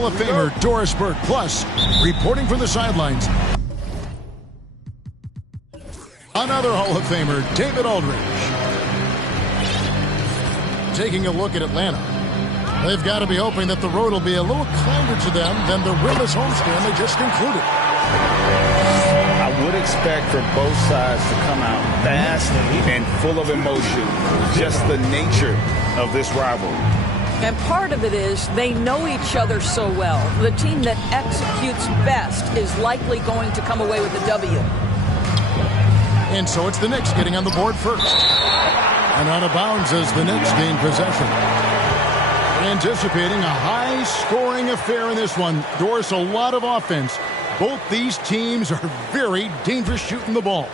Hall of Famer Doris Burke. Plus, reporting from the sidelines, another Hall of Famer, David Aldridge. Taking a look at Atlanta. They've got to be hoping that the road will be a little kinder to them than the winless homestand they just concluded. I would expect for both sides to come out fast and full of emotion. Just the nature of this rivalry. And part of it is they know each other so well. The team that executes best is likely going to come away with a W. And so it's the Knicks getting on the board first. And out of bounds as the Knicks gain possession. Anticipating a high-scoring affair in this one. Doris, a lot of offense. Both these teams are very dangerous shooting the ball.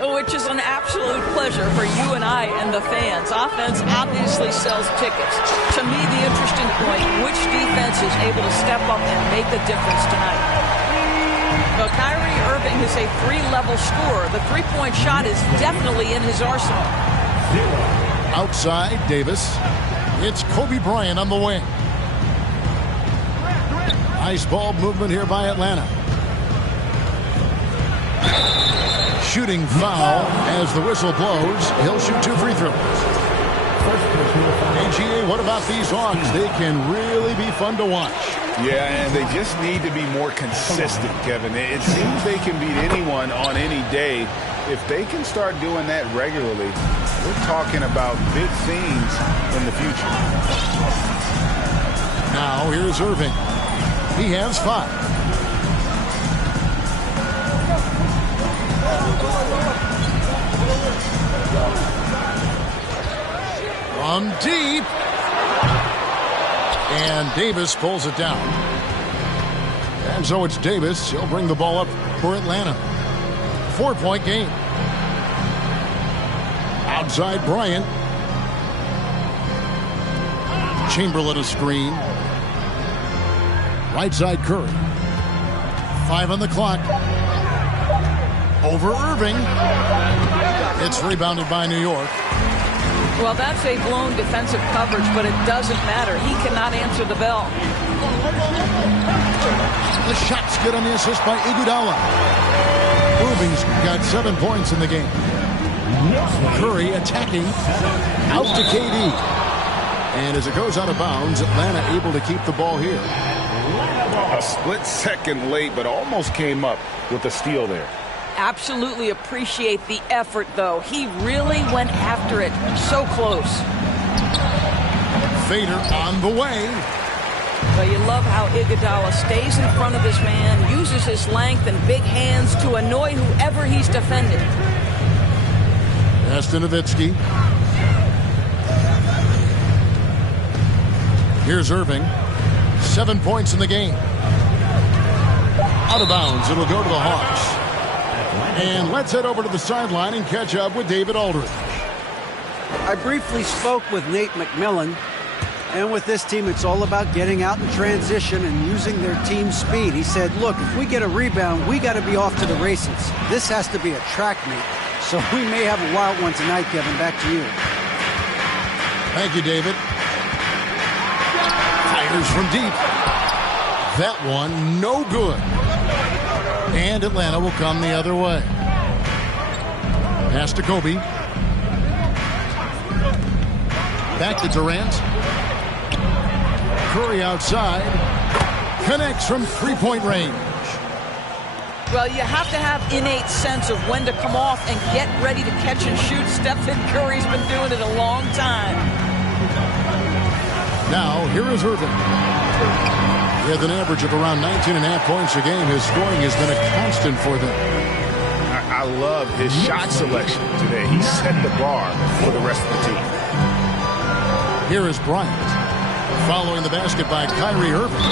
Which is an absolute pleasure for you and I and the fans. Offense obviously sells tickets. To me, the interesting point, which defense is able to step up and make the difference tonight? Well, Kyrie Irving is a three-level scorer. The three-point shot is definitely in his arsenal. Outside, Davis. It's Kobe Bryant on the wing. Nice ball movement here by Atlanta. Shooting foul as the whistle blows. He'll shoot 2 free throws. AGA, what about these Hawks? They can really be fun to watch. Yeah, and they just need to be more consistent, Kevin. It seems they can beat anyone on any day. If they can start doing that regularly, we're talking about big things in the future. Now here's Irving. He has 5. From deep. And Davis pulls it down. And so it's Davis. He'll bring the ball up for Atlanta. 4-point game. Outside Bryant. Chamberlain a screen. Right side Curry. 5 on the clock. Over Irving. It's rebounded by New York. Well, that's a blown defensive coverage, but it doesn't matter. He cannot answer the bell. The shot's good on the assist by Iguodala. Irving's got 7 points in the game. Curry attacking. Out to KD. And as it goes out of bounds, Atlanta able to keep the ball here. A split second late, but almost came up with a steal there. Absolutely appreciate the effort, though. He really went after it. So close. Fader on the way. Well, you love how Iguodala stays in front of his man, uses his length and big hands to annoy whoever he's defending. Nowitzki. Here's Irving. 7 points in the game. Out of bounds. It'll go to the Hawks. And let's head over to the sideline and catch up with David Aldridge. I briefly spoke with Nate McMillan, and with this team, it's all about getting out in transition and using their team speed. He said, look, if we get a rebound, we got to be off to the races. This has to be a track meet, so we may have a wild one tonight, Kevin. Back to you. Thank you, David. Fires from deep. That one, no good. And Atlanta will come the other way. Pass to Kobe. Back to Durant. Curry outside. Connects from three-point range. Well, you have to have innate sense of when to come off and get ready to catch and shoot. Stephen Curry's been doing it a long time. Now, here is Irving. With an average of around 19.5 points a game, his scoring has been a constant for them. I love his shot selection today. He set the bar for the rest of the team. Here is Bryant. Following the basket by Kyrie Irving.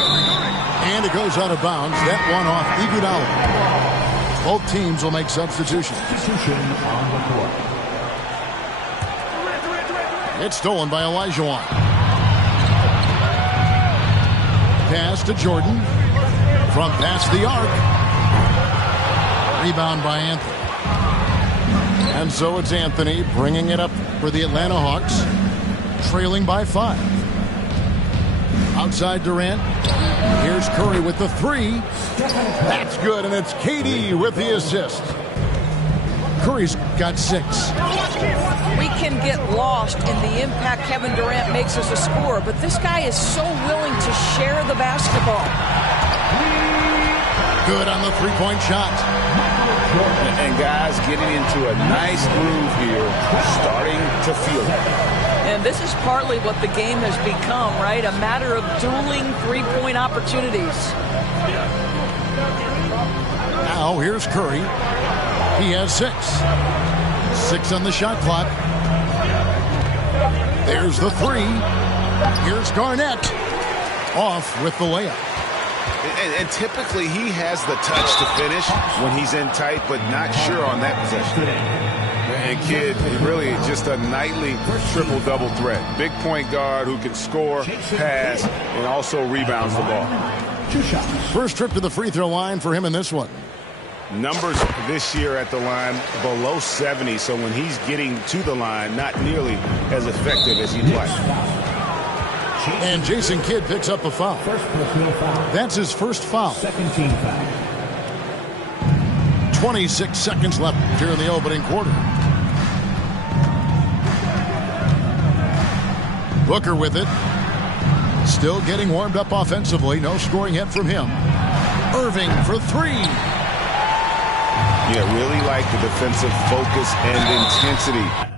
And it goes out of bounds. That one off Iguodala. Both teams will make substitutions. It's stolen by Olajuwon. Pass to Jordan. From past the arc. Rebound by Anthony. And so it's Anthony bringing it up for the Atlanta Hawks. Trailing by 5. Outside Durant. Here's Curry with the three. That's good, and it's KD with the assist. Curry's got 6. We can get lost in the impact Kevin Durant makes as a scorer, but this guy is so willing to share the basketball. Good on the three-point shot. And guys getting into a nice groove here, starting to feel it. And this is partly what the game has become, right? A matter of dueling three-point opportunities. Now here's Curry. He has 6. 6 on the shot clock. There's the three. Here's Garnett. Off with the layup. And typically he has the touch to finish when he's in tight, but not sure on that possession. And Kidd, really just a nightly triple-double threat. Big point guard who can score, pass, and also rebounds the ball. First trip to the free throw line for him in this one. Numbers this year at the line below 70, so when he's getting to the line, not nearly as effective as he'd like. And Jason Kidd picks up a foul. That's his first foul. 26 seconds left here in the opening quarter. Booker with it. Still getting warmed up offensively. No scoring yet from him. Irving for three. Yeah, really like the defensive focus and intensity.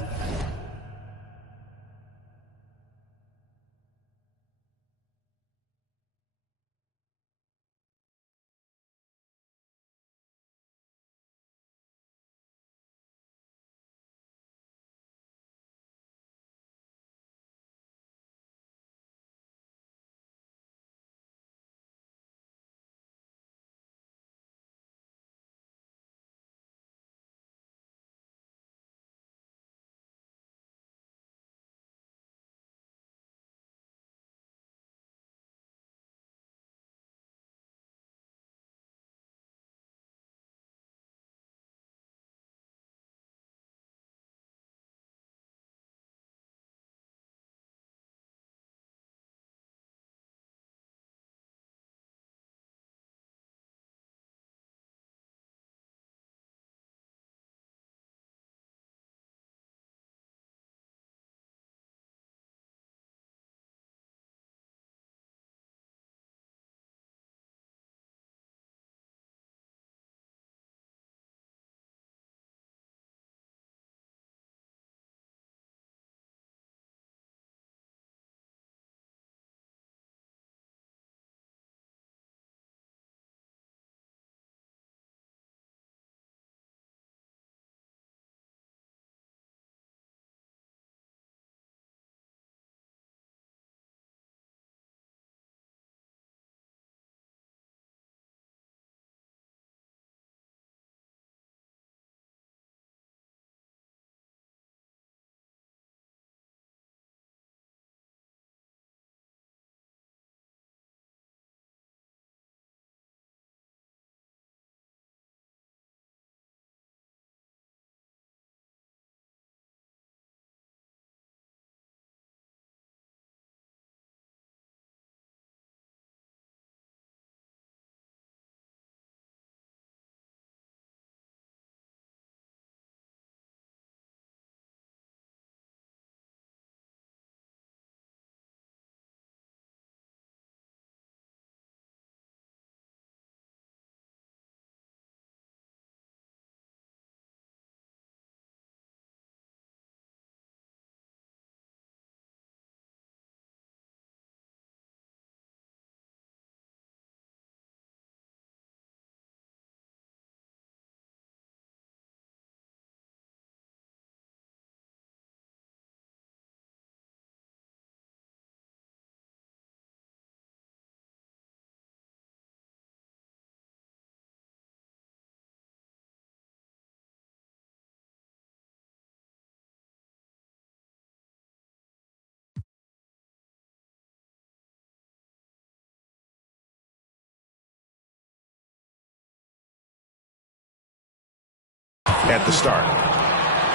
At the start.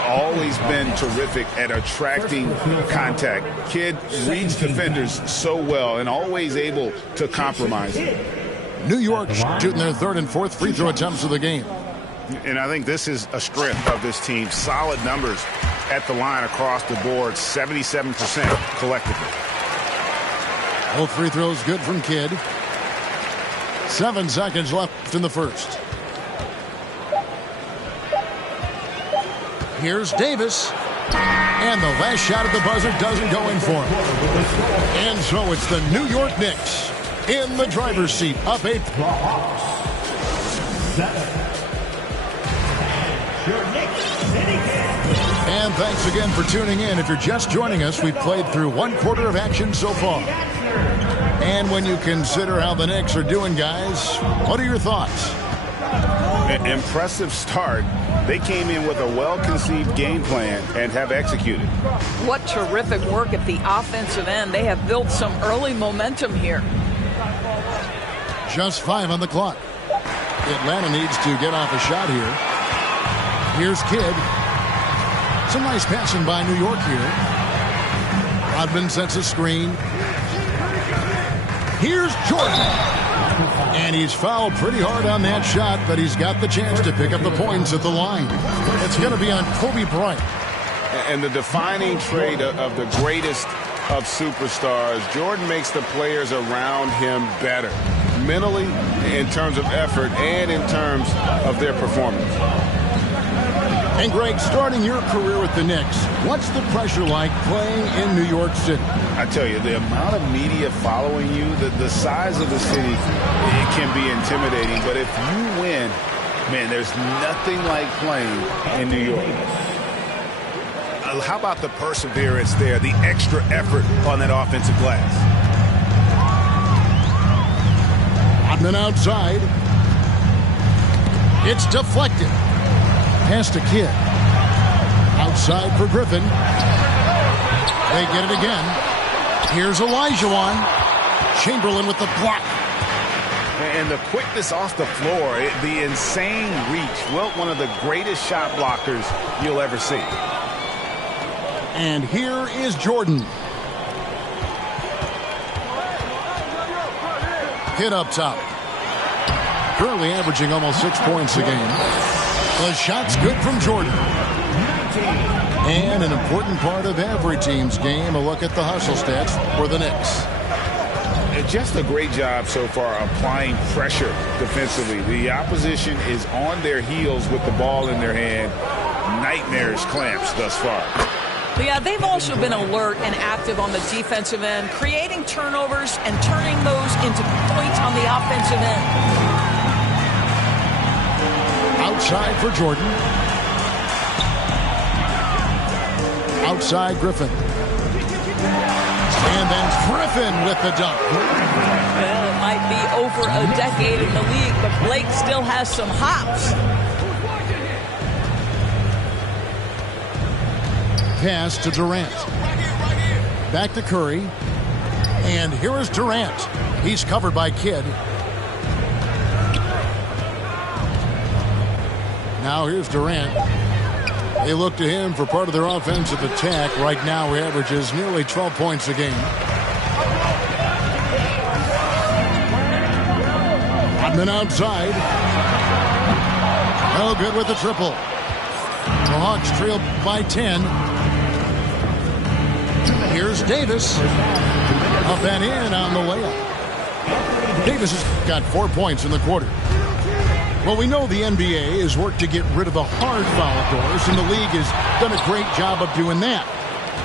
Always been terrific at attracting contact. Kidd reads defenders so well and always able to compromise them. New York shooting their third and fourth free throw attempts of the game. And I think this is a strength of this team. Solid numbers at the line across the board, 77% collectively. Both free throws good from Kidd. 7 seconds left in the first. Here's Davis. And the last shot at the buzzer doesn't go in for him. And so it's the New York Knicks in the driver's seat, up 8. And thanks again for tuning in. If you're just joining us, we've played through 1 quarter of action so far. And when you consider how the Knicks are doing, guys, what are your thoughts? Impressive start. They came in with a well-conceived game plan and have executed. What terrific work at the offensive end. They have built some early momentum here. Just 5 on the clock. Atlanta needs to get off a shot here. Here's Kidd. Some nice passing by New York here. Rodman sets a screen. Here's Jordan. And he's fouled pretty hard on that shot, but he's got the chance to pick up the points at the line. It's going to be on Kobe Bryant. And the defining trait of the greatest of superstars, Jordan makes the players around him better. Mentally, in terms of effort, and in terms of their performance. And Greg, starting your career with the Knicks, what's the pressure like playing in New York City? I tell you, the amount of media following you, the size of the city, it can be intimidating. But if you win, man, there's nothing like playing in New York. How about the perseverance there, the extra effort on that offensive glass? Rodman outside. It's deflected. Pass to Kidd. Outside for Griffin. They get it again. Here's Olajuwon. Chamberlain with the block. And the quickness off the floor, the insane reach. Well, one of the greatest shot blockers you'll ever see. And here is Jordan. Kidd up top. Currently averaging almost 6 points a game. The shot's good from Jordan. And an important part of every team's game, a look at the hustle stats for the Knicks. Just a great job so far applying pressure defensively. The opposition is on their heels with the ball in their hand. Nightmarish clamps thus far. Yeah, they've also been alert and active on the defensive end, creating turnovers and turning those into points on the offensive end. Outside for Jordan. Outside Griffin. And then Griffin with the dunk. Well, it might be over a decade in the league, but Blake still has some hops. Pass to Durant. Back to Curry. And here is Durant. He's covered by Kidd. Now here's Durant. They look to him for part of their offensive attack. Right now he averages nearly 12 points a game. Rodman outside. No good with the triple. The Hawks trail by 10. Here's Davis. Up and in on the layup. Davis has got 4 points in the quarter. Well, we know the NBA has worked to get rid of the hard foul doors, and the league has done a great job of doing that.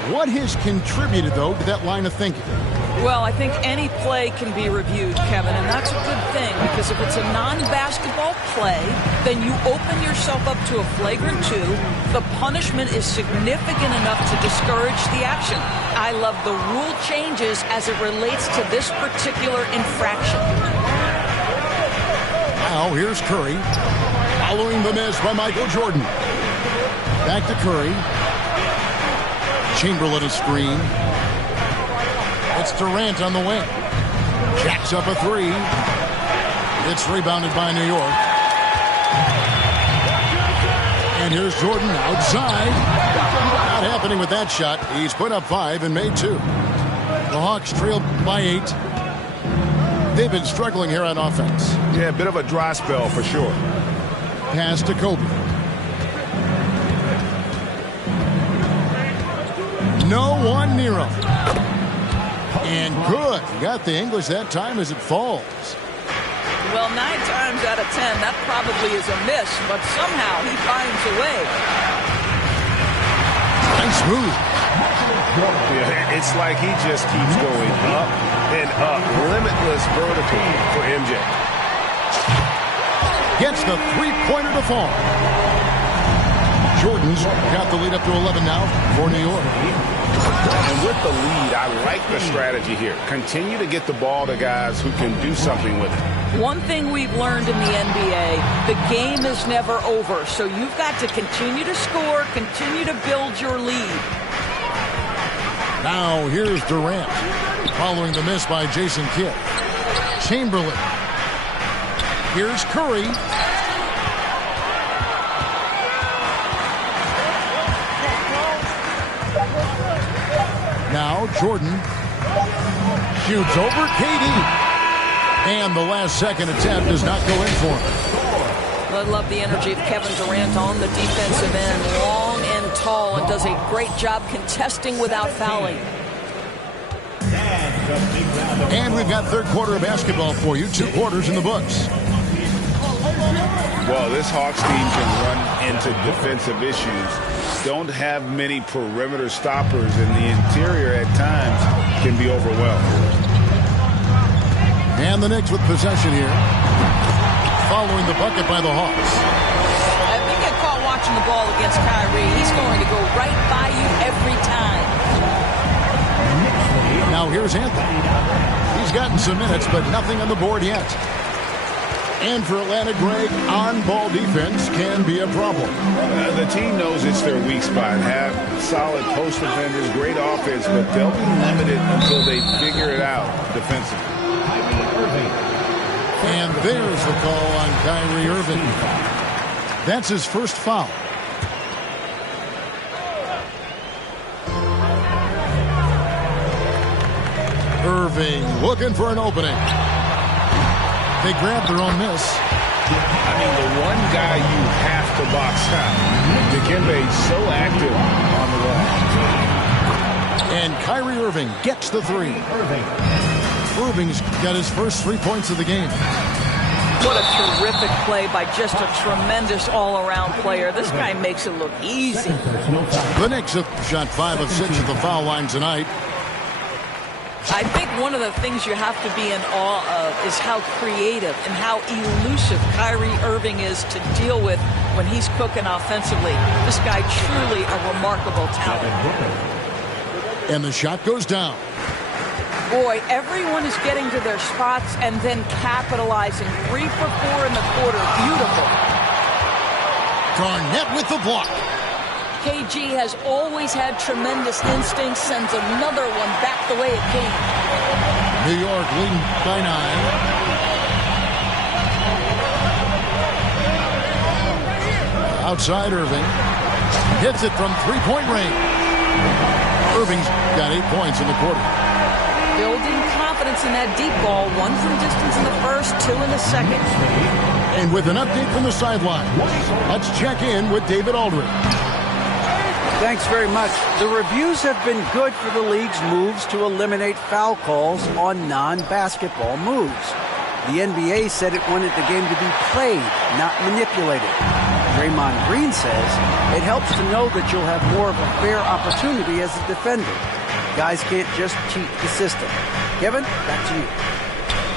What has contributed, though, to that line of thinking? Well, I think any play can be reviewed, Kevin, and that's a good thing, because if it's a non-basketball play, then you open yourself up to a flagrant 2. The punishment is significant enough to discourage the action. I love the rule changes as it relates to this particular infraction. Now here's Curry. Following the miss by Michael Jordan. Back to Curry. Chamberlain a screen. It's Durant on the wing. Jacks up a 3. It's rebounded by New York. And here's Jordan outside. Not happening with that shot. He's put up 5 and made 2. The Hawks trail by 8. They've been struggling here on offense. Yeah, a bit of a dry spell for sure. Pass to Kobe. No one near him. And good. Got the English that time as it falls. Well, 9 times out of 10, that probably is a miss, but somehow he finds a way. Nice move. Yeah, it's like he just keeps going up and up. Limitless vertical for MJ. Gets the three-pointer to fall. Jordan's got the lead up to 11 now for New York. And with the lead, I like the strategy here. Continue to get the ball to guys who can do something with it. One thing we've learned in the NBA, the game is never over. So you've got to continue to score, continue to build your lead. Now here's Durant following the miss by Jason Kidd. Chamberlain. Here's Curry. Now Jordan shoots over KD. And the last second attempt does not go in for him. I love the energy of Kevin Durant on the defensive end. Long and tall, and does a great job contesting without fouling. And we've got third quarter of basketball for you. 2 quarters in the books. Well, this Hawks team can run into defensive issues. Don't have many perimeter stoppers, and the interior at times can be overwhelmed. And the Knicks with possession here. Following the bucket by the Hawks. If you get caught watching the ball against Kyrie, he's going to go right by you every time. Now here's Anthony. He's gotten some minutes, but nothing on the board yet. And for Atlanta, Greg, on-ball defense can be a problem. The team knows it's their weak spot. Have solid post defenders, great offense, but they'll be limited until they figure it out defensively. And there's the call on Kyrie Irving. That's his first foul. Irving looking for an opening. They grab their own miss. I mean, the one guy you have to box out. Dikembe's so active on the wall. And Kyrie Irving gets the three. Irving's got his first 3 points of the game. What a terrific play by just a tremendous all-around player. This guy makes it look easy. The Knicks have shot 5 of 6 at the foul line tonight. I think one of the things you have to be in awe of is how creative and how elusive Kyrie Irving is to deal with when he's cooking offensively. This guy truly a remarkable talent. And the shot goes down. Boy, everyone is getting to their spots and then capitalizing. 3 for 4 in the quarter. Beautiful. Garnett with the block. KG has always had tremendous instincts. Sends another one back the way it came. New York leading by 9. Outside Irving. Hits it from three-point range. Irving's got 8 points in the quarter. Building confidence in that deep ball. 1 from distance in the first, 2 in the second. And with an update from the sideline, let's check in with David Aldridge. Thanks very much. The reviews have been good for the league's moves to eliminate foul calls on non-basketball moves. The NBA said it wanted the game to be played, not manipulated. Draymond Green says it helps to know that you'll have more of a fair opportunity as a defender. Guys can't just cheat the system. Kevin, back to you.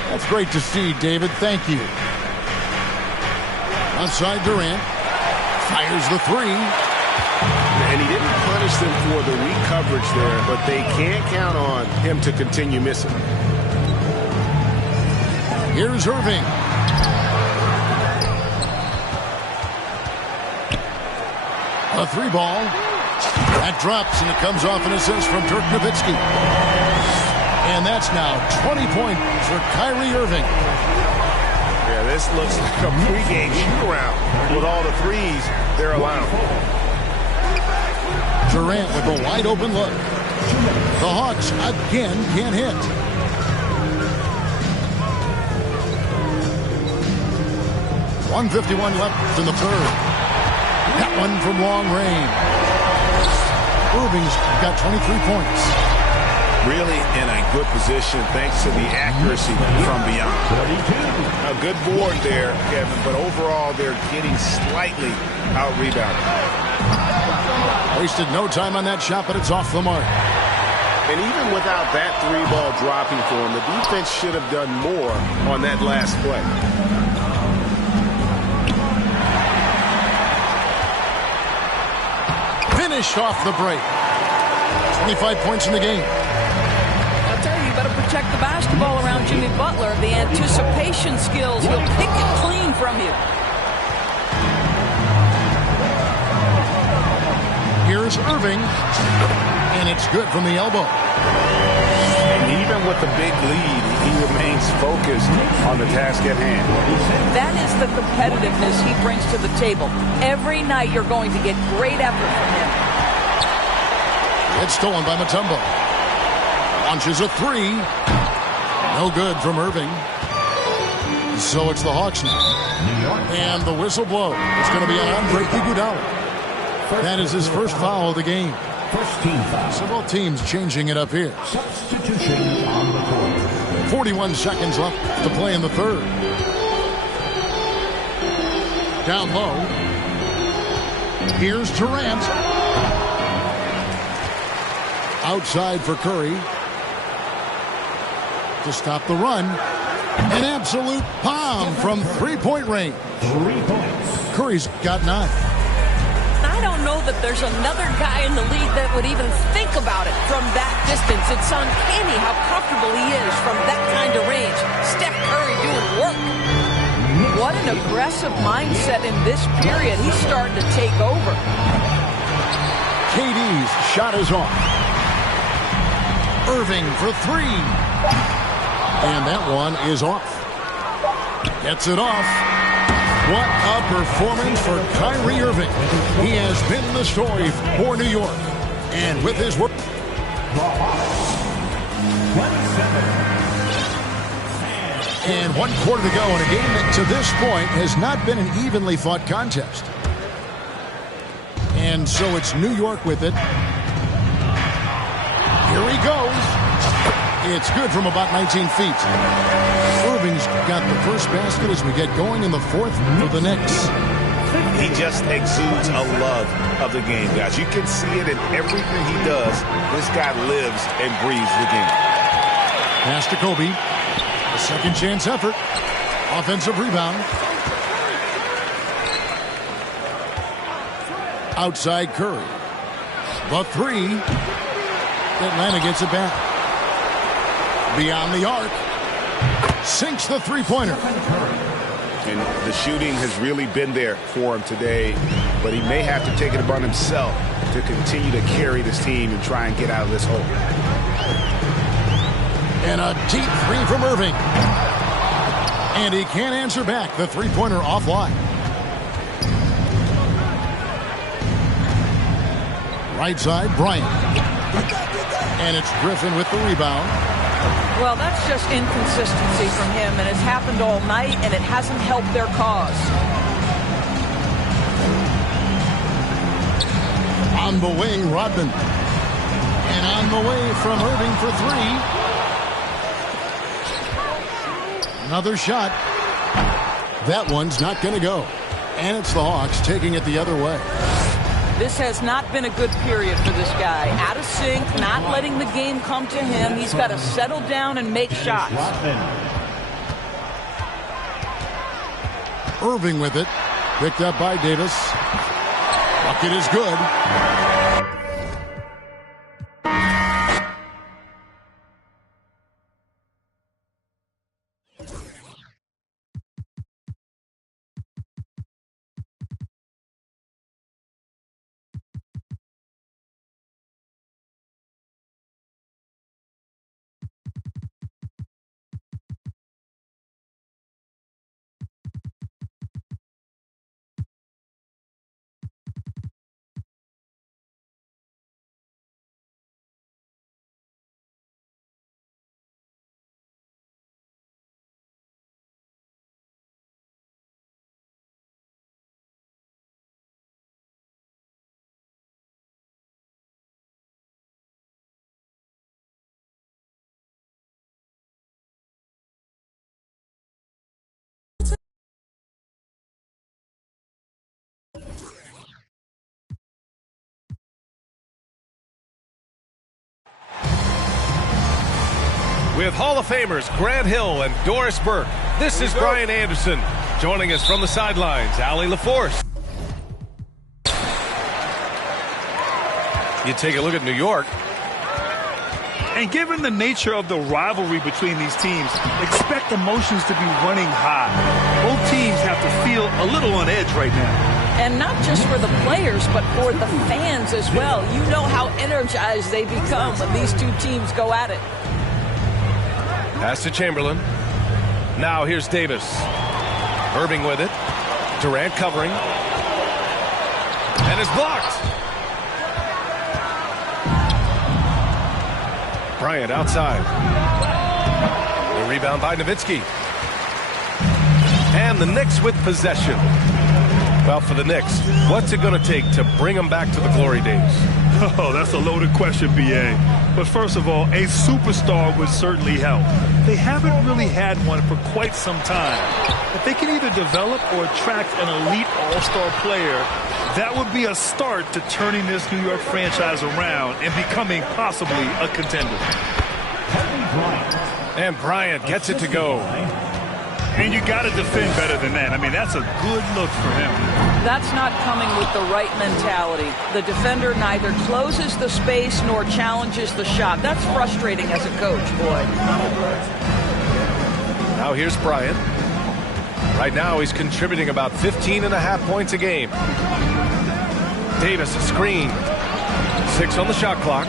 That's great to see, David. Thank you. Outside Durant. Fires the three. And he didn't punish them for the weak coverage there, but they can't count on him to continue missing. Here's Irving. A 3-ball. That drops, and it comes off an assist from Dirk Nowitzki. And that's now 20 points for Kyrie Irving. Yeah, this looks like a pregame shoot-around with all the threes they're allowing. Durant with a wide-open look. The Hawks again can't hit. 1:51 left in the third. That one from long range. Irving's got 23 points. Really in a good position thanks to the accuracy from beyond. A good board there, Kevin, but overall they're getting slightly out-rebounded. Wasted no time on that shot, but it's off the mark. And even without that three ball dropping for him, the defense should have done more on that last play. Finish off the break. 25 points in the game. I'll tell you, you better protect the basketball around Jimmy Butler. The anticipation skills, he'll pick it clean from you. Here's Irving, and it's good from the elbow. And even with the big lead, he remains focused on the task at hand. That is the competitiveness he brings to the table. Every night you're going to get great effort from him. It's stolen by Mutombo. Launches a three. No good from Irving. So it's the Hawks now. And the whistle blows. It's going to be on Andre Iguodala. That is his first foul of the game. So both teams changing it up here. Substitution on the court. 41 seconds left to play in the third. Down low. Here's Durant. Outside for Curry. To stop the run. An absolute bomb from three-point range. 3 points. Curry's got 9. I don't know that there's another guy in the league that would even think about it from that distance. It's uncanny how comfortable he is from that kind of range. Steph Curry doing work. What an aggressive mindset in this period. He's starting to take over. KD's shot is off. Irving for three. And that one is off. Gets it off. What a performance for Kyrie Irving. He has been the story for New York. And with his work. And 1 quarter to go in a game that to this point has not been an evenly fought contest. And so it's New York with it. Here he goes. It's good from about 19 feet. Irving's got the first basket as we get going in the fourth for the Knicks. He just exudes a love of the game, guys. You can see it in everything he does. This guy lives and breathes the game. Pass to Kobe. A second chance effort. Offensive rebound. Outside Curry. The three. Atlanta gets it back. Beyond the arc. Sinks the three-pointer. And the shooting has really been there for him today, but he may have to take it upon himself to continue to carry this team and try and get out of this hole. And a deep three from Irving. And he can't answer back. The three-pointer offline. Right side, Bryant. And it's Griffin with the rebound. Well, that's just inconsistency from him, and it's happened all night, and it hasn't helped their cause. On the way, Rodman. And on the way from Irving for three. Another shot. That one's not going to go. And it's the Hawks taking it the other way. This has not been a good period for this guy. Out of sync, not letting the game come to him. He's got to settle down and make shots. Irving with it. Picked up by Davis. Bucket is good. With Hall of Famers Grant Hill and Doris Burke, this is Brian Anderson. Joining us from the sidelines, Allie LaForce. You take a look at New York. And given the nature of the rivalry between these teams, expect emotions to be running high. Both teams have to feel a little on edge right now. And not just for the players, but for the fans as well. You know how energized they become when these two teams go at it. Pass to Chamberlain. Now here's Davis. Irving with it. Durant covering. And is blocked. Bryant outside. The rebound by Nowitzki. And the Knicks with possession. Well, for the Knicks, what's it going to take to bring them back to the glory days? Oh, that's a loaded question, B.A. But first of all, a superstar would certainly help. They haven't really had one for quite some time. If they can either develop or attract an elite all-star player, that would be a start to turning this New York franchise around and becoming possibly a contender. And Bryant gets it to go. And you got to defend better than that. I mean, that's a good look for him. That's not coming with the right mentality. The defender neither closes the space nor challenges the shot. That's frustrating as a coach, boy. Now here's Bryant. Right now he's contributing about 15.5 points a game. Davis a screen. 6 on the shot clock.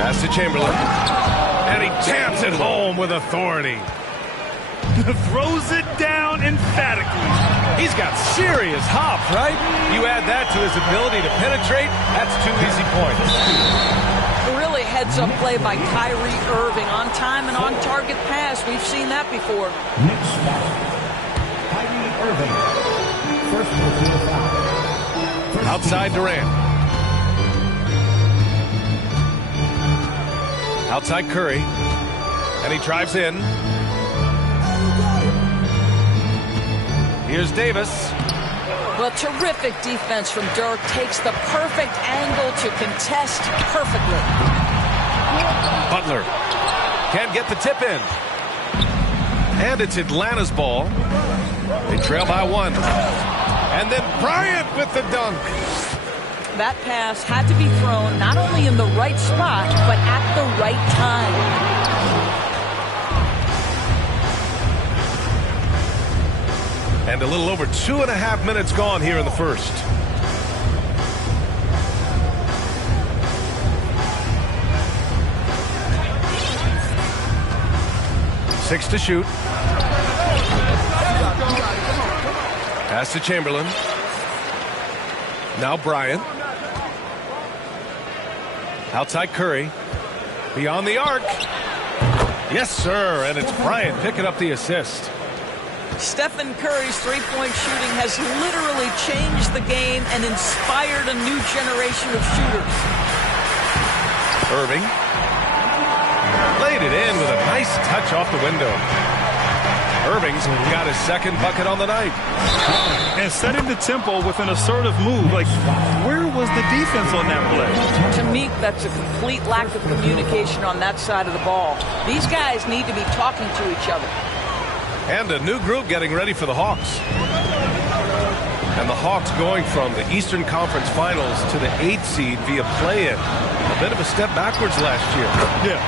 Pass to Chamberlain. And he jams it home with authority. Throws it down emphatically. He's got serious hop, right? You add that to his ability to penetrate, that's 2 easy points. Really heads-up play by Kyrie Irving. On time and on target pass. We've seen that before. Next foul. Kyrie Irving. First personal foul. Outside Durant. Outside Curry. And he drives in. Here's Davis. Well, terrific defense from Dirk. Takes the perfect angle to contest perfectly. Butler can't get the tip in. And it's Atlanta's ball. They trail by 1. And then Bryant with the dunk. That pass had to be thrown not only in the right spot, but at the right time. And a little over 2.5 minutes gone here in the first. Six to shoot. Pass to Chamberlain. Now Bryant. Outside Curry. Beyond the arc. Yes, sir. And it's Bryant picking up the assist. Stephen Curry's three-point shooting has literally changed the game and inspired a new generation of shooters. Irving laid it in with a nice touch off the window. Irving's got his second bucket on the night. And setting the tempo with an assertive move. Like, where was the defense on that play? To me, that's a complete lack of communication on that side of the ball. These guys need to be talking to each other. And a new group getting ready for the Hawks. And the Hawks going from the Eastern Conference Finals to the 8th seed via play-in. A bit of a step backwards last year. Yeah.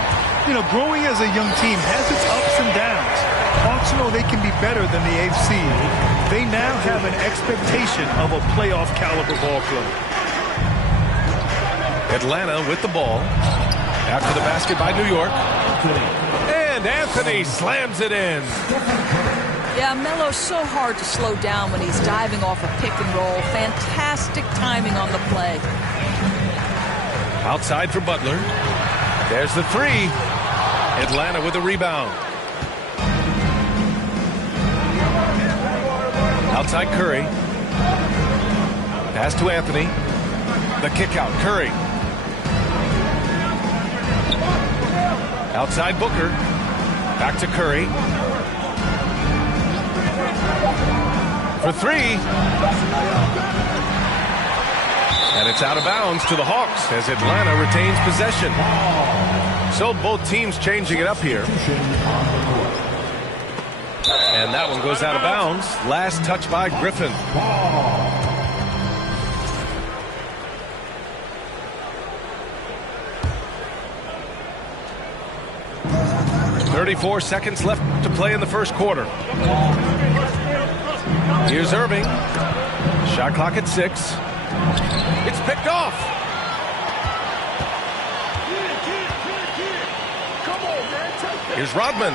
You know, growing as a young team has its ups and downs. Hawks know they can be better than the 8th seed. They now have an expectation of a playoff caliber ball club. Atlanta with the ball. After the basket by New York. And Anthony slams it in. Yeah, Melo's so hard to slow down when he's diving off a pick and roll. Fantastic timing on the play. Outside for Butler. There's the three. Atlanta with a rebound. Outside Curry. Pass to Anthony. The kick out. Curry. Outside Booker. Back to Curry. For three. And it's out of bounds to the Hawks as Atlanta retains possession. So both teams changing it up here. And that one goes out of bounds. Last touch by Griffin. 34 seconds left to play in the first quarter. Here's Irving. Shot clock at 6. It's picked off. Here's Rodman.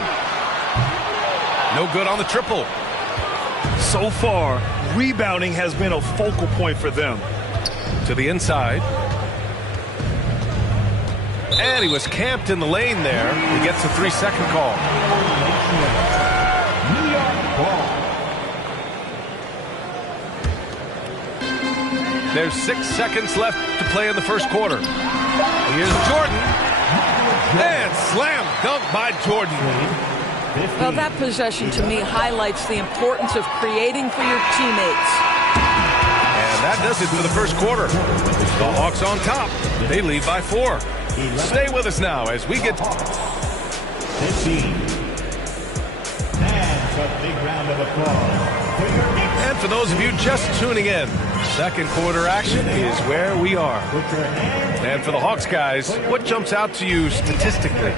No good on the triple. So far, rebounding has been a focal point for them. To the inside. And he was camped in the lane there. He gets a 3-second call. New York ball. There's 6 seconds left to play in the first quarter. Here's Jordan. And slam dunk by Jordan. Well, that possession to me highlights the importance of creating for your teammates. And that does it for the first quarter. The Hawks on top. They lead by 4. Stay with us now as we get 15. And a big round of applause for your next. And for those of you just tuning in, second quarter action is where we are. And for the Hawks guys, what jumps out to you statistically?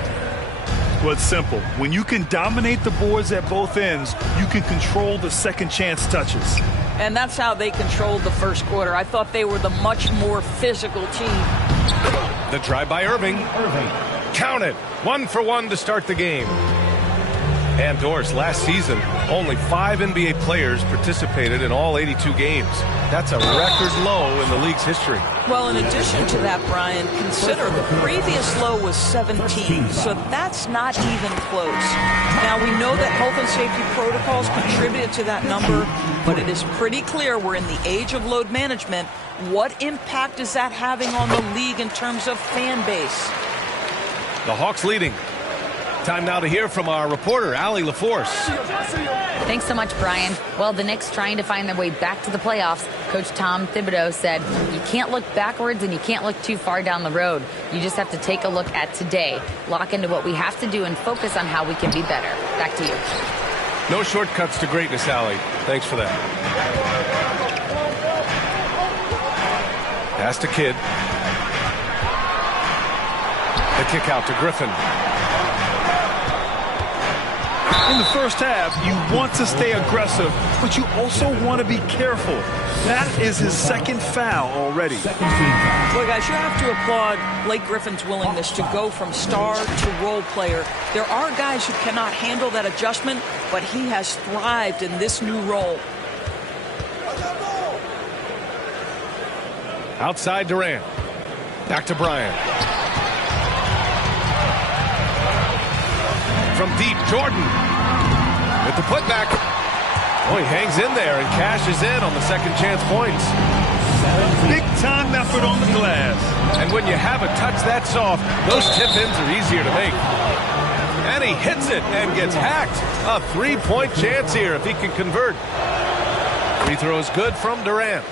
Well, it's simple. When you can dominate the boards at both ends, you can control the second chance touches. And that's how they controlled the first quarter. I thought they were the much more physical team. The drive by Irving. Count it. 1 for 1 to start the game. And Doris, last season, only 5 NBA players participated in all 82 games. That's a record low in the league's history. Well, in addition to that, Brian, consider the previous low was 17, so that's not even close. Now, we know that health and safety protocols contributed to that number, but it is pretty clear we're in the age of load management. What impact is that having on the league in terms of fan base? The Hawks leading. Time now to hear from our reporter, Allie LaForce. Thanks so much, Brian. Well, the Knicks trying to find their way back to the playoffs. Coach Tom Thibodeau said, you can't look backwards and you can't look too far down the road. You just have to take a look at today, lock into what we have to do, and focus on how we can be better. Back to you. No shortcuts to greatness, Allie. Thanks for that. Pass to Kidd. The kick out to Griffin. In the first half, you want to stay aggressive, but you also want to be careful. That is his second foul already. Look, guys, you have to applaud Blake Griffin's willingness to go from star to role player. There are guys who cannot handle that adjustment, but he has thrived in this new role. Outside Durant. Back to Bryant. From deep, Jordan. With the putback. Oh, he hangs in there and cashes in on the second chance points. Big time effort on the glass. And when you have a touch that soft, those tip-ins are easier to make. And he hits it and gets hacked. A 3-point chance here if he can convert. Free throw is good from Durant.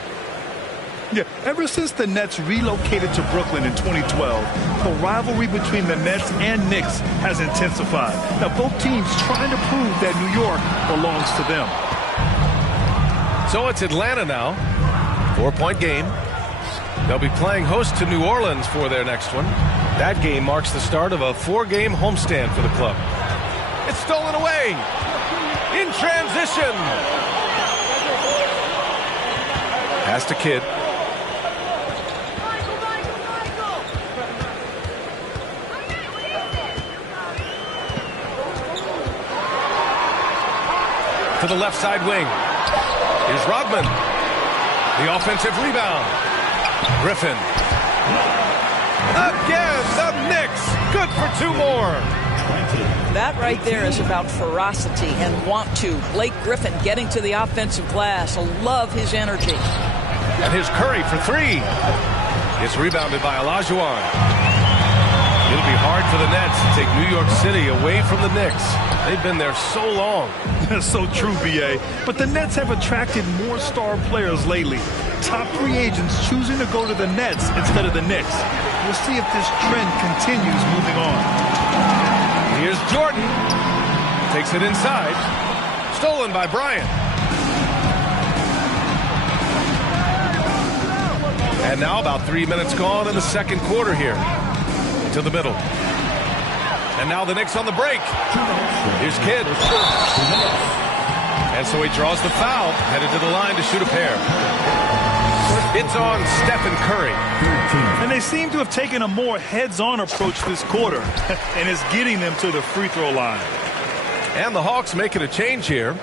Yeah, ever since the Nets relocated to Brooklyn in 2012, the rivalry between the Nets and Knicks has intensified. Now, both teams trying to prove that New York belongs to them. So it's Atlanta now. 4-point game. They'll be playing host to New Orleans for their next one. That game marks the start of a 4-game homestand for the club. It's stolen away. In transition. Pass to Kidd. To the left side wing. Here's Rodman. The offensive rebound. Griffin. Again, the Knicks. Good for 2 more. That right there is about ferocity and want to. Blake Griffin getting to the offensive glass. I love his energy. And here's Curry for 3. It's rebounded by Olajuwon. It'll be hard for the Nets to take New York City away from the Knicks. They've been there so long. That's so true, B.A. But the Nets have attracted more star players lately. Top free agents choosing to go to the Nets instead of the Knicks. We'll see if this trend continues moving on. Here's Jordan. Takes it inside. Stolen by Bryant. And now about 3 minutes gone in the second quarter here. To the middle. And now the Knicks on the break. Here's Kidd. And so he draws the foul. Headed to the line to shoot a pair. It's on Stephen Curry. And they seem to have taken a more heads-on approach this quarter. And it's getting them to the free throw line. And the Hawks making a change here.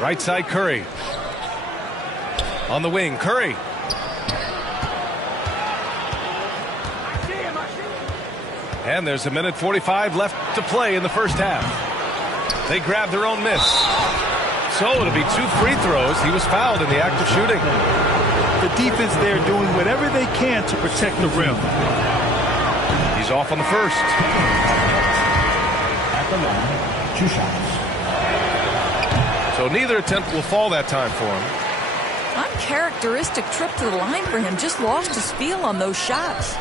Right side Curry. On the wing, Curry. And there's 1:45 left to play in the first half. They grab their own miss. So it'll be 2 free throws. He was fouled in the act of shooting. The defense there doing whatever they can to protect the rim. He's off on the first. At the line, 2 shots. So neither attempt will fall that time for him. Uncharacteristic trip to the line for him. Just lost his feel on those shots.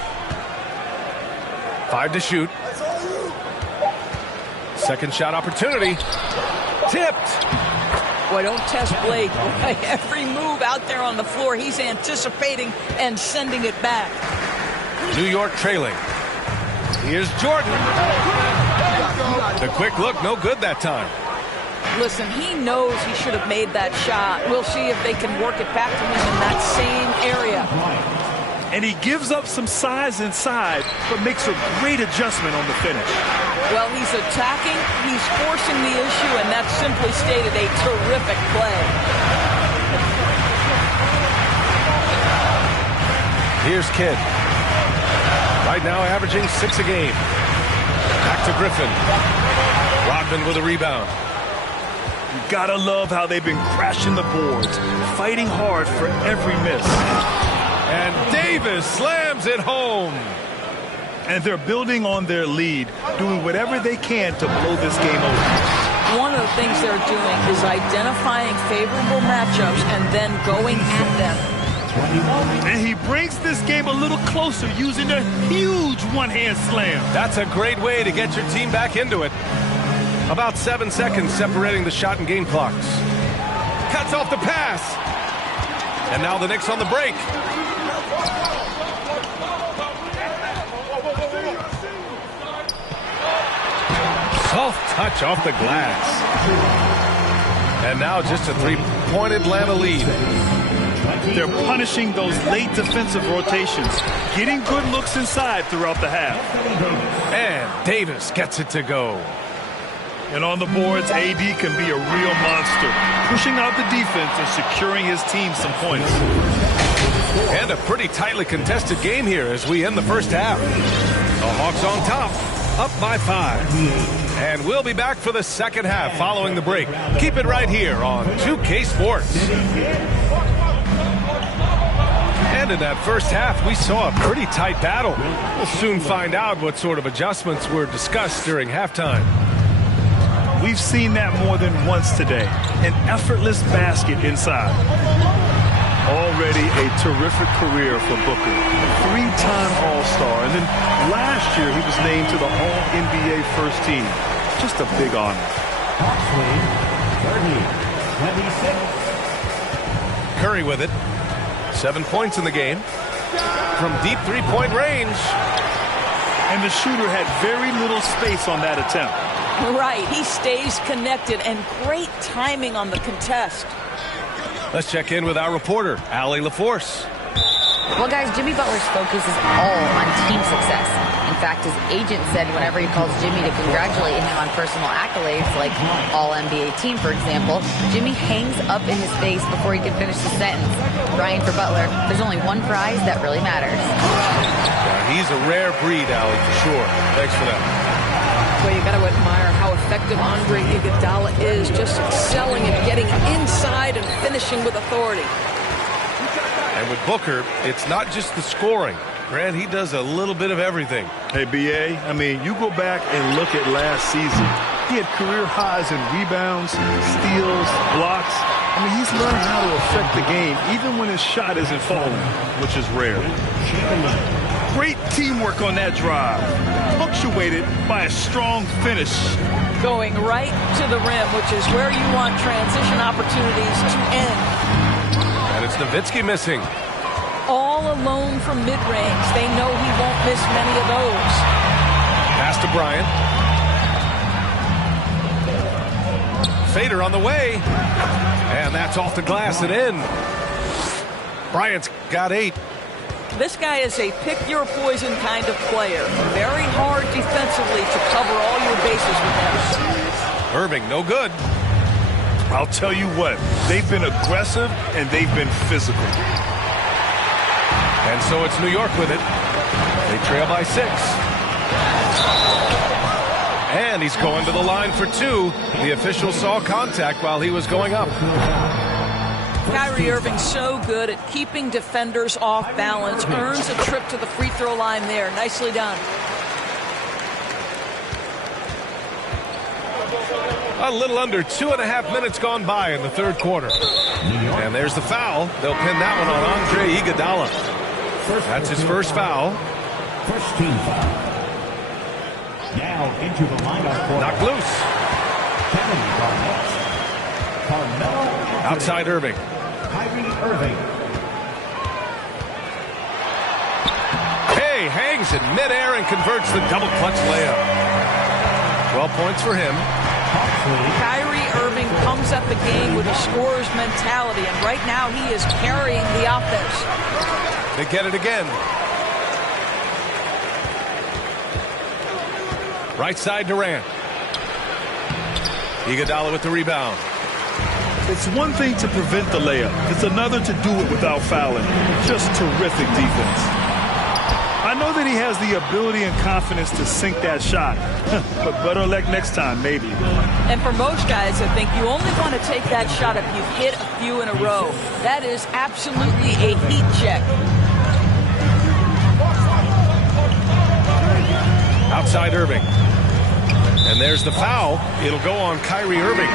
5 to shoot. Second shot opportunity. Tipped. Boy, don't test Blake. Boy, every move out there on the floor, he's anticipating and sending it back. New York trailing. Here's Jordan. The quick look, no good that time. Listen, he knows he should have made that shot. We'll see if they can work it back to him in that same area. And he gives up some size inside, but makes a great adjustment on the finish. Well, he's attacking, he's forcing the issue, and that's simply stated a terrific play. Here's Kidd. Right now averaging 6 a game. Back to Griffin. Rodman with a rebound. You gotta love how they've been crashing the boards, fighting hard for every miss. And Davis slams it home. And they're building on their lead, doing whatever they can to blow this game over. One of the things they're doing is identifying favorable matchups and then going at them. And he brings this game a little closer using a huge one-hand slam. That's a great way to get your team back into it. About 7 seconds separating the shot and game clocks. Cuts off the pass. And now the Knicks on the break. Soft touch off the glass. And now just a 3-point Atlanta lead. They're punishing those late defensive rotations, getting good looks inside throughout the half. And Davis gets it to go. And on the boards, AD can be a real monster, pushing out the defense and securing his team some points. And a pretty tightly contested game here as we end the first half. The Hawks on top, up by 5. And we'll be back for the second half following the break. Keep it right here on 2K Sports. And in that first half, we saw a pretty tight battle. We'll soon find out what sort of adjustments were discussed during halftime. We've seen that more than once today. An effortless basket inside. Already a terrific career for Booker. 3-time All-Star. And then last year, he was named to the All-NBA First Team. Just a big honor. 30-26. Curry with it. 7 points in the game. From deep 3-point range. And the shooter had very little space on that attempt. Right, he stays connected, and great timing on the contest. Let's check in with our reporter, Allie LaForce. Well, guys, Jimmy Butler's focus is all on team success. In fact, his agent said whenever he calls Jimmy to congratulate him on personal accolades, like All-NBA team, for example, Jimmy hangs up in his face before he can finish the sentence. Brian, for Butler, there's only one prize that really matters. Yeah, he's a rare breed, Allie, for sure. Thanks for that. Well, you got to admire how effective Andre Iguodala is, just excelling and getting inside and finishing with authority. And with Booker, it's not just the scoring. Grant, he does a little bit of everything. Hey, B.A., I mean, you go back and look at last season. He had career highs in rebounds, steals, blocks. I mean, he's learned how to affect the game, even when his shot isn't falling, which is rare. Great teamwork on that drive, punctuated by a strong finish. Going right to the rim, which is where you want transition opportunities to end. And it's Nowitzki missing. All alone from mid-range. They know he won't miss many of those. Pass to Bryant. Fader on the way. And that's off the glass and in. Bryant's got 8. This guy is a pick-your-poison kind of player. Very hard defensively to cover all your bases with him. Irving, no good. I'll tell you what, they've been aggressive and they've been physical. And so it's New York with it. They trail by 6. And he's going to the line for 2. The official saw contact while he was going up. Kyrie Irving so good at keeping defenders off balance. Earns a trip to the free throw line there. Nicely done. A little under 2.5 minutes gone by in the third quarter. And there's the foul. They'll pin that one on Andre Iguodala. That's his first foul. First team foul. Now into the lineup for Knocked loose. Kevin Garnett. Carmelo Anthony. Outside Irving. Kyrie Irving. Hey, hangs in midair and converts the double clutch layup. 12 points for him. Kyrie Irving comes at the game with a scorer's mentality, and right now he is carrying the offense. They get it again. Right side Durant. Iguodala with the rebound. It's one thing to prevent the layup. It's another to do it without fouling. Just terrific defense. I know that he has the ability and confidence to sink that shot, but better luck next time, maybe. And for most guys, I think you only want to take that shot if you've hit a few in a row. That is absolutely a heat check. Outside Irving. And there's the foul. It'll go on Kyrie Irving.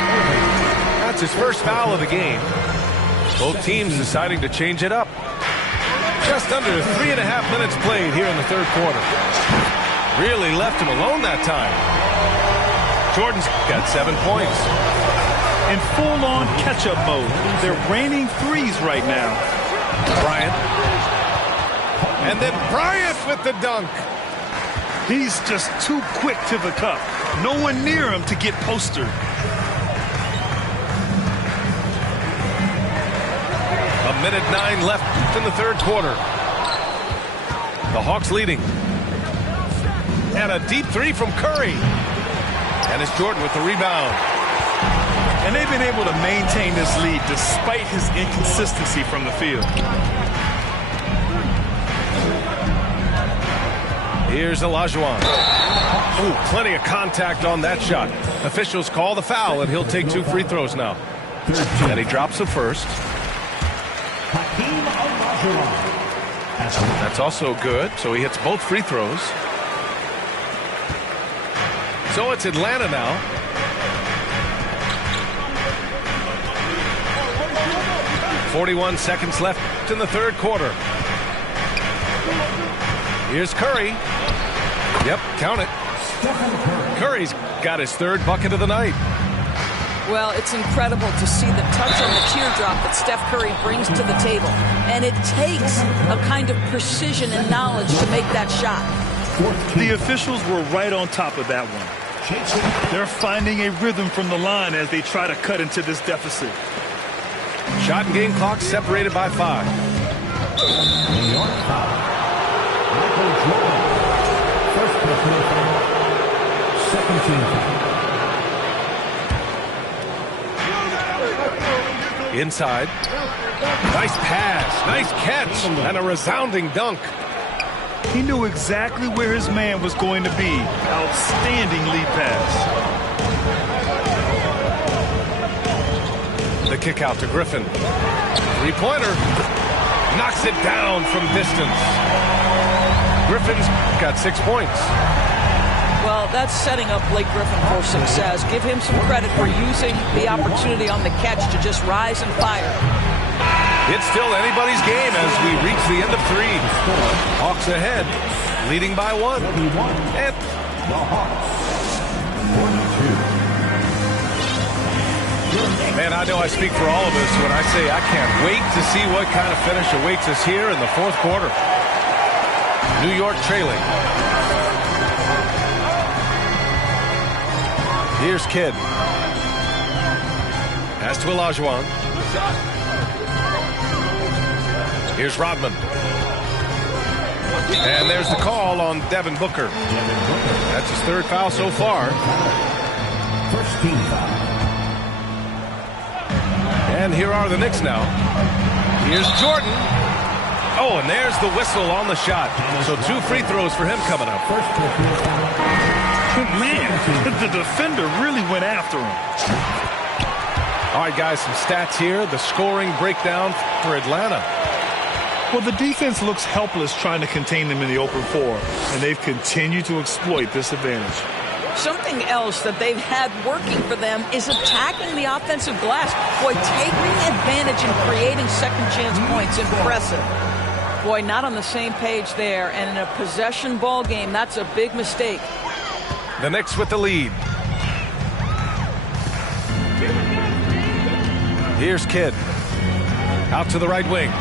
That's his first foul of the game. Both teams deciding to change it up. Just under 3.5 minutes played here in the third quarter. Really left him alone that time. Jordan's got 7 points. In full-on catch-up mode. They're raining threes right now. Bryant. And then Bryant with the dunk. He's just too quick to the cup. No one near him to get postered. A minute 9 left in the third quarter. The Hawks leading. And a deep 3 from Curry. And it's Jordan with the rebound. And they've been able to maintain this lead despite his inconsistency from the field. Here's Olajuwon. Ooh, plenty of contact on that shot. Officials call the foul, and he'll take 2 free throws now. And he drops the first. That's also good, so he hits both free throws. So it's Atlanta now. .41 seconds left in the third quarter. Here's Curry. Yep, count it. Curry's got his third bucket of the night. Well, it's incredible to see the touch on the teardrop that Steph Curry brings to the table. And it takes a kind of precision and knowledge to make that shot. The officials were right on top of that one. They're finding a rhythm from the line as they try to cut into this deficit. Shot and game clock separated by 5. New York foul. Michael Jordan. First personal foul. Second team foul. Inside. Nice pass. Nice catch. And a resounding dunk. He knew exactly where his man was going to be. Outstanding lead pass. The kick out to Griffin. Three-pointer. knocks it down from distance. Griffin's got 6 points. Well, that's setting up Blake Griffin for success. Give him some credit for using the opportunity on the catch to just rise and fire. It's still anybody's game as we reach the end of 3. Hawks ahead, leading by 1. And The Hawks, 42. man, I know I speak for all of us when I say I can't wait to see what kind of finish awaits us here in the 4th quarter. New York trailing. Here's Kidd. Pass to Olajuwon. Here's Rodman. And there's the call on Devin Booker. That's his 3rd foul so far. First team foul. And here are the Knicks now. Here's Jordan. Oh, and there's the whistle on the shot. So 2 free throws for him coming up. Man, the defender really went after him. All right, guys, some stats here. The scoring breakdown for Atlanta. Well, the defense looks helpless trying to contain them in the open floor, and they've continued to exploit this advantage. Something else that they've had working for them is attacking the offensive glass. Boy, taking advantage and creating second chance points. Impressive. Boy, not on the same page there. And in a possession ball game, that's a big mistake. The Knicks with the lead. Here's Kidd. Out to the right wing.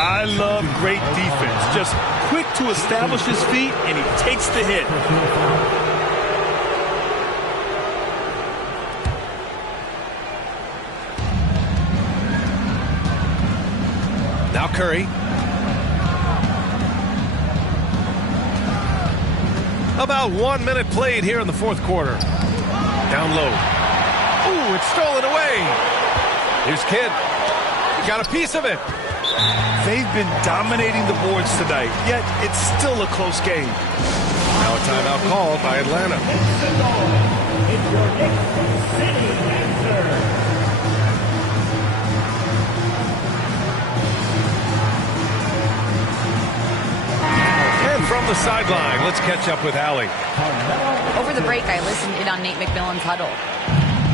I love great defense. Just quick to establish his feet, and he takes the hit. Now Curry. About 1 minute played here in the 4th quarter. Down low. Ooh, it's stolen away. Here's Kidd. Got a piece of it. They've been dominating the boards tonight, yet it's still a close game. Now a timeout called by Atlanta. It's your Knicks city answer. From the sideline, let's catch up with Allie. Over the break, I listened in on Nate McMillan's huddle.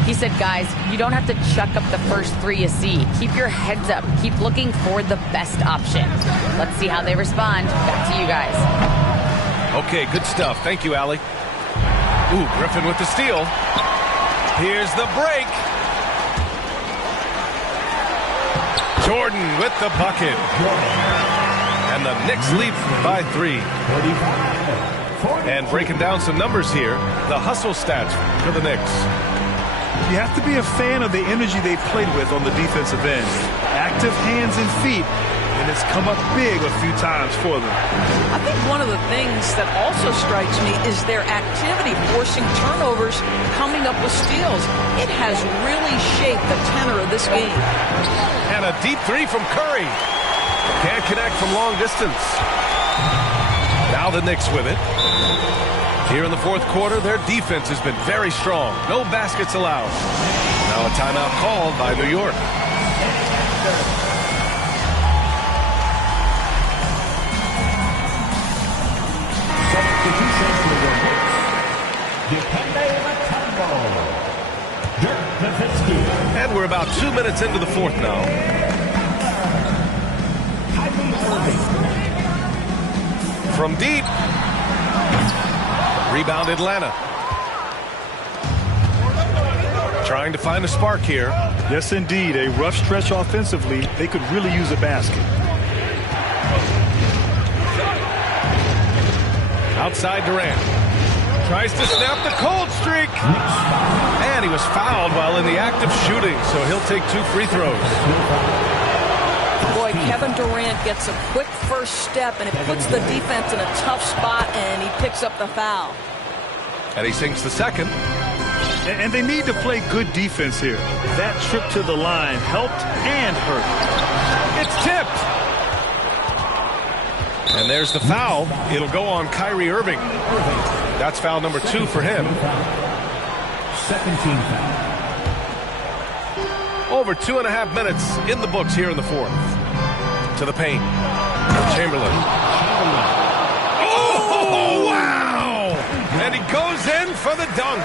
He said, guys, you don't have to chuck up the first 3 you see. Keep your heads up. Keep looking for the best option. Let's see how they respond. Back to you guys. Okay, good stuff. Thank you, Allie. Ooh, Griffin with the steal. Here's the break. Jordan with the bucket. And the Knicks lead by 3. And breaking down some numbers here, the hustle stats for the Knicks. You have to be a fan of the energy they've played with on the defensive end. Active hands and feet, and it's come up big a few times for them. I think one of the things that also strikes me is their activity forcing turnovers, coming up with steals. It has really shaped the tenor of this game. And a deep 3 from Curry. Can't connect from long distance. Now the Knicks with it. Here in the 4th quarter, their defense has been very strong. No baskets allowed. Now a timeout called by New York. Substitution for the Knicks. Dikembe Mutombo. Dirk Nowitzki. And we're about 2 minutes into the 4th now. From deep. Rebound Atlanta. Trying to find a spark here. Yes, indeed. A rough stretch offensively. They could really use a basket. Outside Durant. Tries to snap the cold streak. And he was fouled while in the act of shooting, so he'll take 2 free throws. Boy, Kevin Durant gets a quick first step, and it puts the defense in a tough spot, and he picks up the foul. And he sinks the second. And they need to play good defense here. That trip to the line helped and hurt. It's tipped. And there's the foul. It'll go on Kyrie Irving. That's foul number 2 for him. Second team foul. Over 2.5 minutes in the books here in the fourth. To the paint. Chamberlain. Oh, wow! And he goes in for the dunk.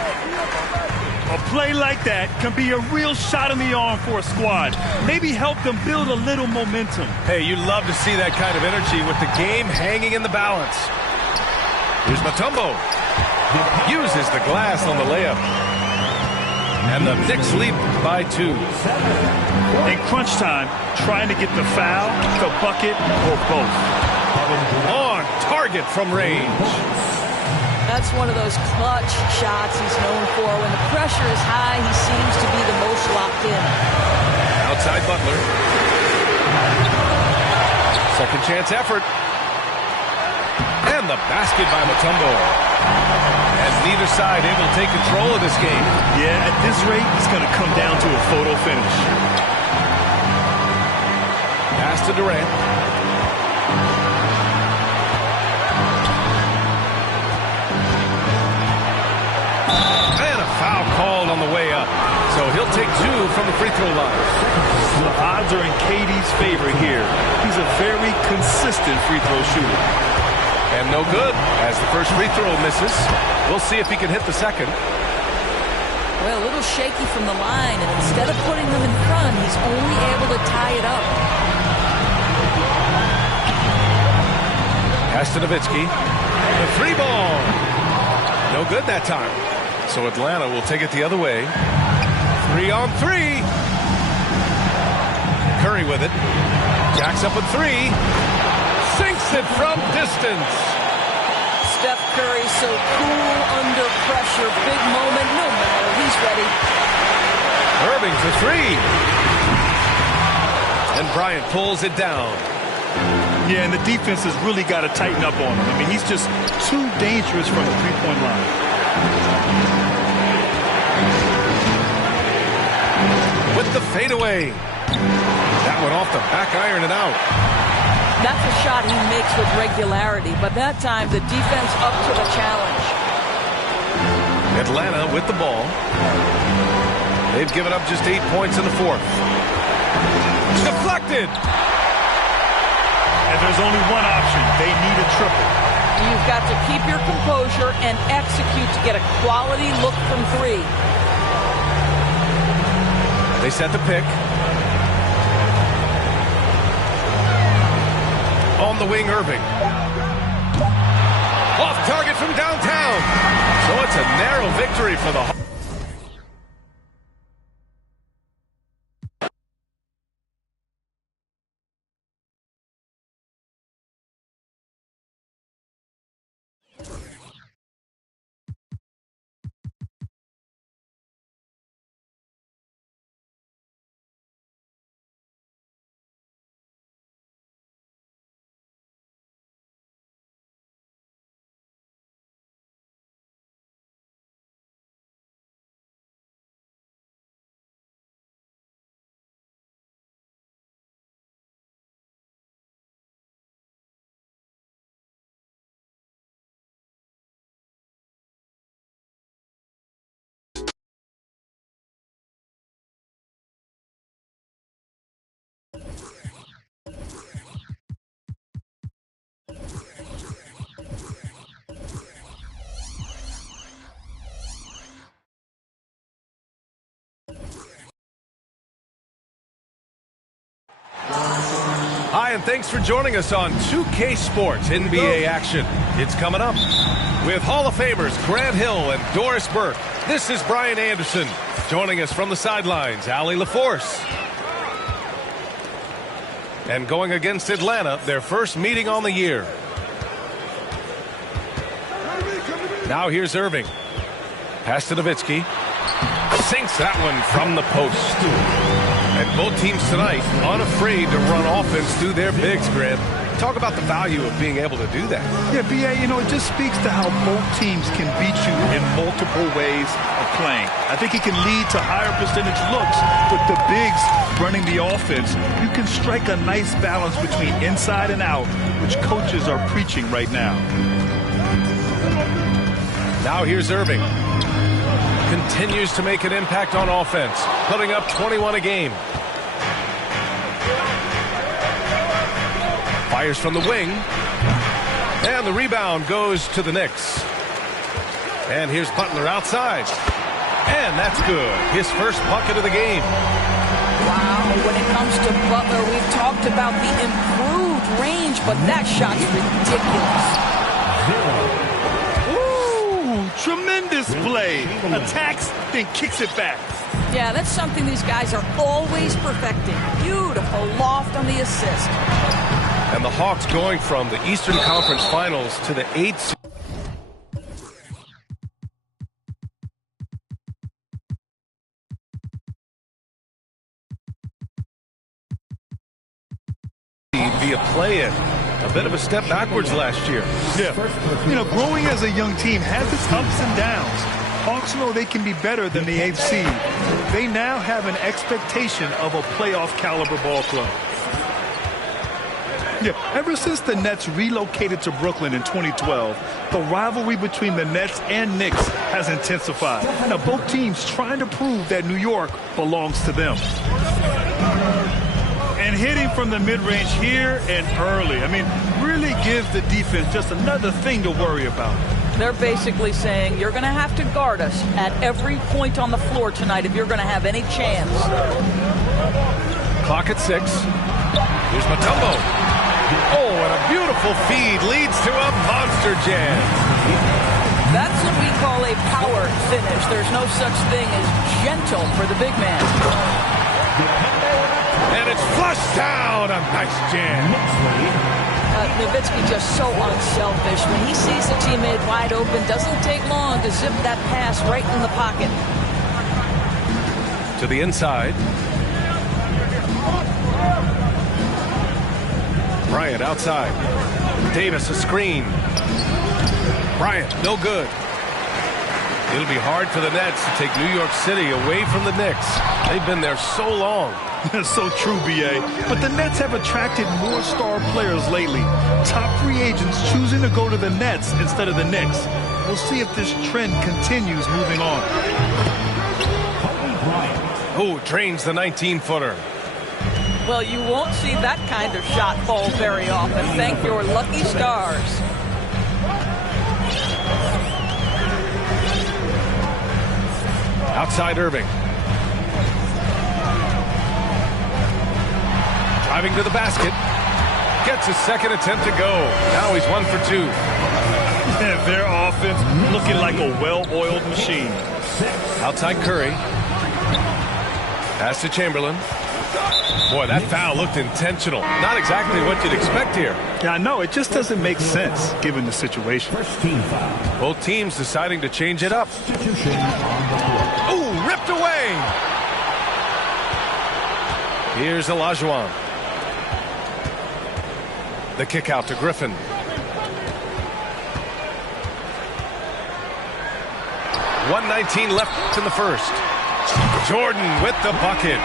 A play like that can be a real shot in the arm for a squad. Maybe help them build a little momentum. Hey, you love to see that kind of energy with the game hanging in the balance. Here's Mutombo. Uses the glass on the layup. And the Knicks lead by 2. In crunch time, trying to get the foul, the bucket, or both. On target from range. That's one of those clutch shots he's known for. When the pressure is high, he seems to be the most locked in. Outside Butler. Second chance effort. And the basket by Mutombo. As neither side able to take control of this game. Yeah, at this rate, it's going to come down to a photo finish. Pass to Durant. Foul called on the way up. So he'll take 2 from the free throw line. The odds are in KD's favor here. He's a very consistent free throw shooter. And no good as the first free throw misses. We'll see if he can hit the second. Well, a little shaky from the line, and instead of putting them in front, he's only able to tie it up. Pass to Nowitzki. The 3-ball. No good that time. So Atlanta will take it the other way. 3-on-3. Curry with it. Jacks up a 3. Sinks it from distance. Steph Curry so cool under pressure. Big moment, no matter. He's ready. Irving for 3. And Bryant pulls it down. Yeah, and the defense has really got to tighten up on him. I mean, he's just too dangerous from the three-point line. With the fadeaway. That one off the back iron and out. That's a shot he makes with regularity, but that time the defense up to the challenge. Atlanta with the ball. They've given up just 8 points in the fourth. Deflected. And there's only one option. They need a triple. You've got to keep your composure and execute to get a quality look from 3. They set the pick. On the wing, Irving. Off target from downtown. So it's a narrow victory for the Hawks. Hi, and thanks for joining us on 2K Sports NBA action. It's coming up with Hall of Famers Grant Hill and Doris Burke. This is Brian Anderson. Joining us from the sidelines, Allie LaForce. And going against Atlanta, their first meeting on the year. Now here's Irving. Pass to Nowitzki. Sinks that one from the post. And both teams tonight unafraid to run offense through their bigs, Grant. Talk about the value of being able to do that. Yeah, B.A., you know, it just speaks to how both teams can beat you in multiple ways of playing. I think it can lead to higher percentage looks with the bigs running the offense. You can strike a nice balance between inside and out, which coaches are preaching right now. Now here's Irving. continues to make an impact on offense, putting up 21 a game. Fires from the wing. And the rebound goes to the Knicks. And here's Butler outside. And that's good. His first bucket of the game. Wow, when it comes to Butler, we've talked about the improved range, but that shot's ridiculous. Ooh, tremendous play. Attacks, then kicks it back. Yeah, that's something these guys are always perfecting. Beautiful loft on the assist. And the Hawks going from the Eastern Conference Finals to the 8th seed via play-in. A bit of a step backwards last year. Yeah, you know, growing as a young team has its ups and downs. Hawks know they can be better than the 8th seed. They now have an expectation of a playoff caliber ball club. Yeah, ever since the Nets relocated to Brooklyn in 2012, the rivalry between the Nets and Knicks has intensified. Now, both teams trying to prove that New York belongs to them. And hitting from the mid-range here and early. I mean, really gives the defense just another thing to worry about. They're basically saying you're going to have to guard us at every point on the floor tonight if you're going to have any chance. Clock at 6. Here's Mutombo. Oh, and a beautiful feed leads to a monster jam. That's what we call a power finish. There's no such thing as gentle for the big man. And it's flushed down. A nice jam. Nowitzki just so unselfish. When he sees a teammate wide open, doesn't take long to zip that pass right in the pocket. To the inside. Bryant outside. Davis a screen. Bryant, no good. It'll be hard for the Nets to take New York City away from the Knicks. They've been there so long. So true, B.A. But the Nets have attracted more star players lately. Top free agents choosing to go to the Nets instead of the Knicks. We'll see if this trend continues moving on. Who drains the 19-footer? Well, you won't see that kind of shot fall very often. Thank your lucky stars. Outside Irving. Driving to the basket. Gets his second attempt to go. Now he's 1 for 2. And their offense looking like a well-oiled machine. Outside Curry. Pass to Chamberlain. Boy, that foul looked intentional. Not exactly what you'd expect here. Yeah, I know. It just doesn't make sense given the situation. Both teams deciding to change it up. Ooh, ripped away. Here's Olajuwon. The kick out to Griffin. .119 left in the first. Jordan with the bucket.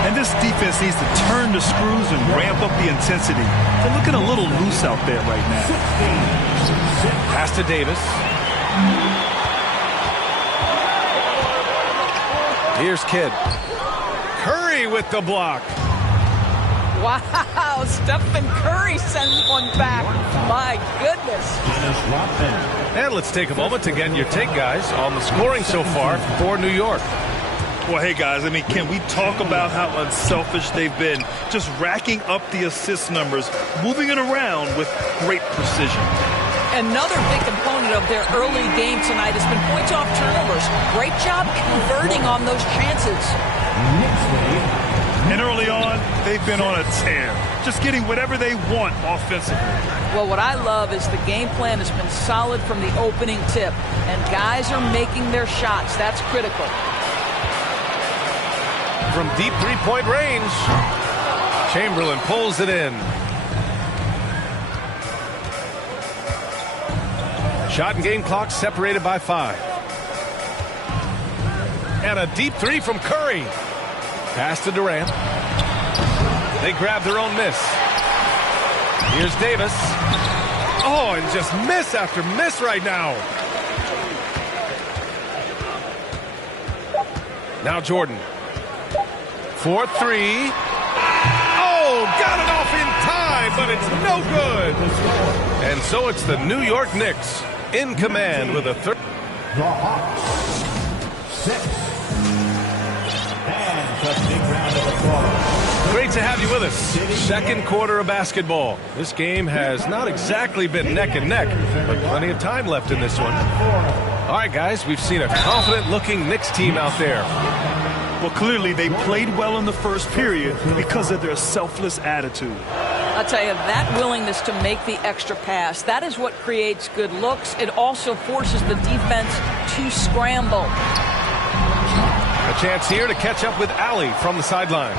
And this defense needs to turn the screws and ramp up the intensity. They're looking a little loose out there right now. Pass to Davis. Here's Kidd. Curry with the block. Wow, Stephen Curry sends one back. My goodness. And let's take a moment to get your take, guys, on the scoring so far for New York. Well, hey, guys, I mean, can we talk about how unselfish they've been? Just racking up the assist numbers, moving it around with great precision. Another big component of their early game tonight has been points off turnovers. Great job converting on those chances. And early on, they've been on a tear, just getting whatever they want offensively. Well, what I love is the game plan has been solid from the opening tip, and guys are making their shots. That's critical. From deep three-point range, Chamberlain pulls it in. Shot and game clock separated by 5. And a deep three from Curry. Pass to Durant. They grab their own miss. Here's Davis. Oh, and just miss after miss right now. Now Jordan. 4-3. Oh, got it off in time, but it's no good. And so it's the New York Knicks in command with a third. The Hawks. 6. And a big round of applause. Great to have you with us. Second quarter of basketball. This game has not exactly been neck and neck, but plenty of time left in this one. All right, guys, we've seen a confident-looking Knicks team out there. Well, clearly they played well in the first period because of their selfless attitude. I'll tell you, that willingness to make the extra pass, that is what creates good looks. It also forces the defense to scramble. A chance here to catch up with Allie from the sideline.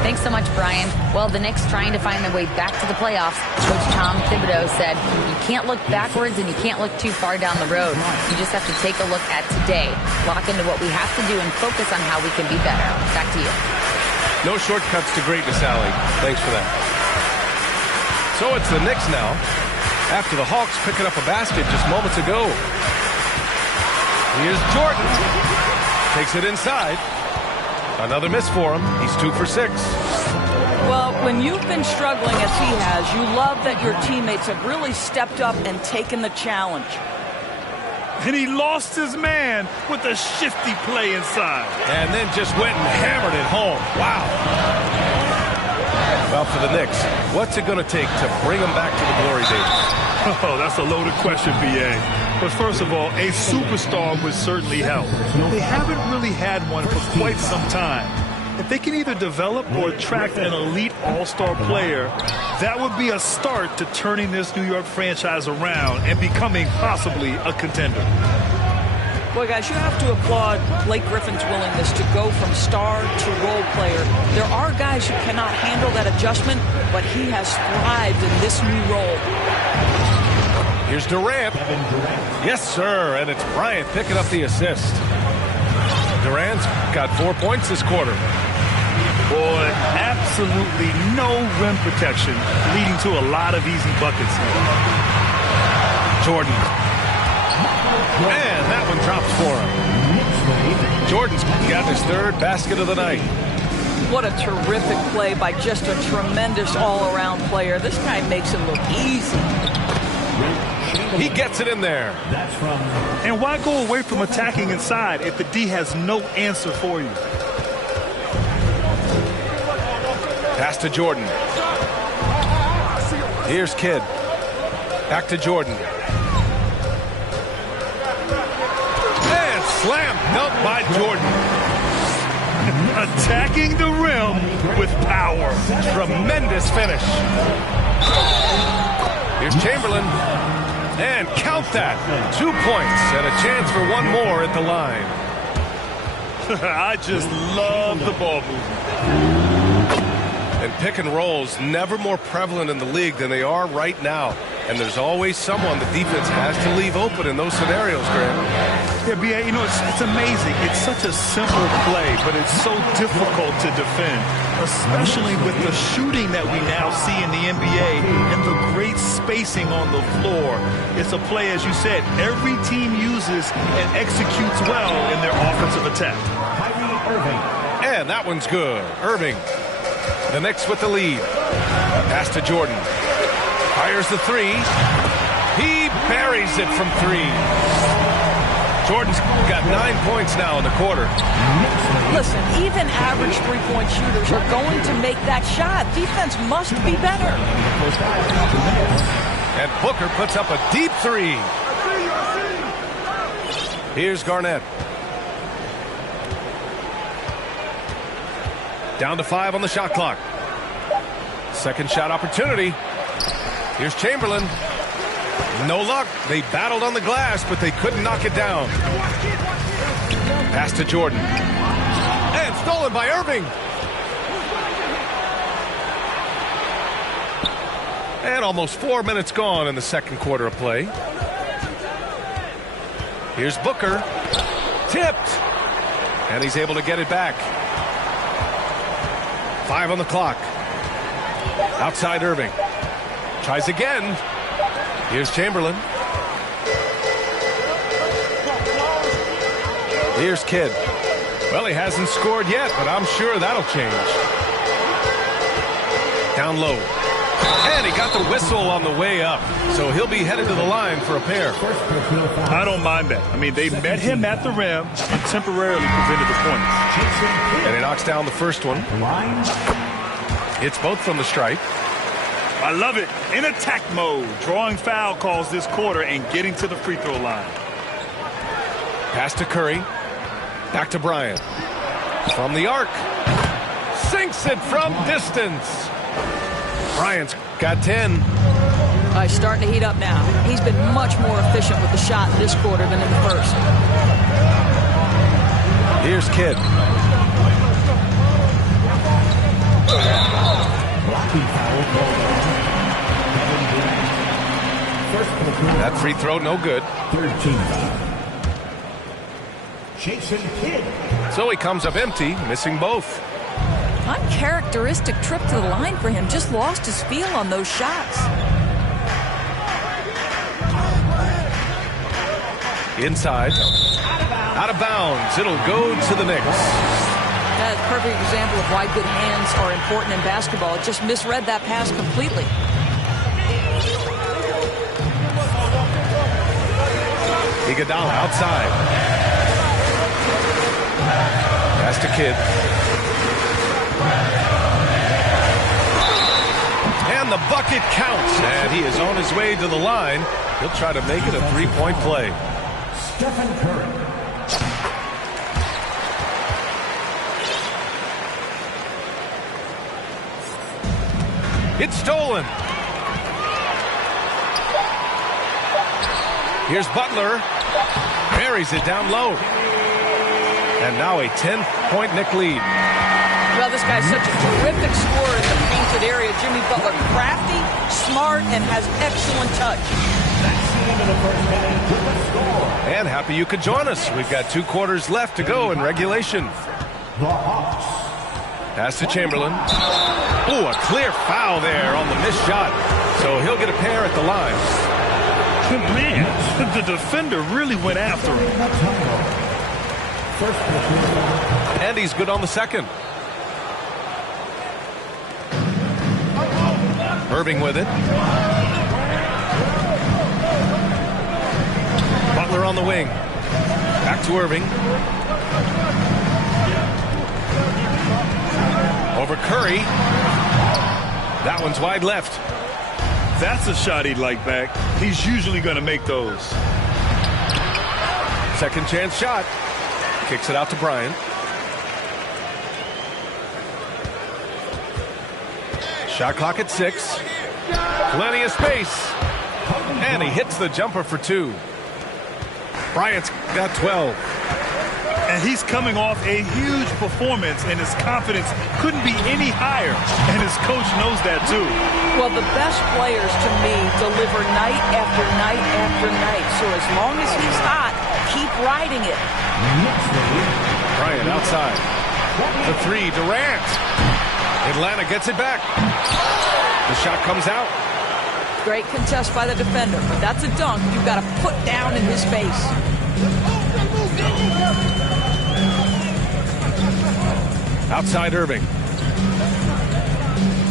Thanks so much, Brian. Well, the Knicks trying to find their way back to the playoffs. Coach Tom Thibodeau said, you can't look backwards and you can't look too far down the road. You just have to take a look at today, lock into what we have to do, and focus on how we can be better. Back to you. No shortcuts to greatness, Allie. Thanks for that. So it's the Knicks now, after the Hawks picking up a basket just moments ago. Here's Jordan. Takes it inside. Another miss for him. He's 2 for 6. Well, when you've been struggling as he has, you love that your teammates have really stepped up and taken the challenge. And he lost his man with a shifty play inside. And then just went and hammered it home. Wow. Well, for the Knicks, what's it going to take to bring them back to the glory days? Oh, that's a loaded question, B.A. But first of all, a superstar would certainly help. They haven't really had one for quite some time. If they can either develop or attract an elite all-star player, that would be a start to turning this New York franchise around and becoming possibly a contender. Well, guys, you have to applaud Blake Griffin's willingness to go from star to role player. There are guys who cannot handle that adjustment, but he has thrived in this new role. Here's Durant. Yes, sir, and it's Bryant picking up the assist. Durant's got 4 points this quarter. Boy, absolutely no rim protection, leading to a lot of easy buckets here. Jordan. And that one drops for him. Jordan's got his third basket of the night. What a terrific play by just a tremendous all-around player. This guy makes it look easy. He gets it in there. And why go away from attacking inside if the D has no answer for you? Pass to Jordan. Here's Kidd. Back to Jordan. And slam dunk by Jordan. Attacking the rim with power. Tremendous finish. Here's Chamberlain. And count that. 2 points and a chance for one more at the line. I just love the ball movement. And pick and rolls never more prevalent in the league than they are right now. And there's always someone the defense has to leave open in those scenarios, Graham. Yeah, B.A., you know, it's amazing. It's such a simple play, but it's so difficult to defend, especially with the shooting that we now see in the NBA and the great spacing on the floor. It's a play, as you said, every team uses and executes well in their offensive attack. And that one's good. Irving. The Knicks with the lead. Pass to Jordan. Fires the three. He buries it from 3. Jordan's got 9 points now in the quarter. Listen, even average three-point shooters are going to make that shot. Defense must be better. And Booker puts up a deep 3. Here's Garnett. Down to 5 on the shot clock. Second shot opportunity. Here's Chamberlain. No luck. They battled on the glass, but they couldn't knock it down. Pass to Jordan. And stolen by Irving. And almost 4 minutes gone in the second quarter of play. Here's Booker. Tipped. And he's able to get it back. 5 on the clock. Outside Irving. Tries again. Here's Chamberlain. Here's Kidd. Well, he hasn't scored yet, but I'm sure that'll change. Down low. And he got the whistle on the way up. So he'll be headed to the line for a pair. I don't mind that. I mean, they met him at the rim and temporarily prevented the points. And he knocks down the first one. It's both from the stripe. I love it. In attack mode, drawing foul calls this quarter and getting to the free throw line. Pass to Curry. Back to Bryant. From the arc. Sinks it from distance. Bryant's got 10. He's starting to heat up now. He's been much more efficient with the shot in this quarter than in the first. Here's Kidd. That free throw, no good. So he comes up empty, missing both. Uncharacteristic trip to the line for him. Just lost his feel on those shots. Inside. Out of bounds. It'll go to the Knicks. That's a perfect example of why good hands are important in basketball. It just misread that pass completely. Iguodala outside. Pass to Kidd. And the bucket counts. And he is on his way to the line. He'll try to make it a three-point play. Stephen Curry. It's stolen. Here's Butler. Buries it down low. And now a 10-point Knick lead. Well, this guy's such a terrific scorer in the painted area. Jimmy Butler, crafty, smart, and has excellent touch. That's the end of the first minute with the score. And happy you could join us. We've got 2 quarters left to go in regulation. The Hawks. Pass to Chamberlain. Ooh, a clear foul there on the missed shot. So he'll get a pair at the line. Man, the defender really went after him. And he's good on the second. Irving with it. Butler on the wing. Back to Irving. Over Curry. That one's wide left. That's a shot he'd like back. He's usually going to make those. Second chance shot. Kicks it out to Bryant. Shot clock at 6. Plenty of space. And he hits the jumper for 2. Bryant's got 12. And he's coming off a huge performance, and his confidence couldn't be any higher. And his coach knows that, too. Well, the best players, to me, deliver night after night after night. So as long as he's hot, keep riding it. Bryant outside. The 3, Durant. Atlanta gets it back. The shot comes out. Great contest by the defender. But that's a dunk you've got to put down in his face. Outside Irving.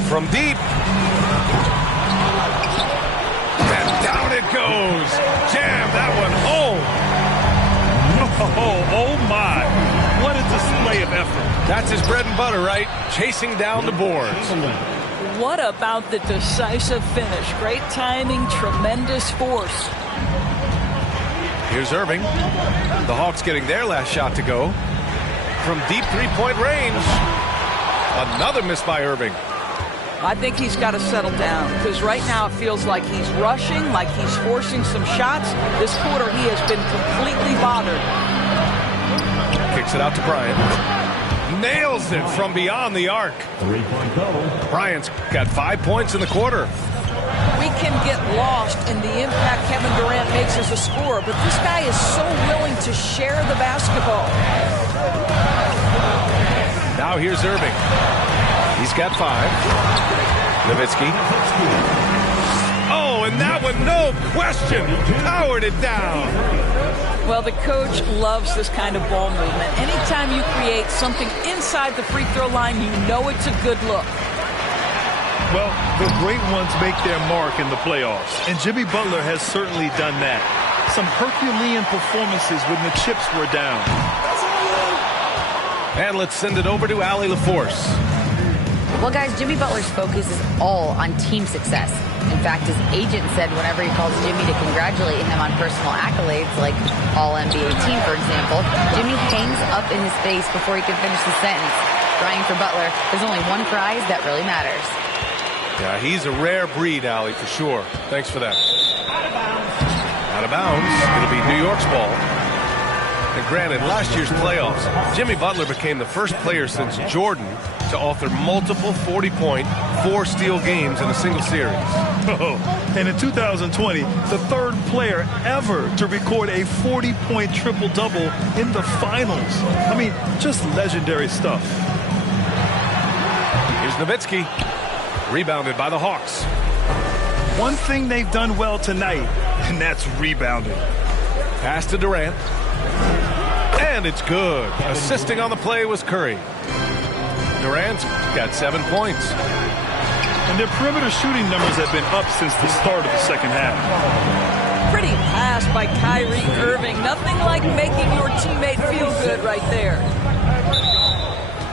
From deep. And down it goes. Jam that one home. Oh my. What a display of effort. That's his bread and butter, right? Chasing down the boards. What about the decisive finish? Great timing, tremendous force. Here's Irving. The Hawks getting their last shot to go. From deep three-point range. Another miss by Irving. I think he's got to settle down because right now it feels like he's rushing, like he's forcing some shots. This quarter he has been completely bothered. Kicks it out to Bryant. Nails it from beyond the arc. 3-point goal. Bryant's got 5 points in the quarter. We can get lost in the impact Kevin Durant makes as a scorer, but this guy is so willing to share the basketball. Now here's Irving. He's got 5. Nowitzki. Oh, and that one and no question, powered it down. Well, the coach loves this kind of ball movement. Anytime you create something inside the free throw line, you know it's a good look. Well, the great ones make their mark in the playoffs, and Jimmy Butler has certainly done that. Some Herculean performances when the chips were down. And let's send it over to Allie LaForce. Well, guys, Jimmy Butler's focus is all on team success. In fact, his agent said whenever he calls Jimmy to congratulate him on personal accolades, like All-NBA team, for example, Jimmy hangs up in his face before he can finish the sentence. Crying for Butler, there's only one prize that really matters. Yeah, he's a rare breed, Allie, for sure. Thanks for that. Out of bounds. It'll be New York's ball. And granted, last year's playoffs, Jimmy Butler became the first player since Jordan to author multiple 40-point, 4-steal games in a single series. Oh, and in 2020, the third player ever to record a 40-point triple-double in the finals. I mean, just legendary stuff. Here's Nowitzki, rebounded by the Hawks. One thing they've done well tonight, and that's rebounding. Pass to Durant. And it's good. Assisting on the play was Curry. Durant's got 7 points. And their perimeter shooting numbers have been up since the start of the second half. Pretty pass by Kyrie Irving. Nothing like making your teammate feel good right there.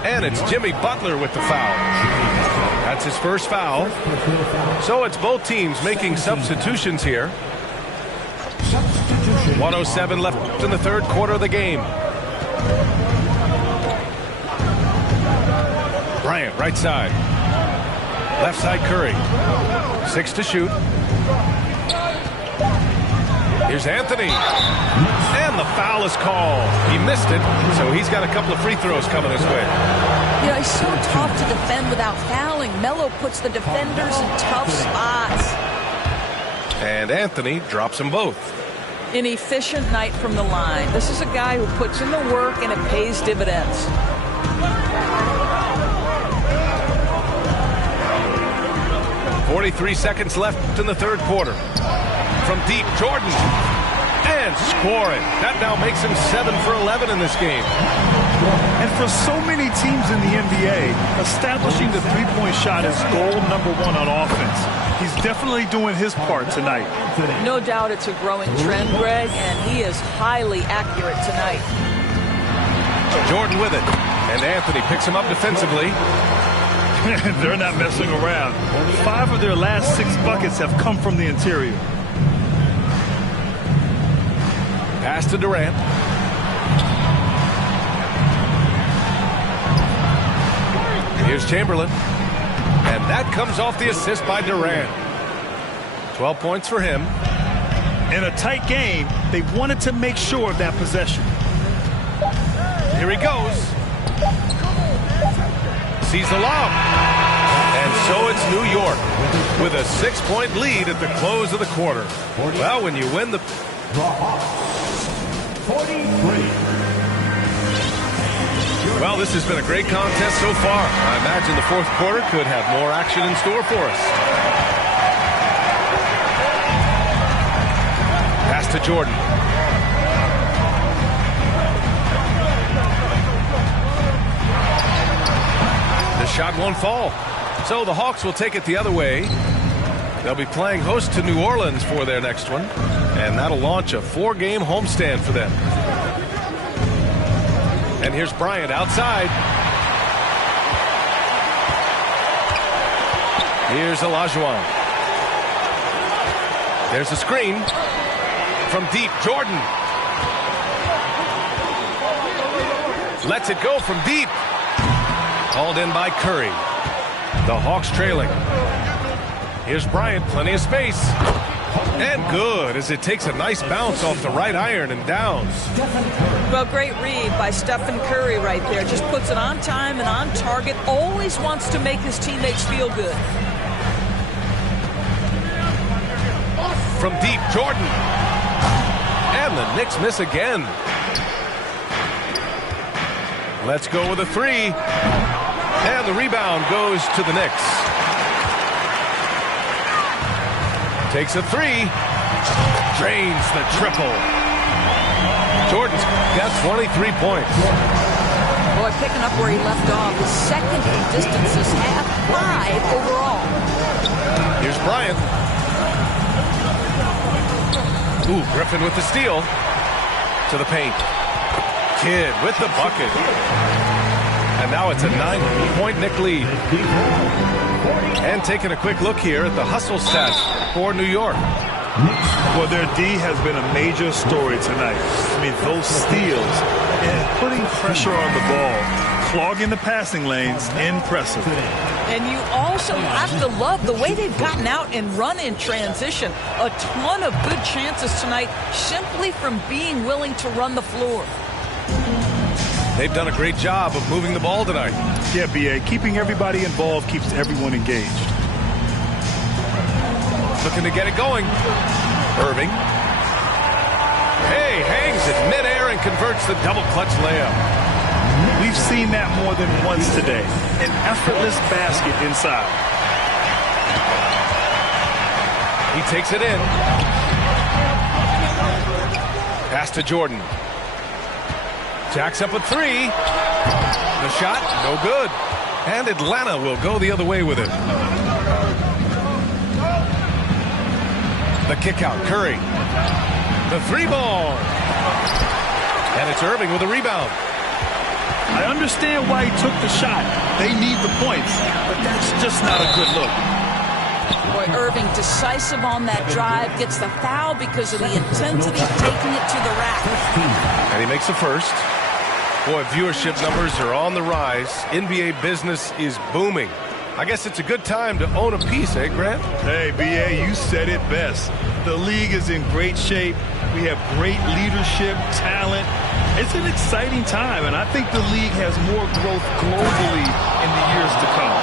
And it's Jimmy Butler with the foul. That's his first foul. So it's both teams making substitutions here. 1:07 left in the third quarter of the game. Bryant, right side. Left side, Curry. 6 to shoot. Here's Anthony. And the foul is called. He missed it, so he's got a couple of free throws coming his way. You know, he's so tough to defend without fouling. Melo puts the defenders in tough spots. And Anthony drops them both. An efficient night from the line. This is a guy who puts in the work and it pays dividends. .43 seconds left in the third quarter. From deep, Jordan. And scoring. That now makes him 7 for 11 in this game. And for so many teams in the NBA, establishing the three-point shot is goal number 1 on offense. He's definitely doing his part tonight. No doubt it's a growing trend, Greg, and he is highly accurate tonight. Jordan with it. And Anthony picks him up defensively. They're not messing around. 5 of their last 6 buckets have come from the interior. Pass to Durant. Here's Chamberlain. And that comes off the assist by Durant. 12 points for him. In a tight game, they wanted to make sure of that possession. Here he goes. Sees the lob. And so it's New York with a 6-point lead at the close of the quarter. Well, when you win the... 43. Well, this has been a great contest so far. I imagine the fourth quarter could have more action in store for us. Pass to Jordan. The shot won't fall. So the Hawks will take it the other way. They'll be playing host to New Orleans for their next one. And that'll launch a 4-game homestand for them. And here's Bryant outside. Here's Olajuwon. There's a screen. From deep, Jordan. Lets it go from deep. Called in by Curry. The Hawks trailing. Here's Bryant, plenty of space. And good, as it takes a nice bounce off the right iron and downs. Well, great read by Stephen Curry right there. Just puts it on time and on target. Always wants to make his teammates feel good. From deep, Jordan. And the Knicks miss again. Let's go with a 3. And the rebound goes to the Knicks. Takes a three. Drains the triple. Jordan's got 23 points. Boy, picking up where he left off. His second in distances, half 5 overall. Here's Bryant. Ooh, Griffin with the steal. To the paint. Kidd with the bucket. And now it's a 9-point Knick lead. And taking a quick look here at the hustle stats for New York. Well, their D has been a major story tonight. I mean, those steals and putting pressure on the ball, clogging the passing lanes, impressive. And you also have to love the way they've gotten out and run in transition. A ton of good chances tonight simply from being willing to run the floor. They've done a great job of moving the ball tonight. Yeah, B.A., keeping everybody involved keeps everyone engaged. Looking to get it going. Irving. Hey, hangs it midair and converts the double clutch layup. We've seen that more than once today. An effortless basket inside. He takes it in. Pass to Jordan. Jacks up a three. The shot, no good. And Atlanta will go the other way with it. The kick out, Curry. The three ball. And it's Irving with a rebound. I understand why he took the shot. They need the points, but that's just not a good look. Boy, Irving decisive on that drive, gets the foul because of the intensity of taking it to the rack. And he makes the first. Boy, viewership numbers are on the rise. NBA business is booming. I guess it's a good time to own a piece, eh, Grant? Hey, B.A., you said it best. The league is in great shape. We have great leadership, talent. It's an exciting time, and I think the league has more growth globally in the years to come.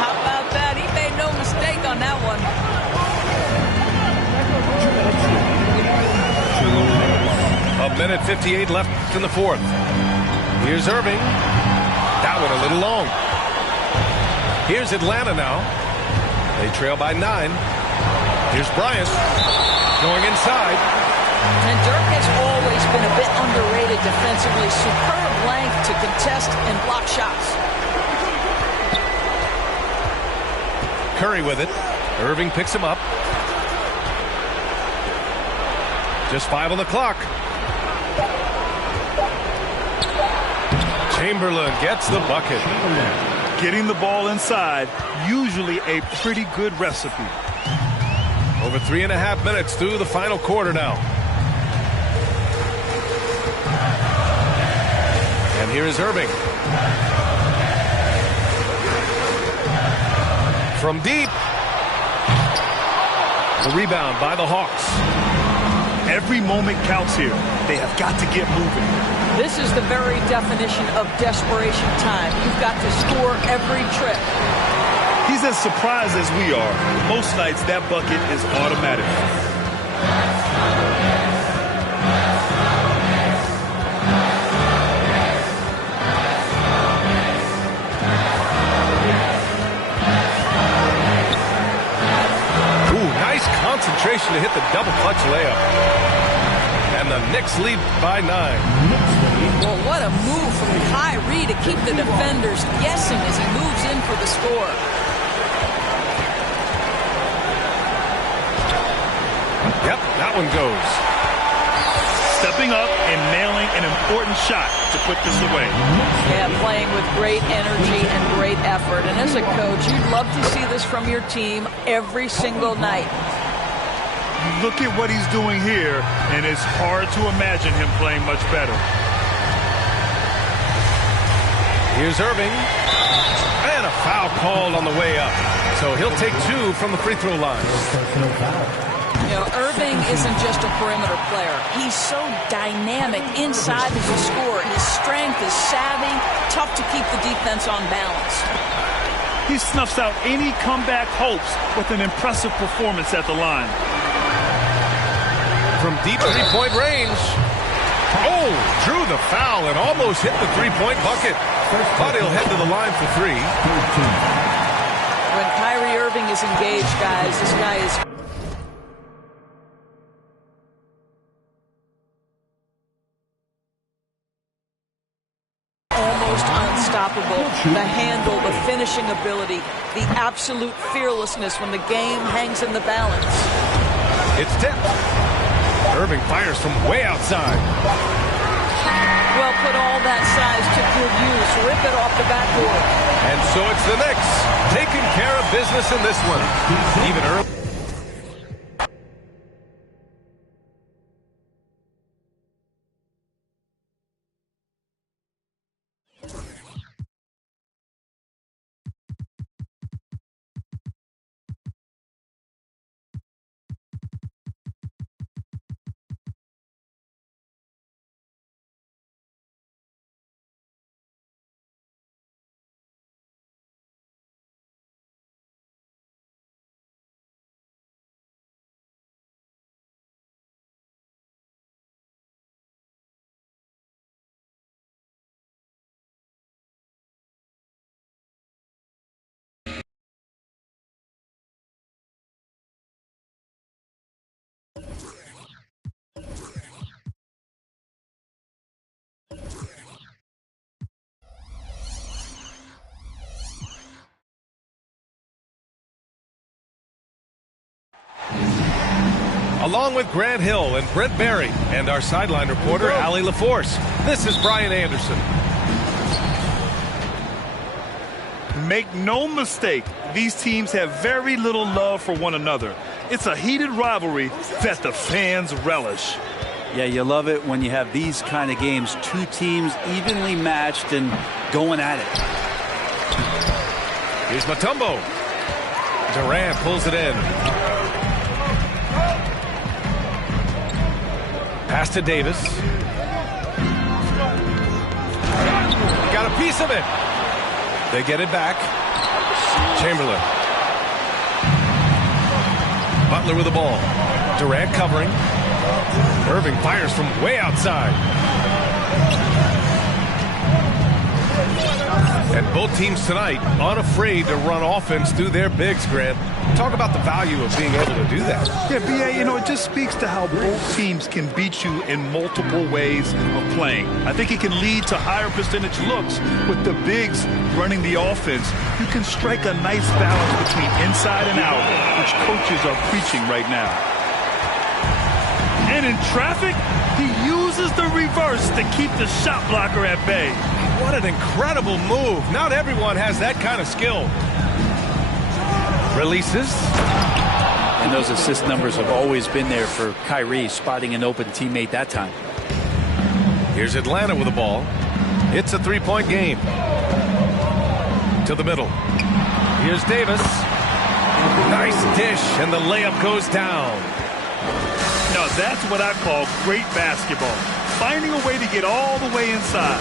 How about that? He made no mistake on that one. A minute 58 left in the fourth. Here's Irving. That one a little long. Here's Atlanta now. They trail by 9. Here's Bryant going inside. And Dirk has always been a bit underrated defensively. Superb length to contest and block shots. Curry with it. Irving picks him up. Just 5 on the clock. Chamberlain gets the bucket. Getting the ball inside, usually a pretty good recipe. Over 3.5 minutes through the final quarter now. And here is Irving. From deep. The rebound by the Hawks. Every moment counts here. They have got to get moving. This is the very definition of desperation time. You've got to score every trip. He's as surprised as we are. Most nights, that bucket is automatic. Ooh, nice concentration to hit the double clutch layup. And the Knicks lead by 9. Well, what a move from Kyrie to keep the defenders guessing as he moves in for the score. Yep, that one goes. Stepping up and nailing an important shot to put this away. Yeah, playing with great energy and great effort. And as a coach, you'd love to see this from your team every single night. Look at what he's doing here, and it's hard to imagine him playing much better. Here's Irving. And a foul called on the way up. So he'll take 2 from the free throw line. You know, Irving isn't just a perimeter player. He's so dynamic inside as a scorer. His strength is savvy, tough to keep the defense on balance. He snuffs out any comeback hopes with an impressive performance at the line. From deep three-point range. Oh, drew the foul and almost hit the three-point bucket. But he'll head to the line for 3. When Kyrie Irving is engaged, guys, this guy is unstoppable. The handle, the finishing ability, the absolute fearlessness when the game hangs in the balance. It's tipped. Irving fires from way outside. Well, put all that size to good use. Rip it off the backboard. And so it's the Knicks taking care of business in this one. Even early. Along with Grant Hill and Brent Barry and our sideline reporter, Allie LaForce, this is Brian Anderson. Make no mistake, these teams have very little love for one another. It's a heated rivalry that the fans relish. Yeah, you love it when you have these kind of games. Two teams evenly matched and going at it. Here's Mutombo. Durant pulls it in. Pass to Davis. Got a piece of it. They get it back. Chamberlain. Butler with the ball. Durant covering. Irving fires from way outside. And both teams tonight unafraid to run offense through their bigs, Grant. Talk about the value of being able to do that. Yeah, B.A., it just speaks to how both teams can beat you in multiple ways of playing. I think it can lead to higher percentage looks with the bigs running the offense. You can strike a nice balance between inside and out, which coaches are preaching right now. And in traffic, he uses the reverse to keep the shot blocker at bay. What an incredible move. Not everyone has that kind of skill. Releases. And those assist numbers have always been there for Kyrie, spotting an open teammate that time. Here's Atlanta with the ball. It's a three-point game. To the middle. Here's Davis. Nice dish, and the layup goes down. Now that's what I call great basketball. Finding a way to get all the way inside.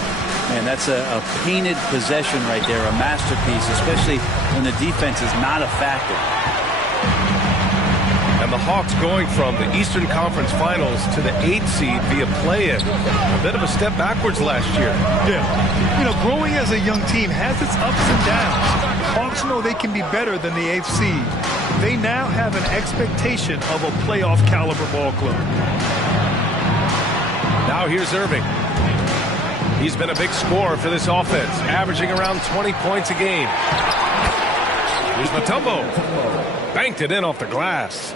Man, that's a painted possession right there, a masterpiece, especially when the defense is not a factor. And the Hawks going from the Eastern Conference Finals to the 8th seed via play-in. A bit of a step backwards last year. Yeah. Growing as a young team has its ups and downs. Hawks know they can be better than the 8th seed. They now have an expectation of a playoff caliber ball club. Now here's Irving. He's been a big scorer for this offense, averaging around 20 points a game. Here's Mutombo. Banked it in off the glass.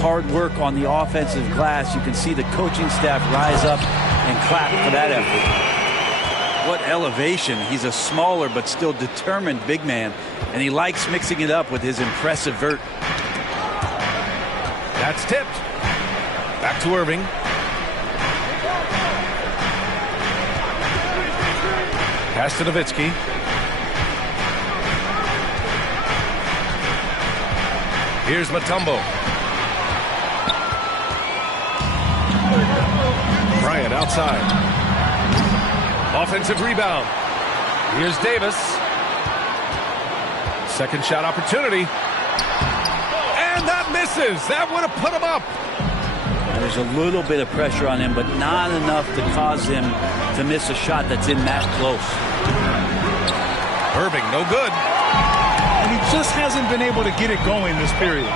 Hard work on the offensive glass. You can see the coaching staff rise up and clap for that effort. What elevation. He's a smaller but still determined big man, and he likes mixing it up with his impressive vert. That's tipped. Back to Irving. Pass to Nowitzki. Here's Mutombo. Bryant outside. Offensive rebound. Here's Davis. Second shot opportunity. And that misses. That would have put him up. There's a little bit of pressure on him, but not enough to cause him to miss a shot that's in that close. Irving, no good. And he just hasn't been able to get it going this period.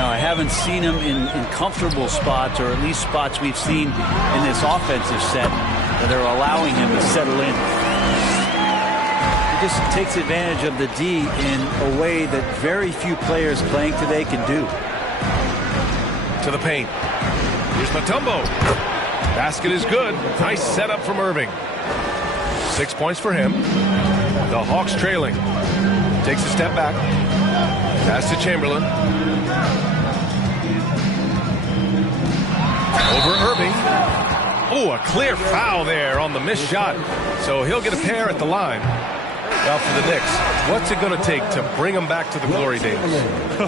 No, I haven't seen him in comfortable spots, or at least spots we've seen in this offensive set that are allowing him to settle in. He just takes advantage of the D in a way that very few players playing today can do. To the paint. Here's Mutombo. Basket is good. Nice setup from Irving. 6 points for him. The Hawks trailing. Takes a step back. Pass to Chamberlain. Over Irving. Oh, a clear foul there on the missed shot. So he'll get a pair at the line. Now for the Knicks, what's it going to take to bring them back to the glory days?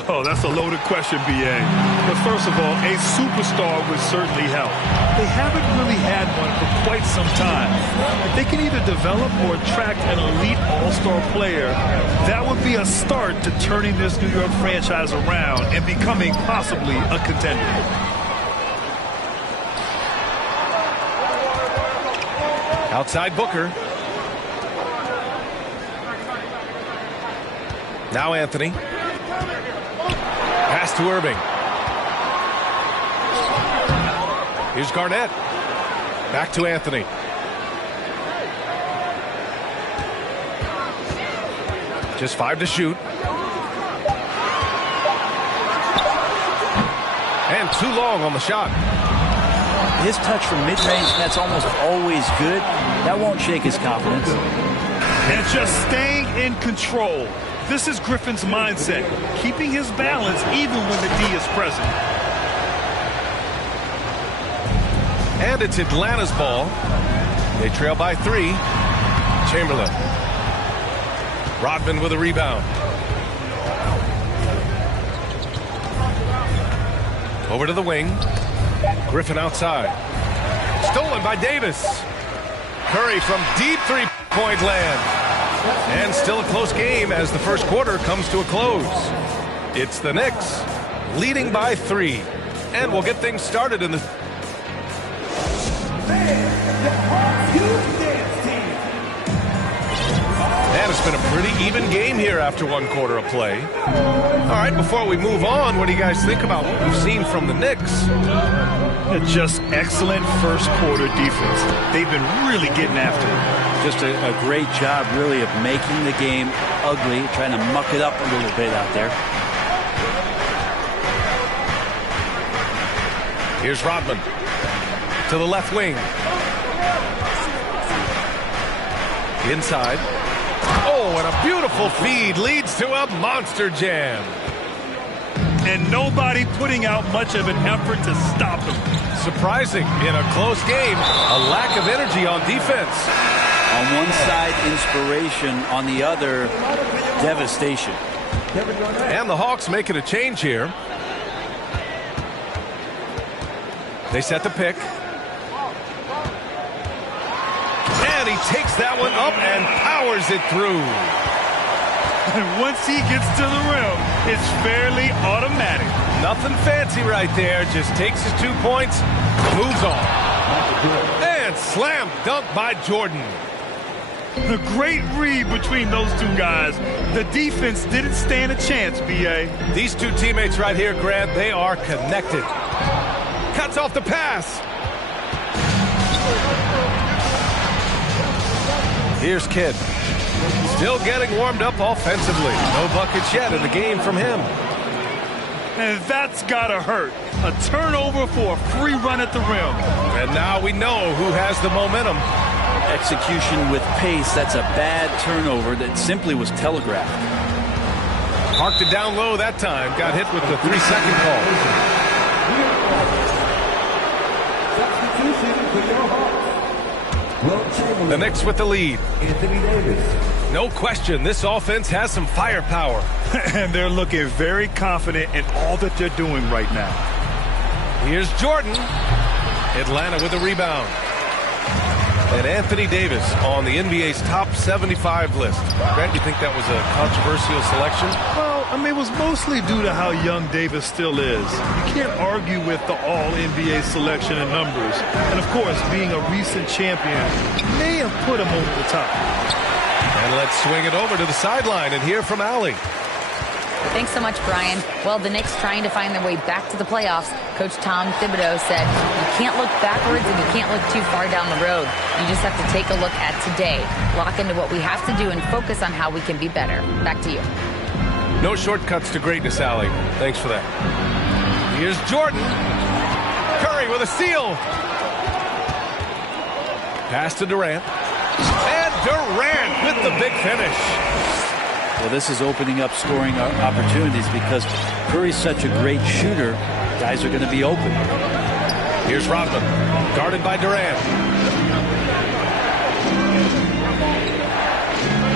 Oh, that's a loaded question, B.A. But first of all, a superstar would certainly help. They haven't really had one for quite some time. If they can either develop or attract an elite all-star player, that would be a start to turning this New York franchise around and becoming possibly a contender. Outside Booker. Now Anthony. Pass to Irving. Here's Garnett. Back to Anthony. Just 5 to shoot. And too long on the shot. His touch from mid-range, that's almost always good. That won't shake his confidence. And just staying in control. This is Griffin's mindset, keeping his balance even when the D is present. And it's Atlanta's ball. They trail by 3. Chamberlain. Rodman with a rebound. Over to the wing. Griffin outside. Stolen by Davis. Curry from deep three-point land. And still a close game as the first quarter comes to a close. It's the Knicks leading by 3. And we'll get things started in the... And it's been a pretty even game here after 1 quarter of play. All right, before we move on, what do you guys think about what we've seen from the Knicks? Just excellent first quarter defense. They've been really getting after it. Just a great job, really, of making the game ugly, trying to muck it up a little bit out there. Here's Rodman to the left wing. Inside. Oh, and a beautiful feed leads to a monster jam. And nobody putting out much of an effort to stop him. Surprising in a close game, a lack of energy on defense. On one side, inspiration. On the other, devastation. And the Hawks making a change here. They set the pick. And he takes that one up and powers it through. And once he gets to the rim, it's fairly automatic. Nothing fancy right there. Just takes his 2 points, moves on. And slam dunk by Jordan. The great read between those two guys. The defense didn't stand a chance, B.A. These two teammates right here, Grant, they are connected. Cuts off the pass. Here's Kidd. Still getting warmed up offensively. No buckets yet in the game from him. And that's gotta hurt. A turnover for a free run at the rim. And now we know who has the momentum. Execution with pace, that's a bad turnover that simply was telegraphed. Parked it down low that time. Got hit with the 3-second call. The Knicks with the lead. No question, this offense has some firepower. And they're looking very confident in all that they're doing right now. Here's Jordan. Atlanta with a rebound. And Anthony Davis on the NBA's top 75 list. Grant, you think that was a controversial selection? Well, I mean, it was mostly due to how young Davis still is. You can't argue with the all-NBA selection and numbers. And, of course, being a recent champion may have put him over the top. And let's swing it over to the sideline and hear from Allie. Thanks so much, Brian. Well, the Knicks trying to find their way back to the playoffs. Coach Tom Thibodeau said, you can't look backwards and you can't look too far down the road. You just have to take a look at today, lock into what we have to do, and focus on how we can be better. Back to you. No shortcuts to greatness, Allie. Thanks for that. Here's Jordan. Curry with a steal. Pass to Durant. And Durant with the big finish. Well, this is opening up scoring opportunities because Curry's such a great shooter. Guys are going to be open. Here's Rodman, guarded by Durant.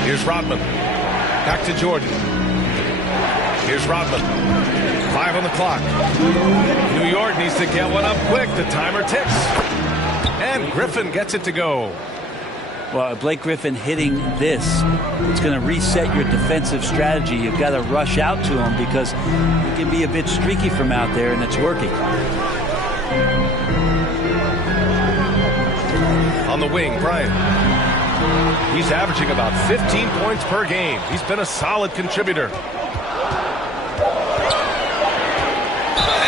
Here's Rodman. Back to Jordan. Here's Rodman. 5 on the clock. New York needs to get one up quick. The timer ticks. And Griffin gets it to go. Well, Blake Griffin hitting this, it's going to reset your defensive strategy. You've got to rush out to him because he can be a bit streaky from out there, and it's working. On the wing, Bryant. He's averaging about 15 points per game. He's been a solid contributor.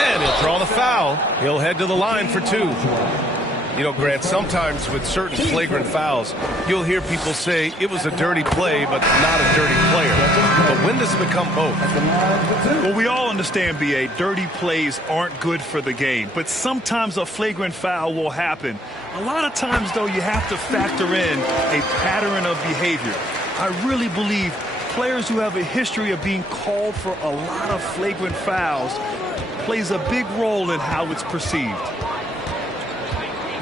And he'll draw the foul. He'll head to the line for 2. You know, Grant, sometimes with certain flagrant fouls, you'll hear people say it was a dirty play, but not a dirty player. But when does it become both? Well, we all understand, B.A., dirty plays aren't good for the game. But sometimes a flagrant foul will happen. A lot of times, though, you have to factor in a pattern of behavior. I really believe players who have a history of being called for a lot of flagrant fouls plays a big role in how it's perceived.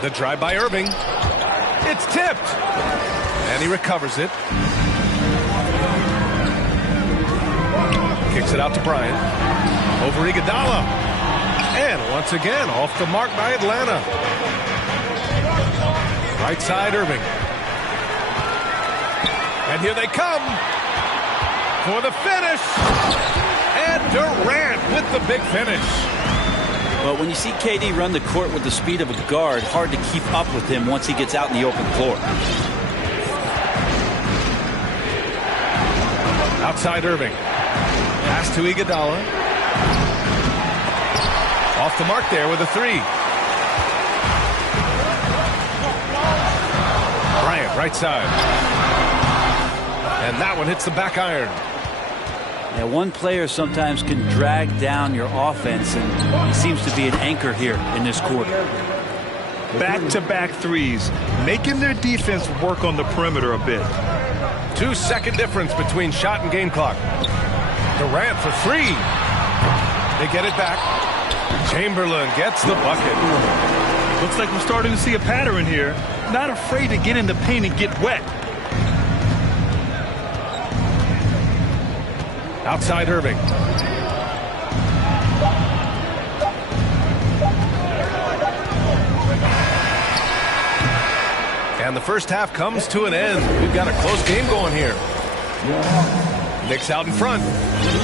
The drive by Irving. It's tipped. And he recovers it. Kicks it out to Bryant. Over Iguodala. And once again, off the mark by Atlanta. Right side, Irving. And here they come for the finish. And Durant with the big finish. But when you see KD run the court with the speed of a guard, hard to keep up with him once he gets out in the open floor. Outside Irving. Pass to Iguodala. Off the mark there with a 3. Bryant, right side. And that one hits the back iron. Now, one player sometimes can drag down your offense, and he seems to be an anchor here in this quarter. Back-to-back threes, making their defense work on the perimeter a bit. 2-second difference between shot and game clock. Durant for 3. They get it back. Chamberlain gets the bucket. Looks like we're starting to see a pattern here. Not afraid to get in the paint and get wet. Outside Irving. And the first half comes to an end. We've got a close game going here. Knicks out in front,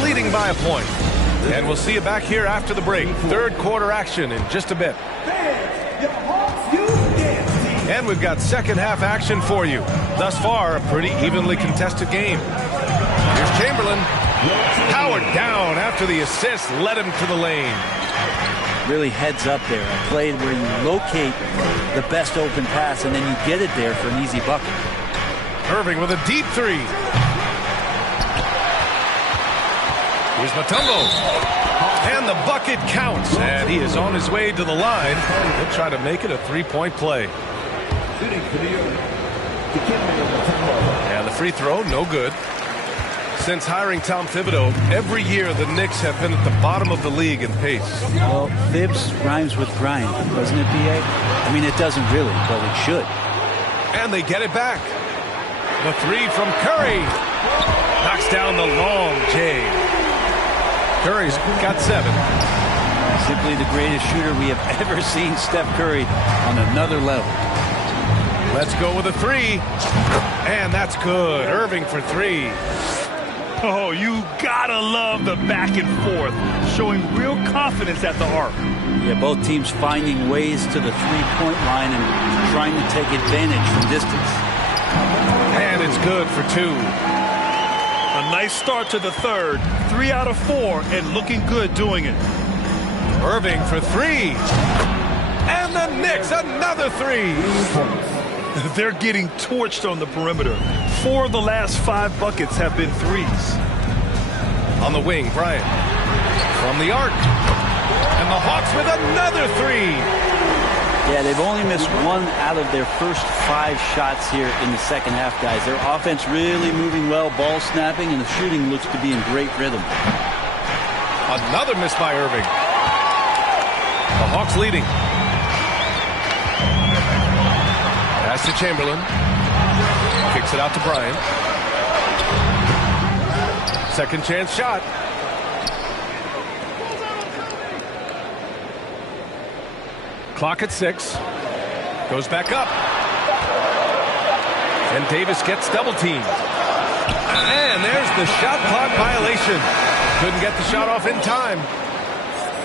leading by a point. And we'll see you back here after the break. Third quarter action in just a bit. And we've got second half action for you. Thus far, a pretty evenly contested game. Here's Chamberlain. Powered down after the assist led him to the lane. Really heads up there. A play where you locate the best open pass and then you get it there for an easy bucket. Irving with a deep 3. Here's Mutombo. And the bucket counts. And he is on his way to the line. He'll try to make it a 3-point play. And the free throw, no good. Since hiring Tom Thibodeau, every year the Knicks have been at the bottom of the league in pace. Well, Thibs rhymes with grind, doesn't it, B.A.? I mean, it doesn't really, but it should. And they get it back. The 3 from Curry. Knocks down the long J. Curry's got 7. Simply the greatest shooter we have ever seen, Steph Curry, on another level. Let's go with a 3. And that's good. Irving for 3. Oh, you gotta love the back and forth, showing real confidence at the arc. Yeah, both teams finding ways to the three-point line and trying to take advantage from distance. And it's good for 2. nice start to the third. 3 out of 4 and looking good doing it. Irving for 3. And the Knicks, another 3. They're getting torched on the perimeter. 4 of the last 5 buckets have been threes. On the wing, Bryant. From the arc. And the Hawks with another 3. Yeah, they've only missed 1 out of their first 5 shots here in the second half, guys. Their offense really moving well, ball snapping, and the shooting looks to be in great rhythm. Another miss by Irving. The Hawks leading. Pass to Chamberlain. Kicks it out to Bryant. Second chance shot. Clock at 6. Goes back up. And Davis gets double teamed. And there's the shot clock violation. Couldn't get the shot off in time.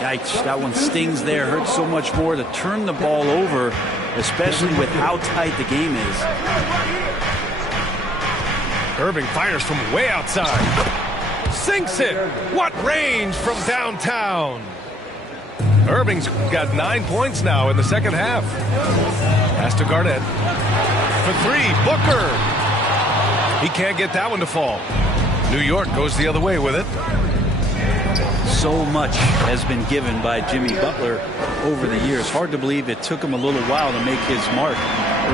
Yikes, that one stings there. Hurts so much more to turn the ball over, especially with how tight the game is. Irving fires from way outside. Sinks it. What range from downtown. Irving's got 9 points now in the second half. Pass to Garnett. For 3, Booker. He can't get that one to fall. New York goes the other way with it. So much has been given by Jimmy Butler over the years. Hard to believe it took him a little while to make his mark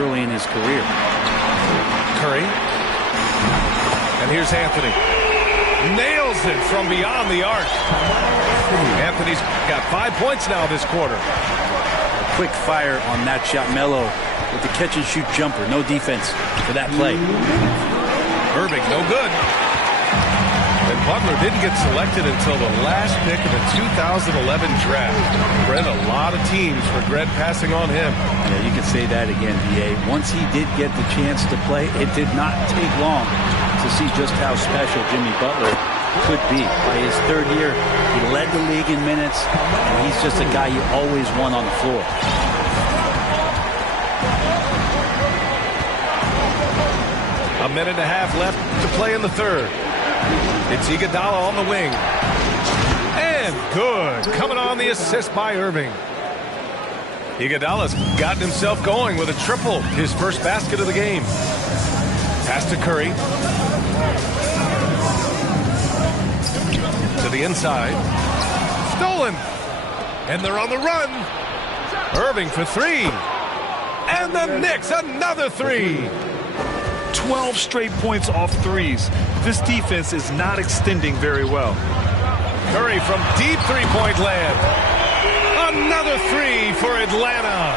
early in his career. Curry. And here's Anthony. Nails it from beyond the arc. Anthony's got 5 points now this quarter. A quick fire on that shot. Melo with the catch and shoot jumper. No defense for that play. Irving, no good. And Butler didn't get selected until the last pick of the 2011 draft. Brent, a lot of teams regret passing on him. Yeah, you can say that again, B.A. Once he did get the chance to play, it did not take long to see just how special Jimmy Butler could be. By his third year, he led the league in minutes, and he's just a guy you always want on the floor. A minute and a half left to play in the third. It's Iguodala on the wing. And good. Coming on the assist by Irving. Iguodala's gotten himself going with a triple. His first basket of the game. Pass to Curry. To the inside. Stolen. And they're on the run. Irving for 3. And the Knicks another 3. 12 straight points off threes. This defense is not extending very well. Curry from deep three-point land. Another 3 for Atlanta.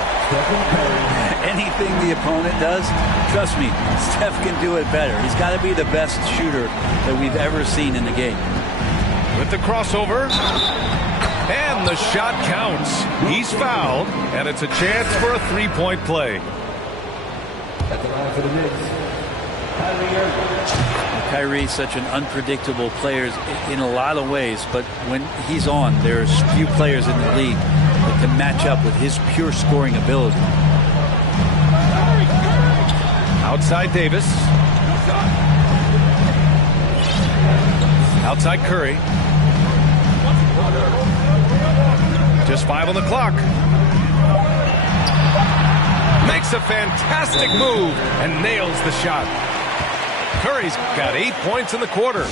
Anything the opponent does, trust me, Steph can do it better. He's got to be the best shooter that we've ever seen in the game. With the crossover. And the shot counts. He's fouled, and it's a chance for a 3-point play. At the line for the Knicks, Kyrie's such an unpredictable player in a lot of ways, but when he's on, there's few players in the league that can match up with his pure scoring ability. Outside Davis. Outside Curry. Just 5 on the clock. Makes a fantastic move and nails the shot. Curry's got 8 points in the quarter.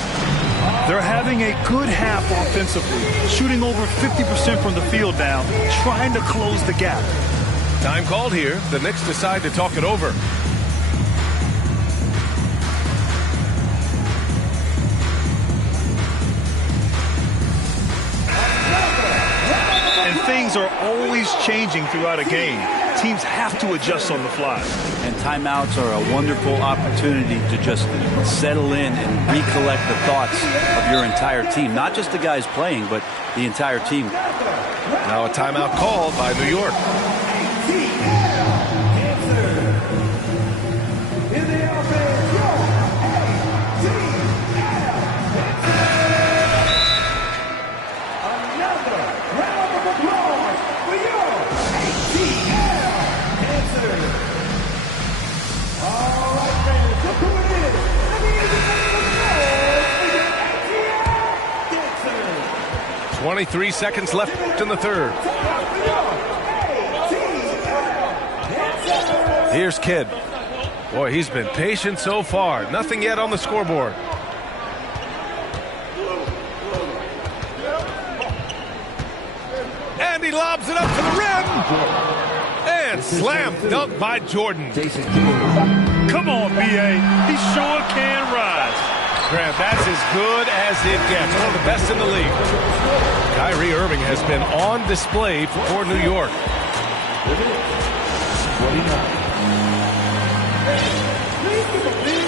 They're having a good half offensively, shooting over 50% from the field now, trying to close the gap. Time called here. The Knicks decide to talk it over. And things are always changing throughout a game. Teams have to adjust on the fly. And timeouts are a wonderful opportunity to just settle in and recollect the thoughts of your entire team. Not just the guys playing, but the entire team. Now a timeout called by New York. 23 seconds left in the third. Here's Kidd. Boy, he's been patient so far. Nothing yet on the scoreboard. And he lobs it up to the rim. And slam dunk by Jordan. Come on, B.A. He sure can rise. Grant, that's as good as it gets. One of the best in the league. Kyrie Irving has been on display for New York.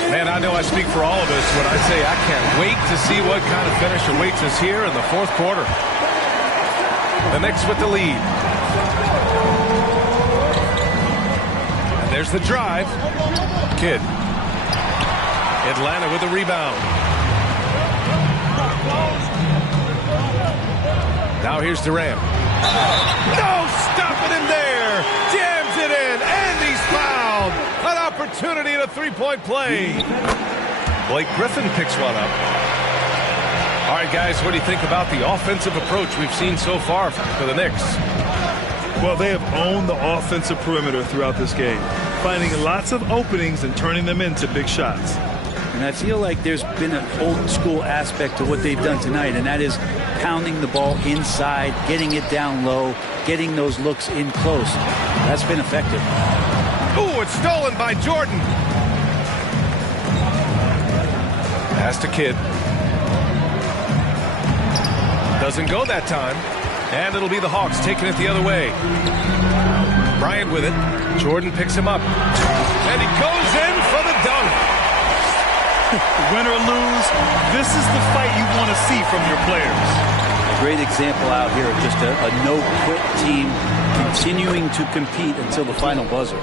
Man, I know I speak for all of us when I say I can't wait to see what kind of finish awaits us here in the fourth quarter. The Knicks with the lead. And there's the drive. Kidd. Atlanta with the rebound. Now here's Durant. No, stopping him there. Jams it in, and he's fouled. An opportunity in a three-point play. Blake Griffin picks one up. All right, guys, what do you think about the offensive approach we've seen so far for the Knicks? Well, they have owned the offensive perimeter throughout this game, finding lots of openings and turning them into big shots. And I feel like there's been an old school aspect to what they've done tonight, and that is pounding the ball inside, getting it down low, getting those looks in close. That's been effective. Ooh, it's stolen by Jordan. Pass to Kidd. Doesn't go that time. And it'll be the Hawks taking it the other way. Bryant with it. Jordan picks him up. And he goes in for the dunk. Win or lose, this is the fight you want to see from your players. A great example out here of just a no-quit team continuing to compete until the final buzzer.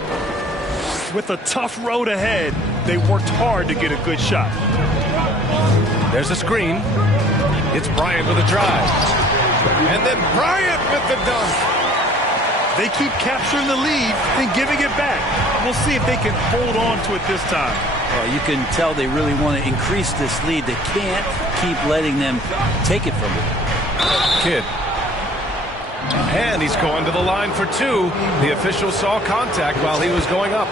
With a tough road ahead, they worked hard to get a good shot. There's a screen. It's Bryant with a drive. And then Bryant with the dunk. They keep capturing the lead and giving it back. We'll see if they can hold on to it this time. Well, you can tell they really want to increase this lead. They can't keep letting them take it from them. Kidd. And he's going to the line for two. The official saw contact while he was going up.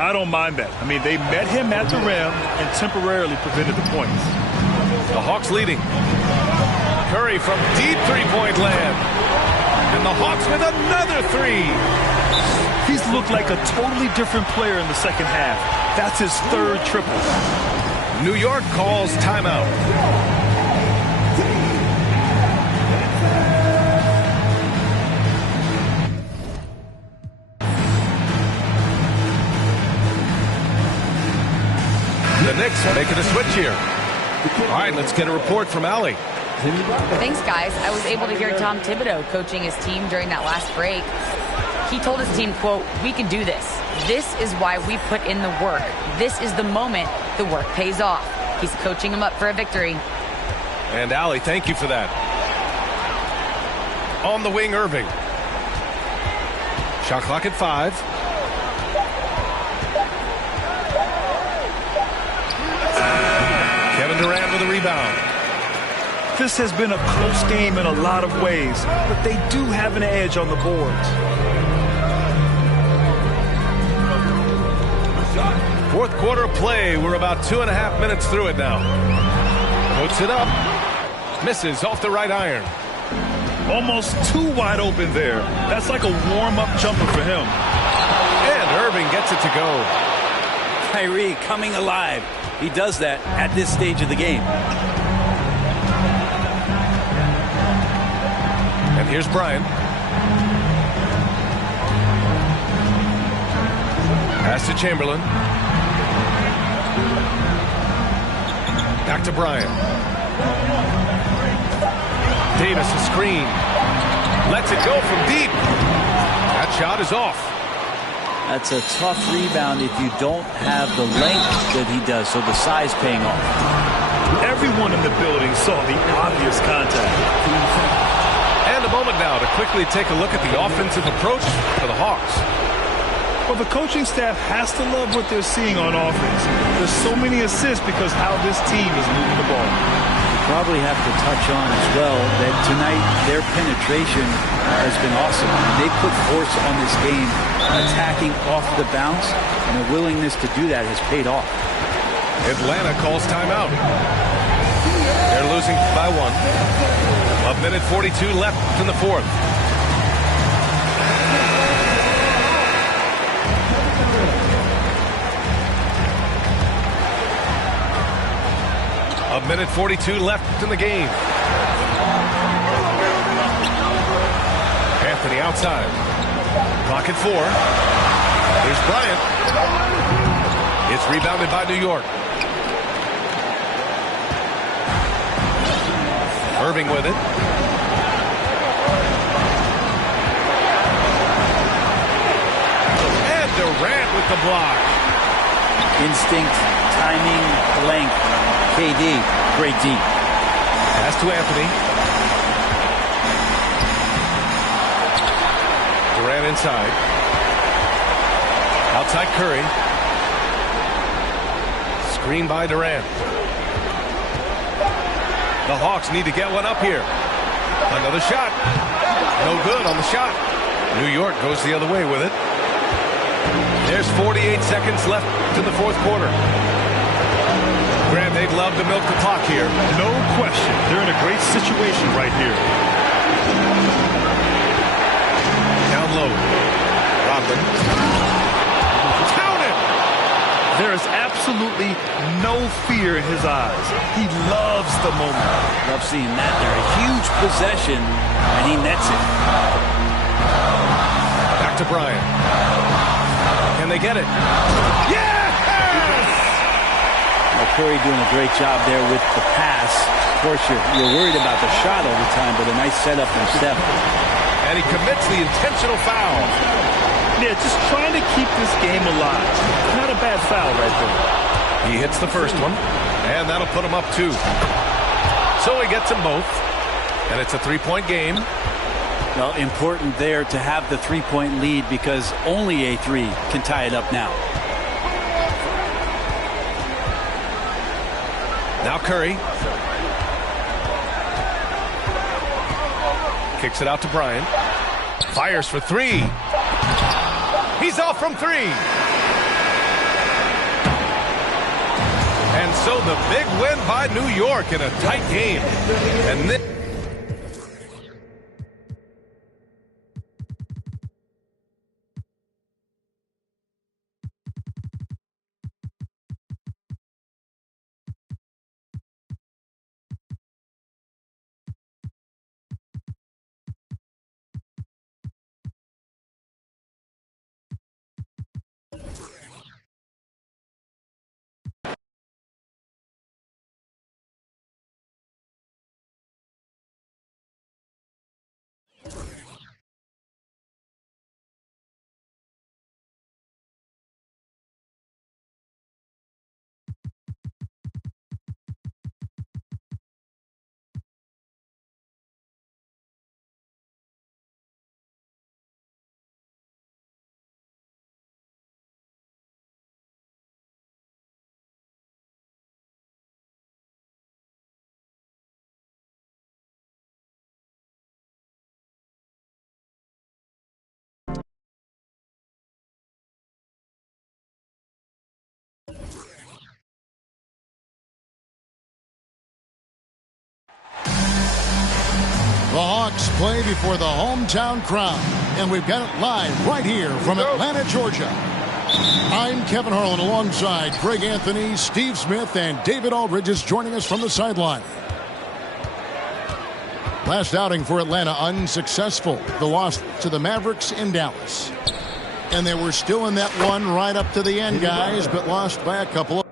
I don't mind that. I mean, they met him at the rim and temporarily prevented the points. The Hawks leading. Curry from deep three-point land. And the Hawks with another three. He's looked like a totally different player in the second half. That's his third triple. New York calls timeout. The Knicks are making a switch here. All right, let's get a report from Allie. Thanks, guys. I was able to hear Tom Thibodeau coaching his team during that last break. He told his team, quote, "We can do this. This is why we put in the work. This is the moment the work pays off." He's coaching them up for a victory. And Allie, thank you for that. On the wing, Irving. Shot clock at 5. Kevin Durant with a rebound. This has been a close game in a lot of ways, but they do have an edge on the boards. Fourth quarter play. We're about 2.5 minutes through it now. Puts it up. Misses off the right iron. Almost too wide open there. That's like a warm-up jumper for him. And Irving gets it to go. Kyrie coming alive. He does that at this stage of the game. And here's Bryant. Pass to Chamberlain. Back to Bryant. Davis a screen. Lets it go from deep. That shot is off. That's a tough rebound if you don't have the length that he does, so the size paying off. Everyone in the building saw the obvious contact. And a moment now to quickly take a look at the offensive approach for the Hawks. Well, the coaching staff has to love what they're seeing on offense. There's so many assists because how this team is moving the ball. probably have to touch on as well that tonight their penetration has been awesome. They put force on this game, attacking off the bounce, and the willingness to do that has paid off. Atlanta calls timeout. They're losing by 1. 1:42 left in the fourth. A minute 42 left in the game. Anthony outside. Clock at 4. Here's Bryant. It's rebounded by New York. Irving with it. And Durant with the block. Instinct, timing, length. KD, great deep. Pass to Anthony. Durant inside. Outside Curry. Screen by Durant. The Hawks need to get one up here. Another shot. No good on the shot. New York goes the other way with it. There's 48 seconds left in the fourth quarter. Grant, they'd love to milk the clock here. No question. They're in a great situation right here. Down low. Rodman. Count it! There is absolutely no fear in his eyes. He loves the moment. Love seeing that there. A huge possession, and he nets it. Back to Bryant. Can they get it? Yes! Curry doing a great job there with the pass. Of course, you're worried about the shot all the time, but a nice setup from Steph. And he commits the intentional foul. Yeah, just trying to keep this game alive. Not a bad foul right there. He hits the first one, and that'll put him up 2. So he gets them both, and it's a 3-point game. Well, important there to have the 3-point lead because only a 3 can tie it up now. Now Curry. Kicks it out to Bryant. Fires for 3. He's off from 3. And so the big win by New York in a tight game. And then The Hawks play before the hometown crowd, and we've got it live right here from Atlanta, Georgia. I'm Kevin Harlan alongside Greg Anthony, Steve Smith, and David Aldridge is joining us from the sideline. Last outing for Atlanta unsuccessful. The loss to the Mavericks in Dallas. And they were still in that one right up to the end, guys, but lost by a couple of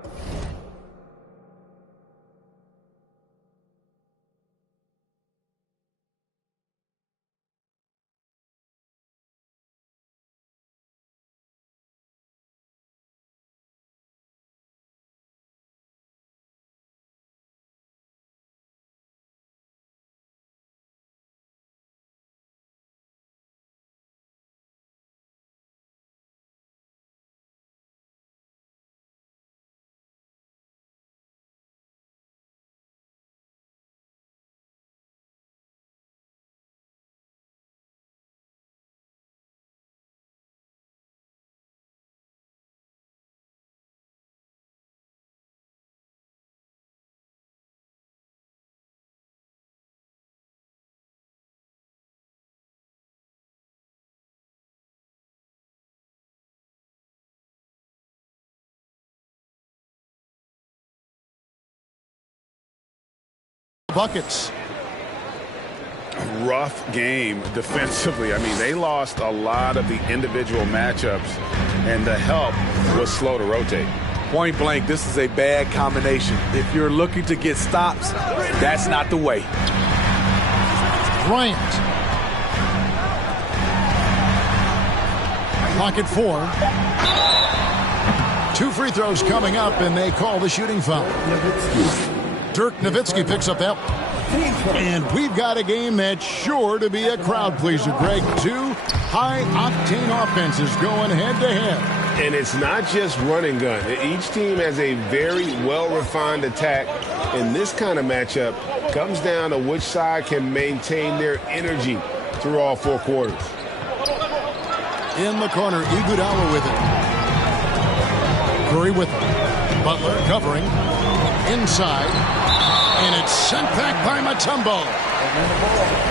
buckets. Rough game defensively. I mean, they lost a lot of the individual matchups, and the help was slow to rotate. Point blank, this is a bad combination. If you're looking to get stops, that's not the way. Bryant. Clock at 4. 2 free throws coming up, and they call the shooting foul. Dirk Nowitzki picks up that one. And we've got a game that's sure to be a crowd pleaser, Greg. 2 high-octane offenses going head-to-head. And it's not just run and gun. Each team has a very well-refined attack. And this kind of matchup comes down to which side can maintain their energy through all 4 quarters. In the corner, Iguodala with it. Curry with it. Butler covering. Inside. And it's sent back by Mutombo.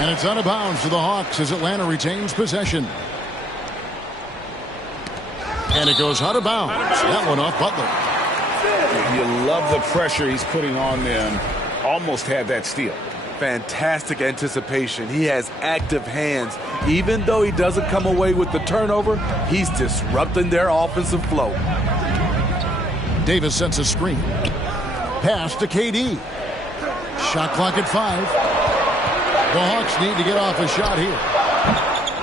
And it's out of bounds to the Hawks as Atlanta retains possession. And it goes out of bounds. That one off Butler. You love the pressure he's putting on them. Almost had that steal. Fantastic anticipation. He has active hands. Even though he doesn't come away with the turnover, he's disrupting their offensive flow. Davis sets a screen. Pass to KD. Shot clock at 5. The Hawks need to get off a shot here.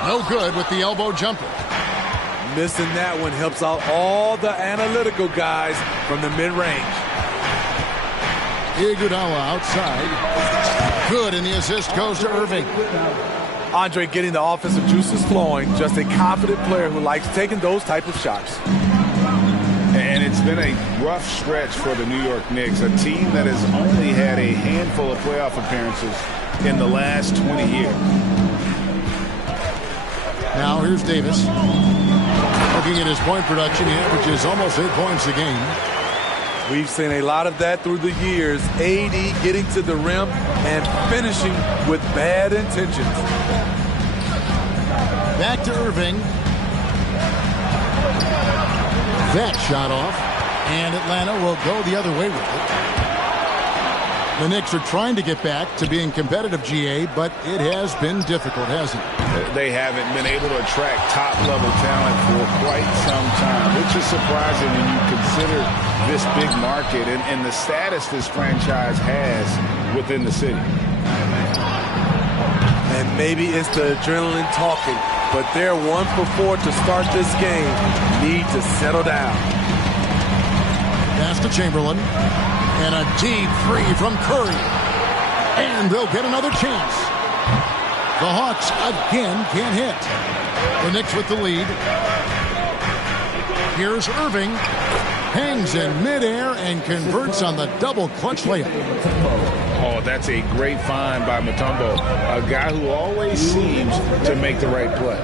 No good with the elbow jumper. Missing that one helps out all the analytical guys from the mid-range. Iguodala outside. Good, and the assist goes to Irving. Andre getting the offensive juices flowing. Just a confident player who likes taking those type of shots. And it's been a rough stretch for the New York Knicks, a team that has only had a handful of playoff appearances in the last 20 years. Now here's Davis. Looking at his point production, he averages almost 8 points a game. We've seen a lot of that through the years. AD getting to the rim and finishing with bad intentions. Back to Irving. That shot off, and Atlanta will go the other way with it. The Knicks are trying to get back to being competitive, GA, but it has been difficult, hasn't it? They haven't been able to attract top-level talent for quite some time, which is surprising when you consider this big market and the status this franchise has within the city. And maybe it's the adrenaline talking, but they're 1 for 4 to start this game. Need to settle down. Pass to Chamberlain. And a deep three from Curry. And they'll get another chance. The Hawks again can't hit. The Knicks with the lead. Here's Irving. Hangs in midair and converts on the double clutch layup. Oh, that's a great find by Mutombo, a guy who always seems to make the right play.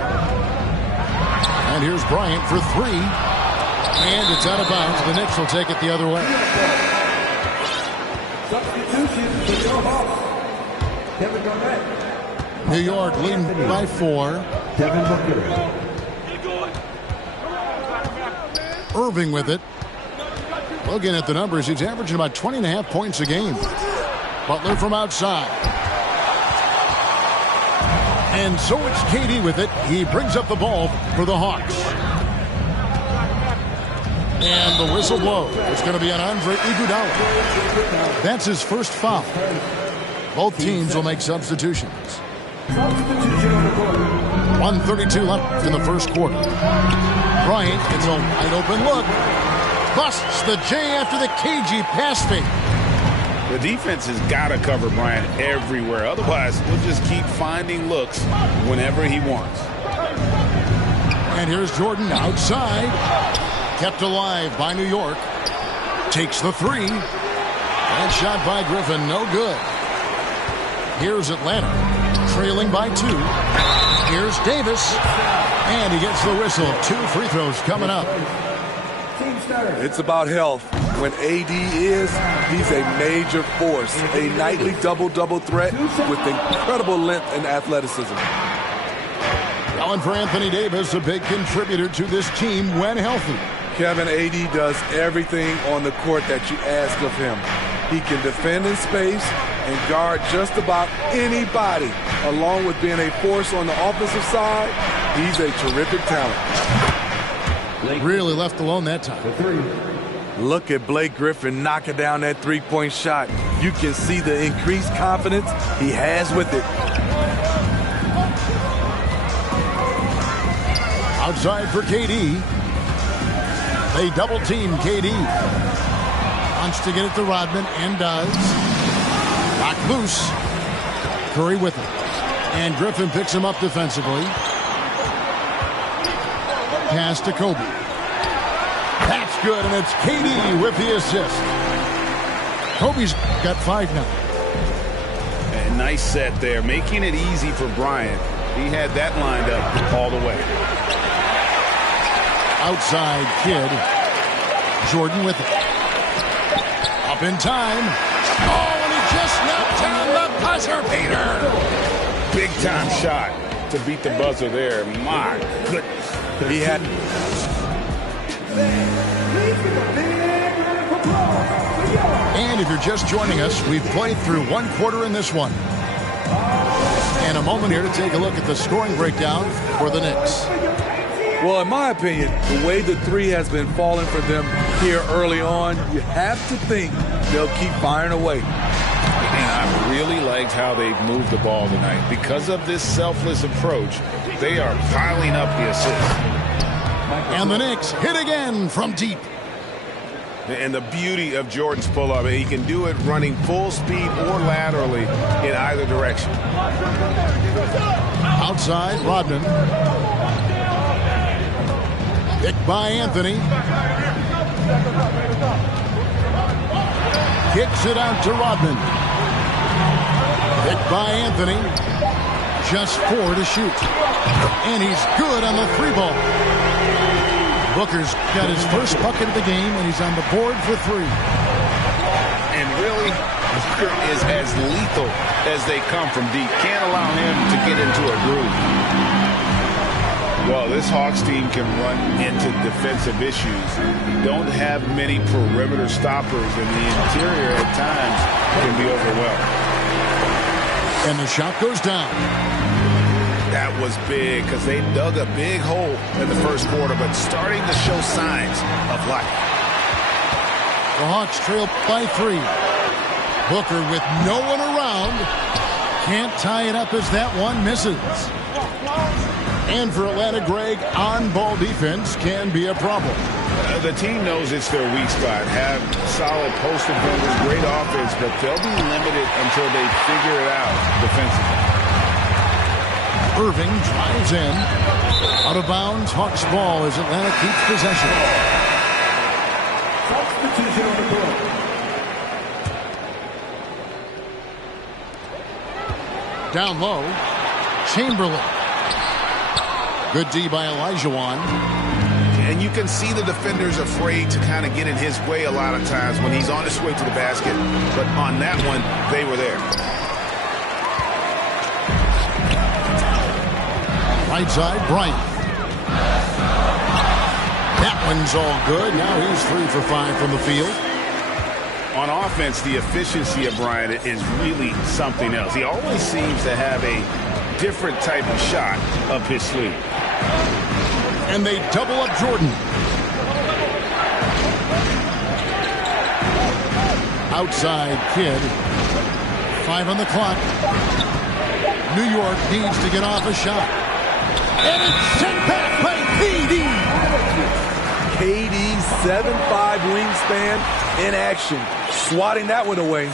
And here's Bryant for 3. And it's out of bounds. The Knicks will take it the other way. New York leading by 4. Irving with it. Looking at the numbers, he's averaging about 20.5 points a game. Butler from outside. And so it's KD with it. He brings up the ball for the Hawks. And the whistle blows. It's going to be on Andre Iguodala. That's his first foul. Both teams will make substitutions. 1:32 left in the first quarter. Bryant gets a wide open look. Busts the J after the cagey pass fake. The defense has got to cover Bryant everywhere. Otherwise, we'll just keep finding looks whenever he wants. And here's Jordan outside. Kept alive by New York. Takes the 3. And shot by Griffin, no good. Here's Atlanta, trailing by 2. Here's Davis. And he gets the whistle. 2 free throws coming up. It's about health. When AD is, he's a major force. A nightly double-double threat with incredible length and athleticism. Going for Anthony Davis, a big contributor to this team when healthy. Kevin, AD does everything on the court that you ask of him. He can defend in space, and guard just about anybody. Along with being a force on the offensive side, he's a terrific talent. Really left alone that time. Look at Blake Griffin knocking down that three-point shot. You can see the increased confidence he has with it. Outside for KD. They double team KD. Wants to get it to Rodman and does. Knocked loose. Curry with it. And Griffin picks him up defensively. Pass to Kobe. That's good, and it's KD with the assist. Kobe's got 5 now. And nice set there, making it easy for Bryant. He had that lined up all the way. Outside Kid. Jordan with it. Up in time. Oh, and he just knocked down the buzzer beater. Big time shot to beat the buzzer there. My goodness. He had. And if you're just joining us, we've played through 1 quarter in this one. And a moment here to take a look at the scoring breakdown for the Knicks. Well, in my opinion, the way the three has been falling for them here early on, you have to think they'll keep firing away. And I really liked how they've moved the ball tonight. Because of this selfless approach, they are piling up the assists. And the Knicks hit again from deep. And the beauty of Jordan's pull-up, he can do it running full speed or laterally in either direction. Outside, Rodman. Picked by Anthony. Kicks it out to Rodman. Picked by Anthony. Just 4 to shoot. And he's good on the 3-ball. Booker's got his first bucket of the game, and he's on the board for 3. And really, Booker is as lethal as they come from deep. Can't allow him to get into a groove. Well, this Hawks team can run into defensive issues. Don't have many perimeter stoppers, and the interior at times can be overwhelmed. And the shot goes down. That was big because they dug a big hole in the first quarter, but starting to show signs of life. The Hawks trail by 3. Booker with no one around. Can't tie it up as that one misses. And for Atlanta, Greg, on-ball defense can be a problem. The team knows it's their weak spot. Have solid post defenders, great offense, but they'll be limited until they figure it out defensively. Irving drives in. Out of bounds, Hawks ball as Atlanta keeps possession. Substitution on the court. Down low, Chamberlain. Good D by Olajuwon. And you can see the defenders afraid to kind of get in his way a lot of times when he's on his way to the basket. But on that one, they were there. Right side, Bryant. That one's all good. Now he's 3 for 5 from the field. On offense, the efficiency of Bryant is really something else. He always seems to have a different type of shot up his sleeve. And they double up Jordan. Outside Kid. 5 on the clock. New York needs to get off a shot. And it's sent back by KD. KD, 7'5" wingspan in action. Swatting that one away.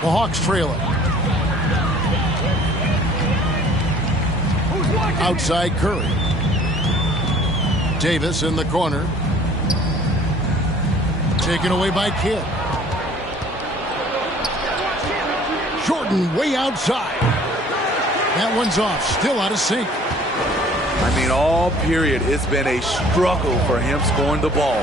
The Hawks trail it. Outside Curry. Davis in the corner. Taken away by Kidd. Jordan way outside. That one's off. Still out of sync. I mean, all period, it's been a struggle for him scoring the ball.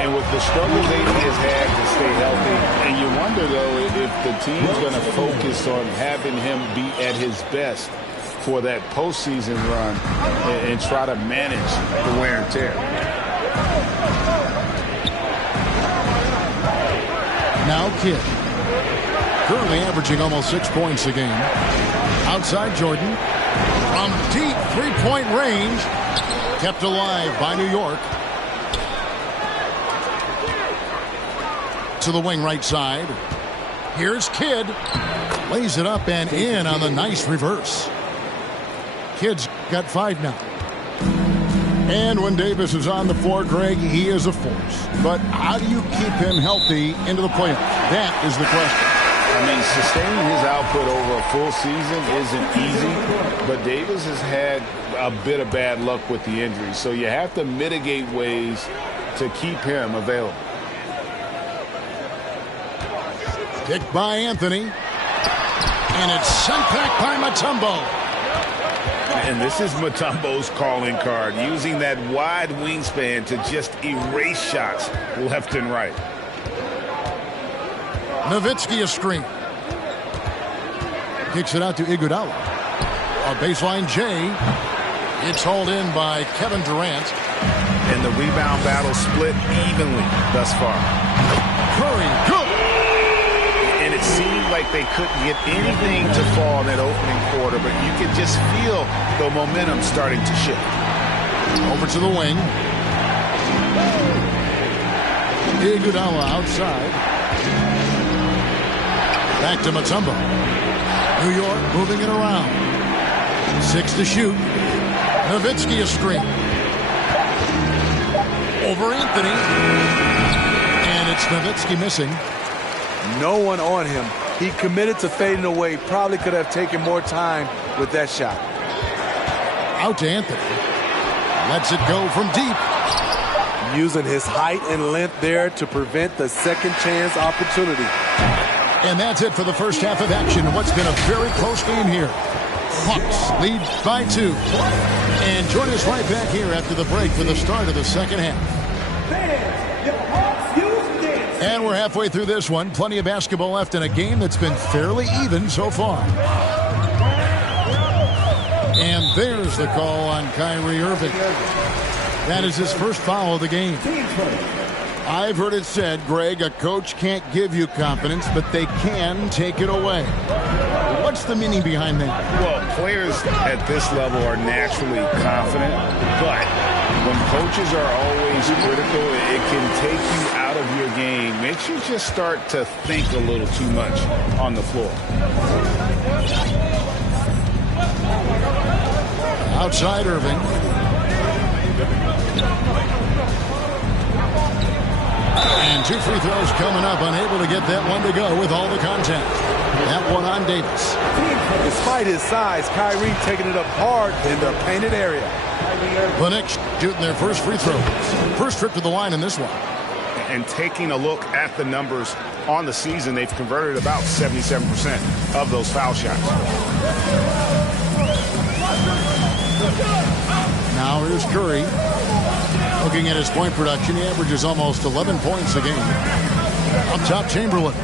And with the struggles AD has had to stay healthy, and you wonder, though, if the team's going to focus on having him be at his best for that postseason run and try to manage the wear and tear. Now Kidd. Currently averaging almost 6 points a game. Outside Jordan. From deep three-point range. Kept alive by New York. To the wing right side. Here's Kidd. Lays it up and in on the nice reverse. Kidd's got 5 now. And when Davis is on the floor, Greg, he is a force. But how do you keep him healthy into the playoffs? That is the question. I mean, sustaining his output over a full season isn't easy, but Davis has had a bit of bad luck with the injury, so you have to mitigate ways to keep him available. Picked by Anthony. And it's sent back by Mutombo. And this is Mutombo's calling card, using that wide wingspan to just erase shots left and right. Nowitzki a screen. Kicks it out to Iguodala. A baseline J. It's hauled in by Kevin Durant. And the rebound battle split evenly thus far. Curry, good. And it seemed like they couldn't get anything to fall in that opening quarter, but you could just feel the momentum starting to shift. Over to the wing. Iguodala outside. Back to Mutombo. New York moving it around. 6 to shoot. Nowitzki a screen. Over Anthony. And it's Nowitzki missing. No one on him. He committed to fading away. Probably could have taken more time with that shot. Out to Anthony. Lets it go from deep. Using his height and length there to prevent the second chance opportunity. And that's it for the first half of action. What's been a very close game here. Hawks lead by 2. And join us right back here after the break for the start of the second half. And we're halfway through this one. Plenty of basketball left in a game that's been fairly even so far. And there's the call on Kyrie Irving. That is his first foul of the game. I've heard it said, Greg, a coach can't give you confidence, but they can take it away. What's the meaning behind that? Well, players at this level are naturally confident, but when coaches are always critical, it can take you out of your game. Makes you just start to think a little too much on the floor. Outside Irving. And 2 free throws coming up. Unable to get that one to go with all the contact. That one on Davis. Despite his size, Kyrie taking it up hard in the painted area. The Knicks shooting their first free throws. First trip to the line in this one. And taking a look at the numbers on the season, they've converted about 77% of those foul shots. Now here's Curry. Looking at his point production, he averages almost 11 points a game. Up top, Chamberlain.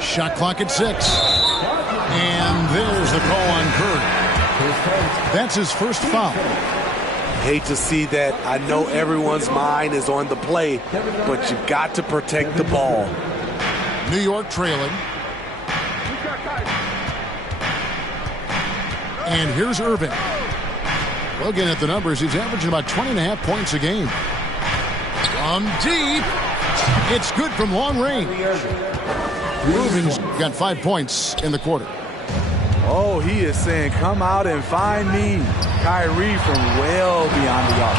Shot clock at 6. And there's the call on Curry. That's his first foul. Hate to see that. I know everyone's mind is on the play, but you got to protect the ball. New York trailing. And here's Irving. Looking at the numbers, he's averaging about 20.5 points a game. From deep. It's good from long range. Irving's got 5 points in the quarter. Oh, he is saying, come out and find me. Kyrie from well beyond the arc.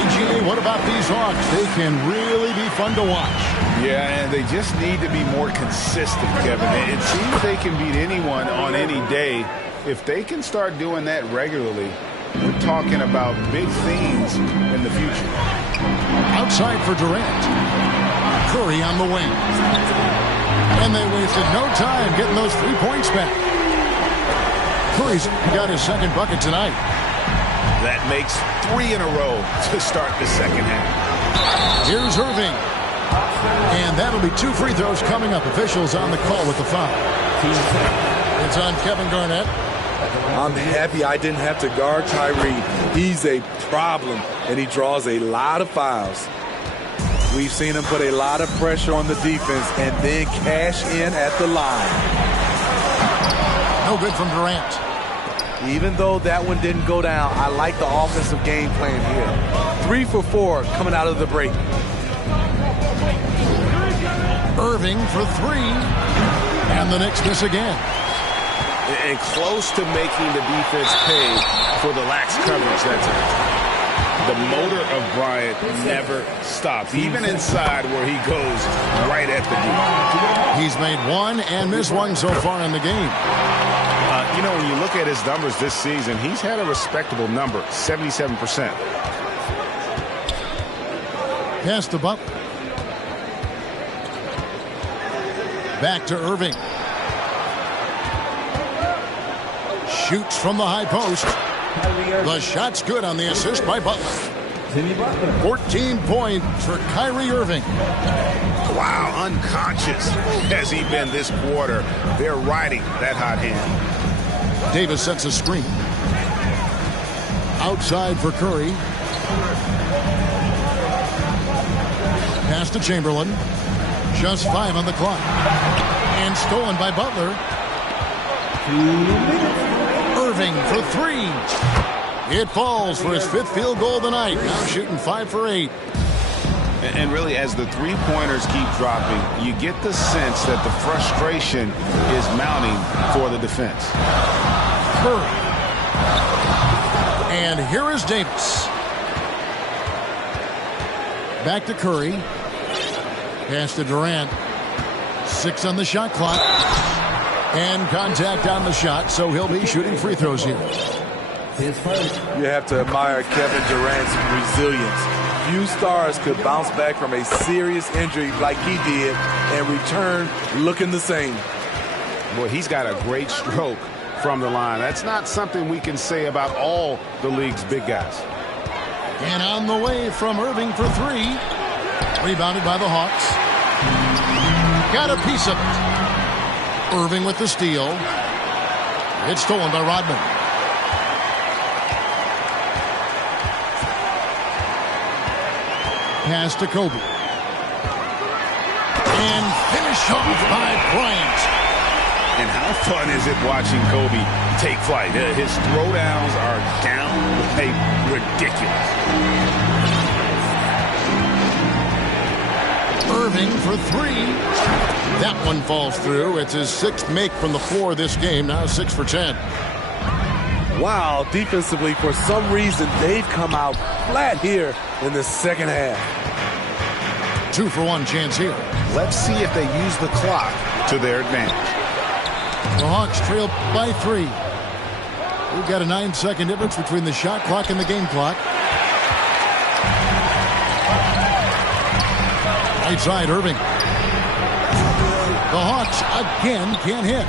AGA, what about these Hawks? They can really be fun to watch. Yeah, and they just need to be more consistent, Kevin. It seems they can beat anyone on any day. If they can start doing that regularly, we're talking about big things in the future. Outside for Durant. Curry on the wing. And they wasted no time getting those 3 points back. Curry's got his second bucket tonight. That makes 3 in a row to start the second half. Here's Irving. And that'll be 2 free throws coming up. Officials on the call with the foul. It's on Kevin Garnett. I'm happy I didn't have to guard Kyrie. He's a problem, and he draws a lot of fouls. We've seen him put a lot of pressure on the defense and then cash in at the line. No good from Durant. Even though that one didn't go down, I like the offensive game plan here. 3 for 4 coming out of the break. Irving for 3. And the Knicks miss again. And close to making the defense pay for the lax coverage that time. The motor of Bryant never stops, even inside where he goes right at the D. He's made 1 and missed 1 so far in the game. You know, when you look at his numbers this season, he's had a respectable number, 77%. Pass to Butler. Back to Irving. Shoots from the high post. The shot's good on the assist by Butler. 14 points for Kyrie Irving. Wow, unconscious has he been this quarter. They're riding that hot hand. Davis sets a screen. Outside for Curry. Pass to Chamberlain. Just 5 on the clock. And stolen by Butler. Irving for 3. It falls for his 5th field goal of the night. Now shooting 5 for 8. And really, as the three-pointers keep dropping, you get the sense that the frustration is mounting for the defense. Curry. And here is Davis. Back to Curry. Pass to Durant. 6 on the shot clock. And contact on the shot, so he'll be shooting free throws here. You have to admire Kevin Durant's resilience. Few stars could bounce back from a serious injury like he did and return looking the same. Boy, he's got a great stroke from the line. That's not something we can say about all the league's big guys. And on the way from Irving for 3. Rebounded by the Hawks. Got a piece of it. Irving with the steal. It's stolen by Rodman. Pass to Kobe. And finish off by Bryant. And how fun is it watching Kobe take flight? His throwdowns are downright ridiculous. Irving for 3. That one falls through. It's his 6th make from the floor this game. Now 6 for 10. Wow, defensively, for some reason, they've come out flat here in the second half. 2 for 1 chance here. Let's see if they use the clock to their advantage. The Hawks trail by 3. We've got a 9-second difference between the shot clock and the game clock. Right side, Irving. The Hawks again can't hit.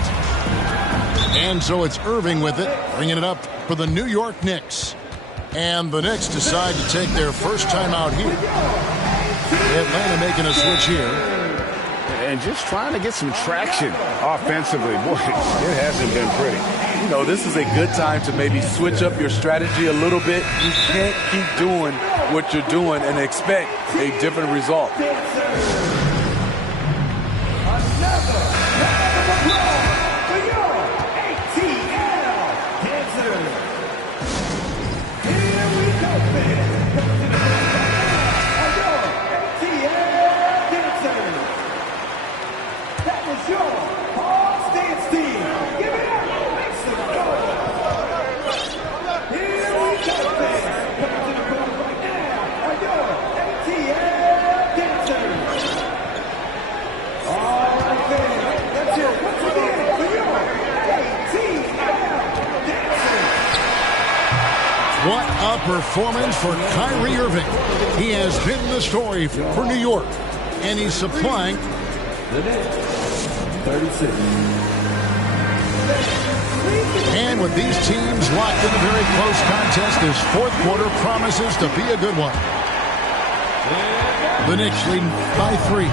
And so it's Irving with it, bringing it up for the New York Knicks. And the Knicks decide to take their first time out here. Atlanta making a switch here. And just trying to get some traction offensively. Boy, it hasn't been pretty. You know, this is a good time to maybe switch up your strategy a little bit. You can't keep doing what you're doing and expect a different result. What a performance for Kyrie Irving. He has been the story for New York, and he's supplying. And with these teams locked in a very close contest, this 4th quarter promises to be a good one. The Knicks lead by 3.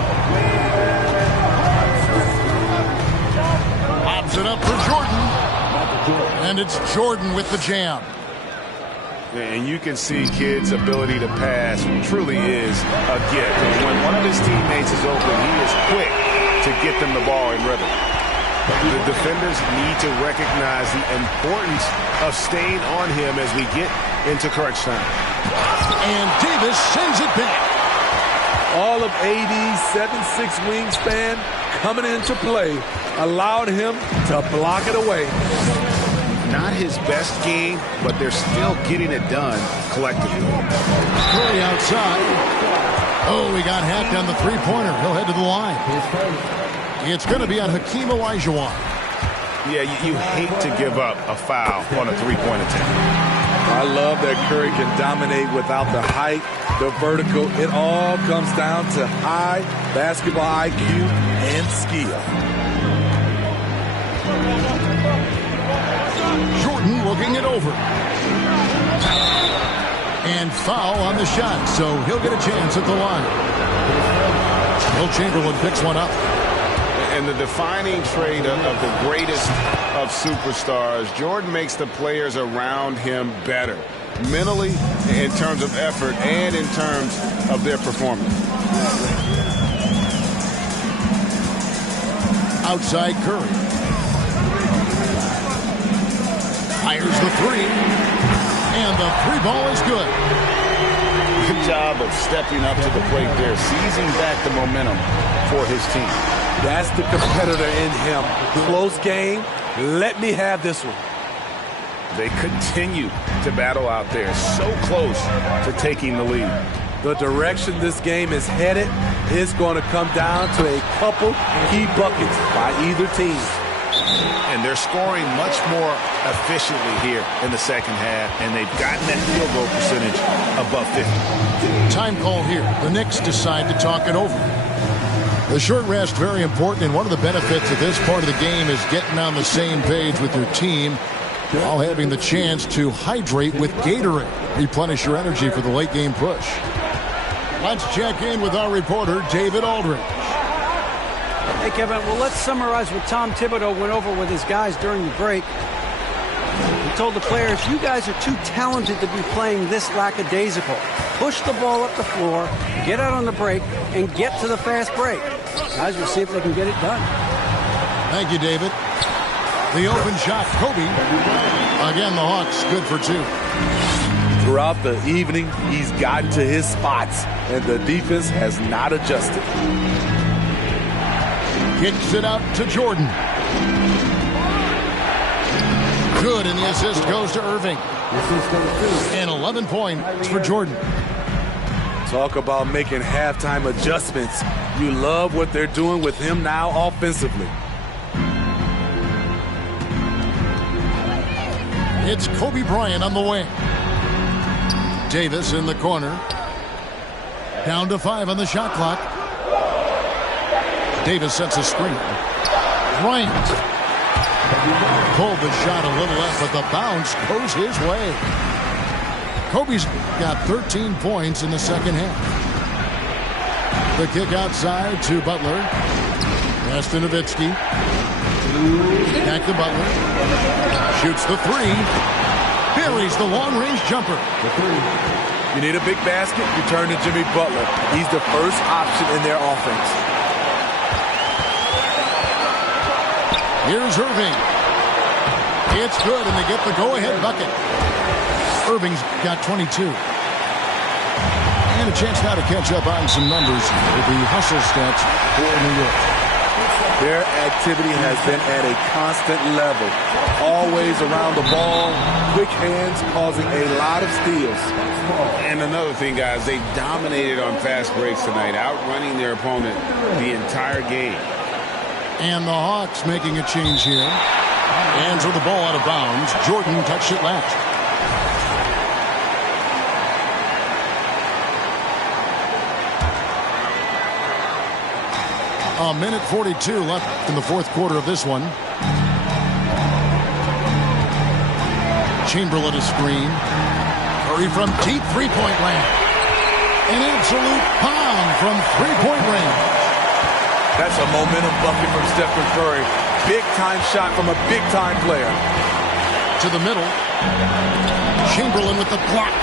Lobs it up for Jordan. And it's Jordan with the jam. And you can see Kidd's ability to pass truly is a gift. And when one of his teammates is open, he is quick to get them the ball in rhythm. The defenders need to recognize the importance of staying on him as we get into crunch time. And Davis sends it back. All of AD's 7'6" wingspan coming into play allowed him to block it away. Not his best game, but they're still getting it done collectively. Curry outside. Oh, he got hacked on the three-pointer. He'll head to the line. It's going to be on Hakeem Olajuwon. Yeah, you hate to give up a foul on a three-point attempt. I love that Curry can dominate without the height, the vertical. It all comes down to high basketball IQ and skill. Jordan looking it over. And foul on the shot, so he'll get a chance at the line. Will Chamberlain picks one up. And the defining trait of the greatest of superstars, Jordan makes the players around him better, mentally, in terms of effort, and in terms of their performance. Outside Curry. Fires the three. And the three ball is good. Good job of stepping up to the plate there, seizing back the momentum for his team. That's the competitor in him. Close game. Let me have this one. They continue to battle out there, so close to taking the lead. The direction this game is headed is going to come down to a couple key buckets by either team. And they're scoring much more efficiently here in the second half, and they've gotten that field goal percentage above 50. Time call here. The Knicks decide to talk it over. The short rest, very important, and one of the benefits of this part of the game is getting on the same page with your team while having the chance to hydrate with Gatorade. Replenish your energy for the late game push. Let's check in with our reporter, David Aldridge. Hey, Kevin, well, let's summarize what Tom Thibodeau went over with his guys during the break. He told the players, you guys are too talented to be playing this lackadaisical. Push the ball up the floor, get out on the break, and get to the fast break. Guys will see if they can get it done. Thank you, David. The open shot, Kobe. Again, the Hawks good for two. Throughout the evening, he's gotten to his spots, and the defense has not adjusted. Kicks it out to Jordan. Good, and the assist goes to Irving. And 11 points for Jordan. Talk about making halftime adjustments. You love what they're doing with him now offensively. It's Kobe Bryant on the wing. Davis in the corner. Down to 5 on the shot clock. Davis sets a screen. Bryant pulled the shot a little left, but the bounce goes his way. Kobe's got 13 points in the second half. The kick outside to Butler. Pass to Nowitzki. Back to Butler. Shoots the three. Buries the long-range jumper. You need a big basket, you turn to Jimmy Butler. He's the first option in their offense. Here's Irving. It's good, and they get the go-ahead bucket. Irving's got 22. And a chance now to catch up on some numbers with the hustle stats for New York. Their activity has been at a constant level. Always around the ball, quick hands causing a lot of steals. And another thing, guys, they dominated on fast breaks tonight, outrunning their opponent the entire game. And the Hawks making a change here. Hands of the ball out of bounds. Jordan touched it last. A minute 42 left in the fourth quarter of this one. Chamberlain a screen. Curry from deep three-point land. An absolute bomb from three-point range. That's a momentum bucket from Stephen Curry. Big-time shot from a big-time player. To the middle. Chamberlain with the block.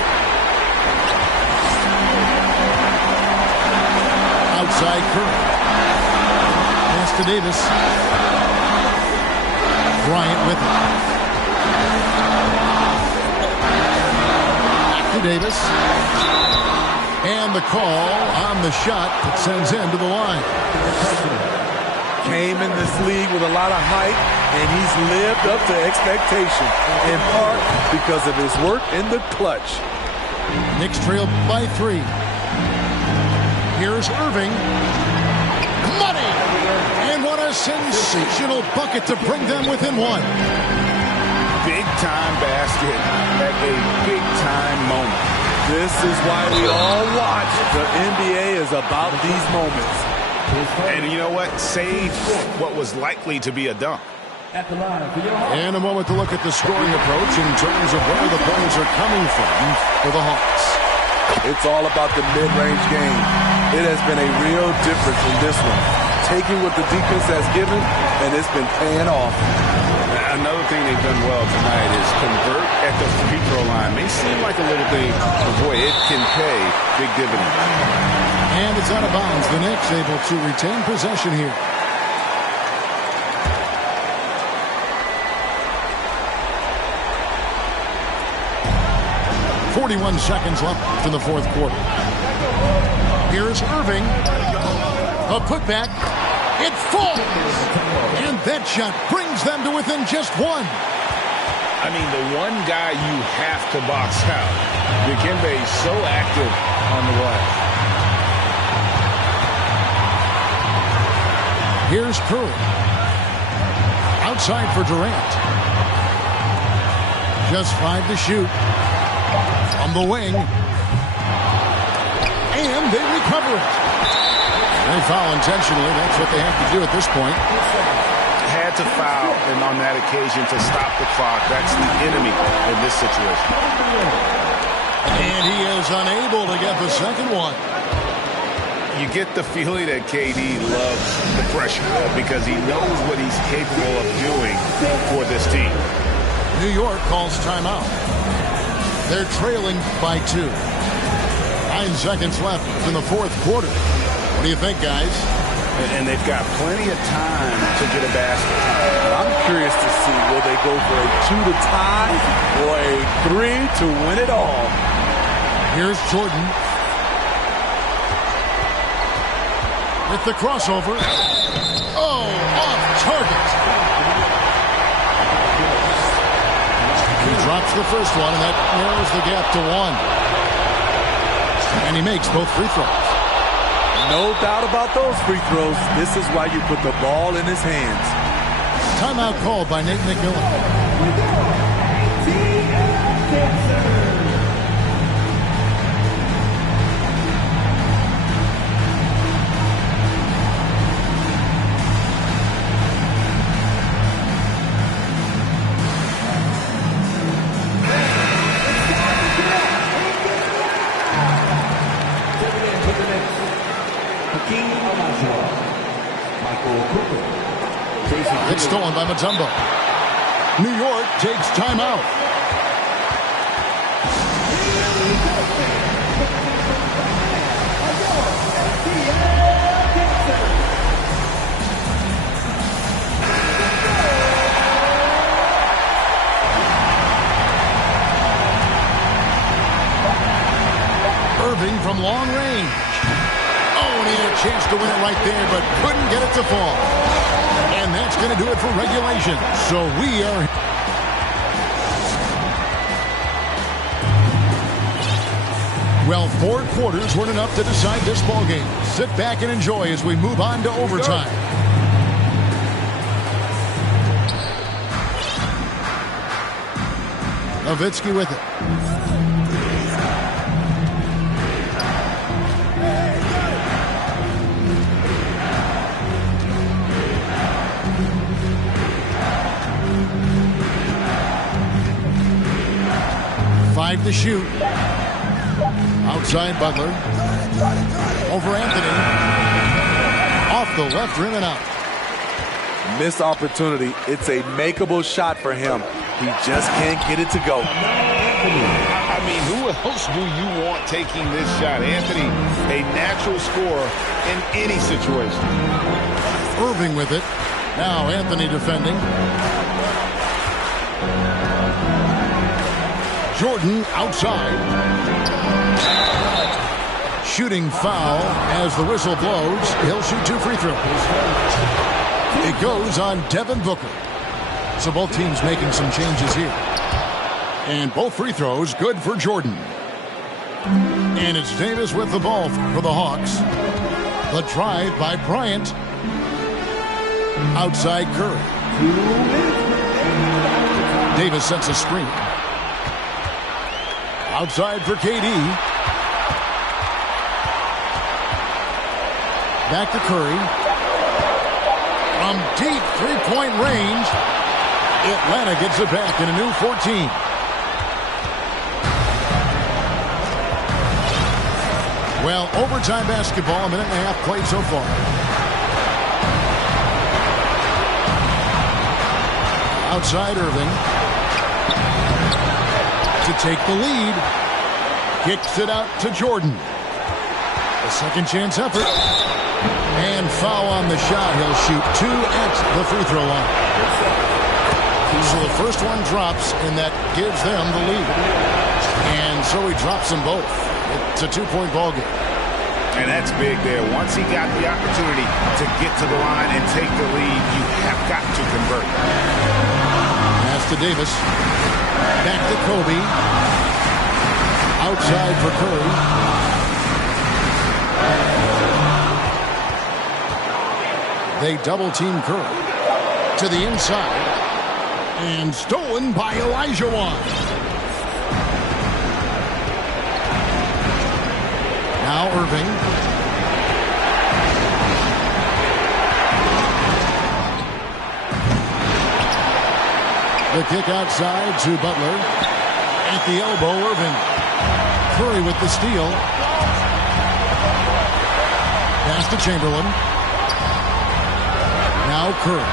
Outside Curry. Pass to Davis. Bryant with it. Back to Davis. And the call on the shot that sends him to the line. Came in this league with a lot of hype, and he's lived up to expectation, in part because of his work in the clutch. Knicks trail by 3. Here's Irving. Money! And what a sensational bucket to bring them within 1. Big-time basket at a big-time moment. This is why we all watch. The NBA is about these moments. And you know what? Save what was likely to be a dunk. And a moment to look at the scoring approach in terms of where the points are coming from for the Hawks. It's all about the mid-range game. It has been a real difference in this one. Taking what the defense has given, and it's been paying off. Another thing they've done well tonight is convert at the free throw line. May seem like a little thing, but boy, it can pay big dividends. And it's out of bounds. The Knicks able to retain possession here. .41 seconds left in the fourth quarter. Here's Irving. A putback. It falls. And that shot brings them to within just 1. I mean, the one guy you have to box out. Dikembe is so active on the glass. Here's Curry. Outside for Durant. Just 5 to shoot. On the wing. And they recover it. They foul intentionally. That's what they have to do at this point. Had to foul, and on that occasion to stop the clock. That's the enemy in this situation. And he is unable to get the second one. You get the feeling that KD loves the pressure because he knows what he's capable of doing for this team. New York calls timeout. They're trailing by 2. 9 seconds left in the fourth quarter. What do you think, guys? And they've got plenty of time to get a basket. I'm curious to see, will they go for a 2 to tie or a 3 to win it all? Here's Jordan. With the crossover. Oh, off target. He drops the first one, and that narrows the gap to 1. And he makes both free throws. No doubt about those free throws. This is why you put the ball in his hands. Timeout called by Nate McMillan. It's stolen by Mutombo. New York takes timeout. Irving from long range. Oh, and he had a chance to win it right there, but couldn't get it to fall. And that's going to do it for regulation. So we are... Well, 4 quarters weren't enough to decide this ballgame. Sit back and enjoy as we move on to overtime. Nowitzki with it. Five to shoot. Outside Butler. Over Anthony. Off the left rim and out. Missed opportunity. It's a makeable shot for him. He just can't get it to go. I mean, who else do you want taking this shot? Anthony, a natural scorer in any situation. Irving with it. Now Anthony defending. Jordan outside. Shooting foul as the whistle blows. He'll shoot 2 free throws. It goes on Devin Booker. So both teams making some changes here. And both free throws good for Jordan. And it's Davis with the ball for the Hawks. The drive by Bryant. Outside Curry. Davis sets a screen. Outside for KD. Back to Curry. From deep three-point range, Atlanta gets it back in a new 14. Well, overtime basketball, a minute and a half played so far. Outside Irving. To take the lead. Kicks it out to Jordan. A second chance effort. And foul on the shot. He'll shoot 2 at the free throw line. So the first one drops, and that gives them the lead. And so he drops them both. It's a 2-point ball game. And that's big there. Once he got the opportunity to get to the line and take the lead, you have got to convert. Pass to Davis. Back to Kobe. Outside for Curry. They double-team Curry. To the inside. And stolen by Olajuwon. Now Irving. The kick outside to Butler. At the elbow, Irving. Curry with the steal. Pass to Chamberlain. Now Curry.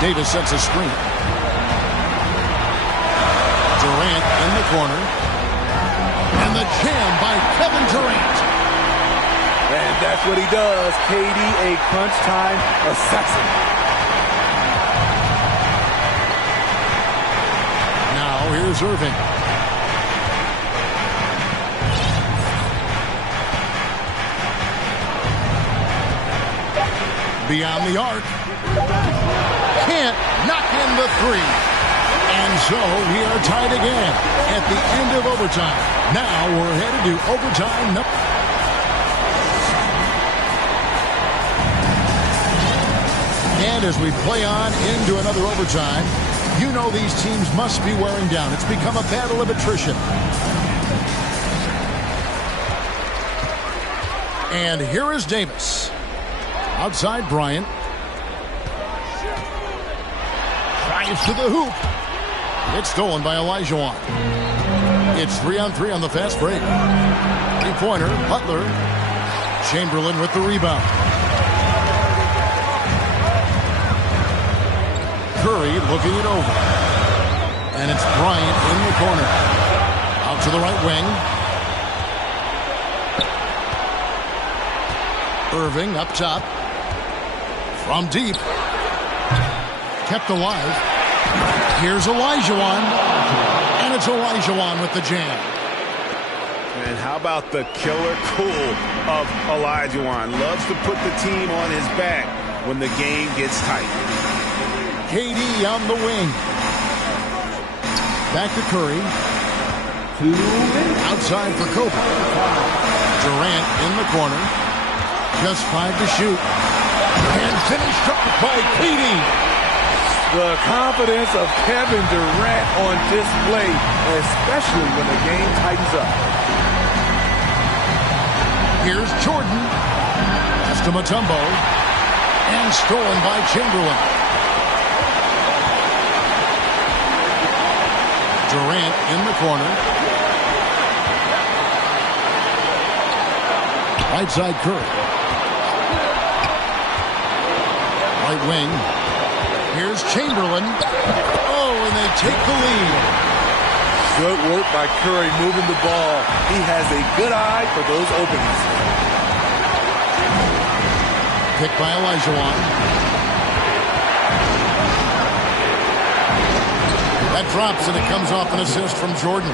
Davis sets a screen. Durant in the corner. And the jam by Kevin Durant. And that's what he does. KD, a crunch time assassin. Now here's Irving. Beyond the arc. Can't knock in the 3. And so we are tied again at the end of overtime. Now we're headed to overtime. And as we play on into another overtime, you know these teams must be wearing down. It's become a battle of attrition. And here is Davis. Outside Bryant. Drives to the hoop. It's stolen by Olajuwon. It's 3-on-3 on the fast break. Three-pointer, Butler. Chamberlain with the rebound. Curry looking it over. And it's Bryant in the corner. Out to the right wing. Irving up top. From deep. Kept alive. Here's Olajuwon. And it's Olajuwon with the jam. And how about the killer cool of Olajuwon? Loves to put the team on his back when the game gets tight. KD on the wing. Back to Curry. Outside for Kobe. Durant in the corner. Just 5 to shoot. And finished off by KD. The confidence of Kevin Durant on display, especially when the game tightens up. Here's Jordan. Pass to Mutombo. And stolen by Chamberlain. Durant in the corner. Right side Curry. Right wing. Here's Chamberlain. Oh, and they take the lead. Good work by Curry moving the ball. He has a good eye for those openings. Picked by Olajuwon. That drops, and it comes off an assist from Jordan.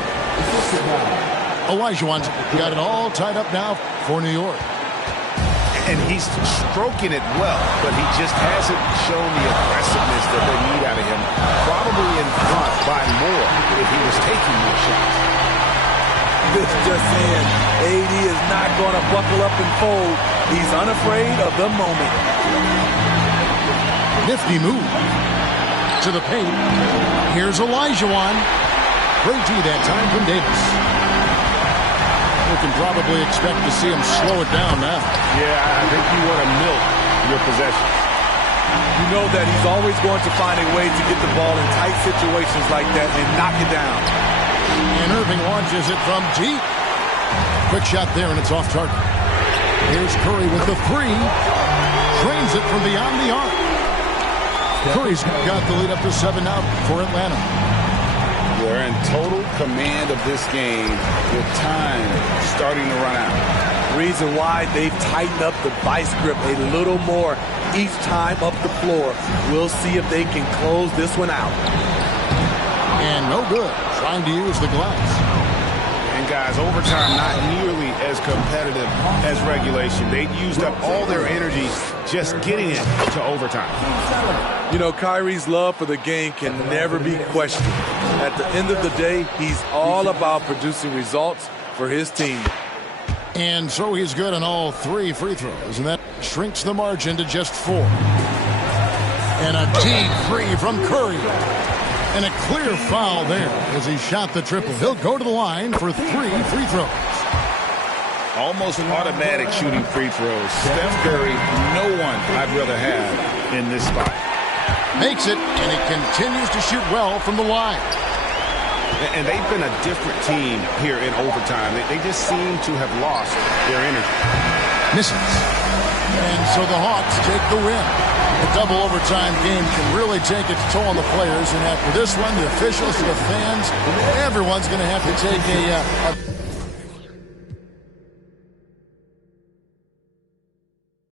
Olajuwon's got it all tied up now for New York. And he's stroking it well, but he just hasn't shown the aggressiveness that they need out of him. Probably in front by more if he was taking more shots. This just in. AD is not going to buckle up and fold. He's unafraid of the moment. Nifty move. To the paint. Here's Olajuwon. Great D that time from Davis. We can probably expect to see him slow it down now. Yeah, I think you want to milk your possession. You know that he's always going to find a way to get the ball in tight situations like that and knock it down. And Irving launches it from deep. Quick shot there, and it's off target. Here's Curry with the three. Trains it from beyond the arc. Curry's got the lead up to 7 now for Atlanta. They're in total command of this game with time starting to run out. Reason why they've tightened up the vice grip a little more each time up the floor. We'll see if they can close this one out. And no good. Trying to use the glass. And guys, overtime not nearly as competitive as regulation. They used up all their energy just getting it to overtime. You know, Kyrie's love for the game can never be questioned. At the end of the day, he's all about producing results for his team. And so he's good on all 3 free throws, and that shrinks the margin to just 4. And a deep three from Curry. And a clear foul there as he shot the triple. He'll go to the line for 3 free throws. Almost automatic shooting free throws. Steph Curry, no one I'd rather have in this spot. Makes it, and he continues to shoot well from the line. And they've been a different team here in overtime. They just seem to have lost their energy. Misses. And so the Hawks take the win. A double overtime game can really take its toll on the players. And after this one, the officials, the fans, everyone's going to have to take a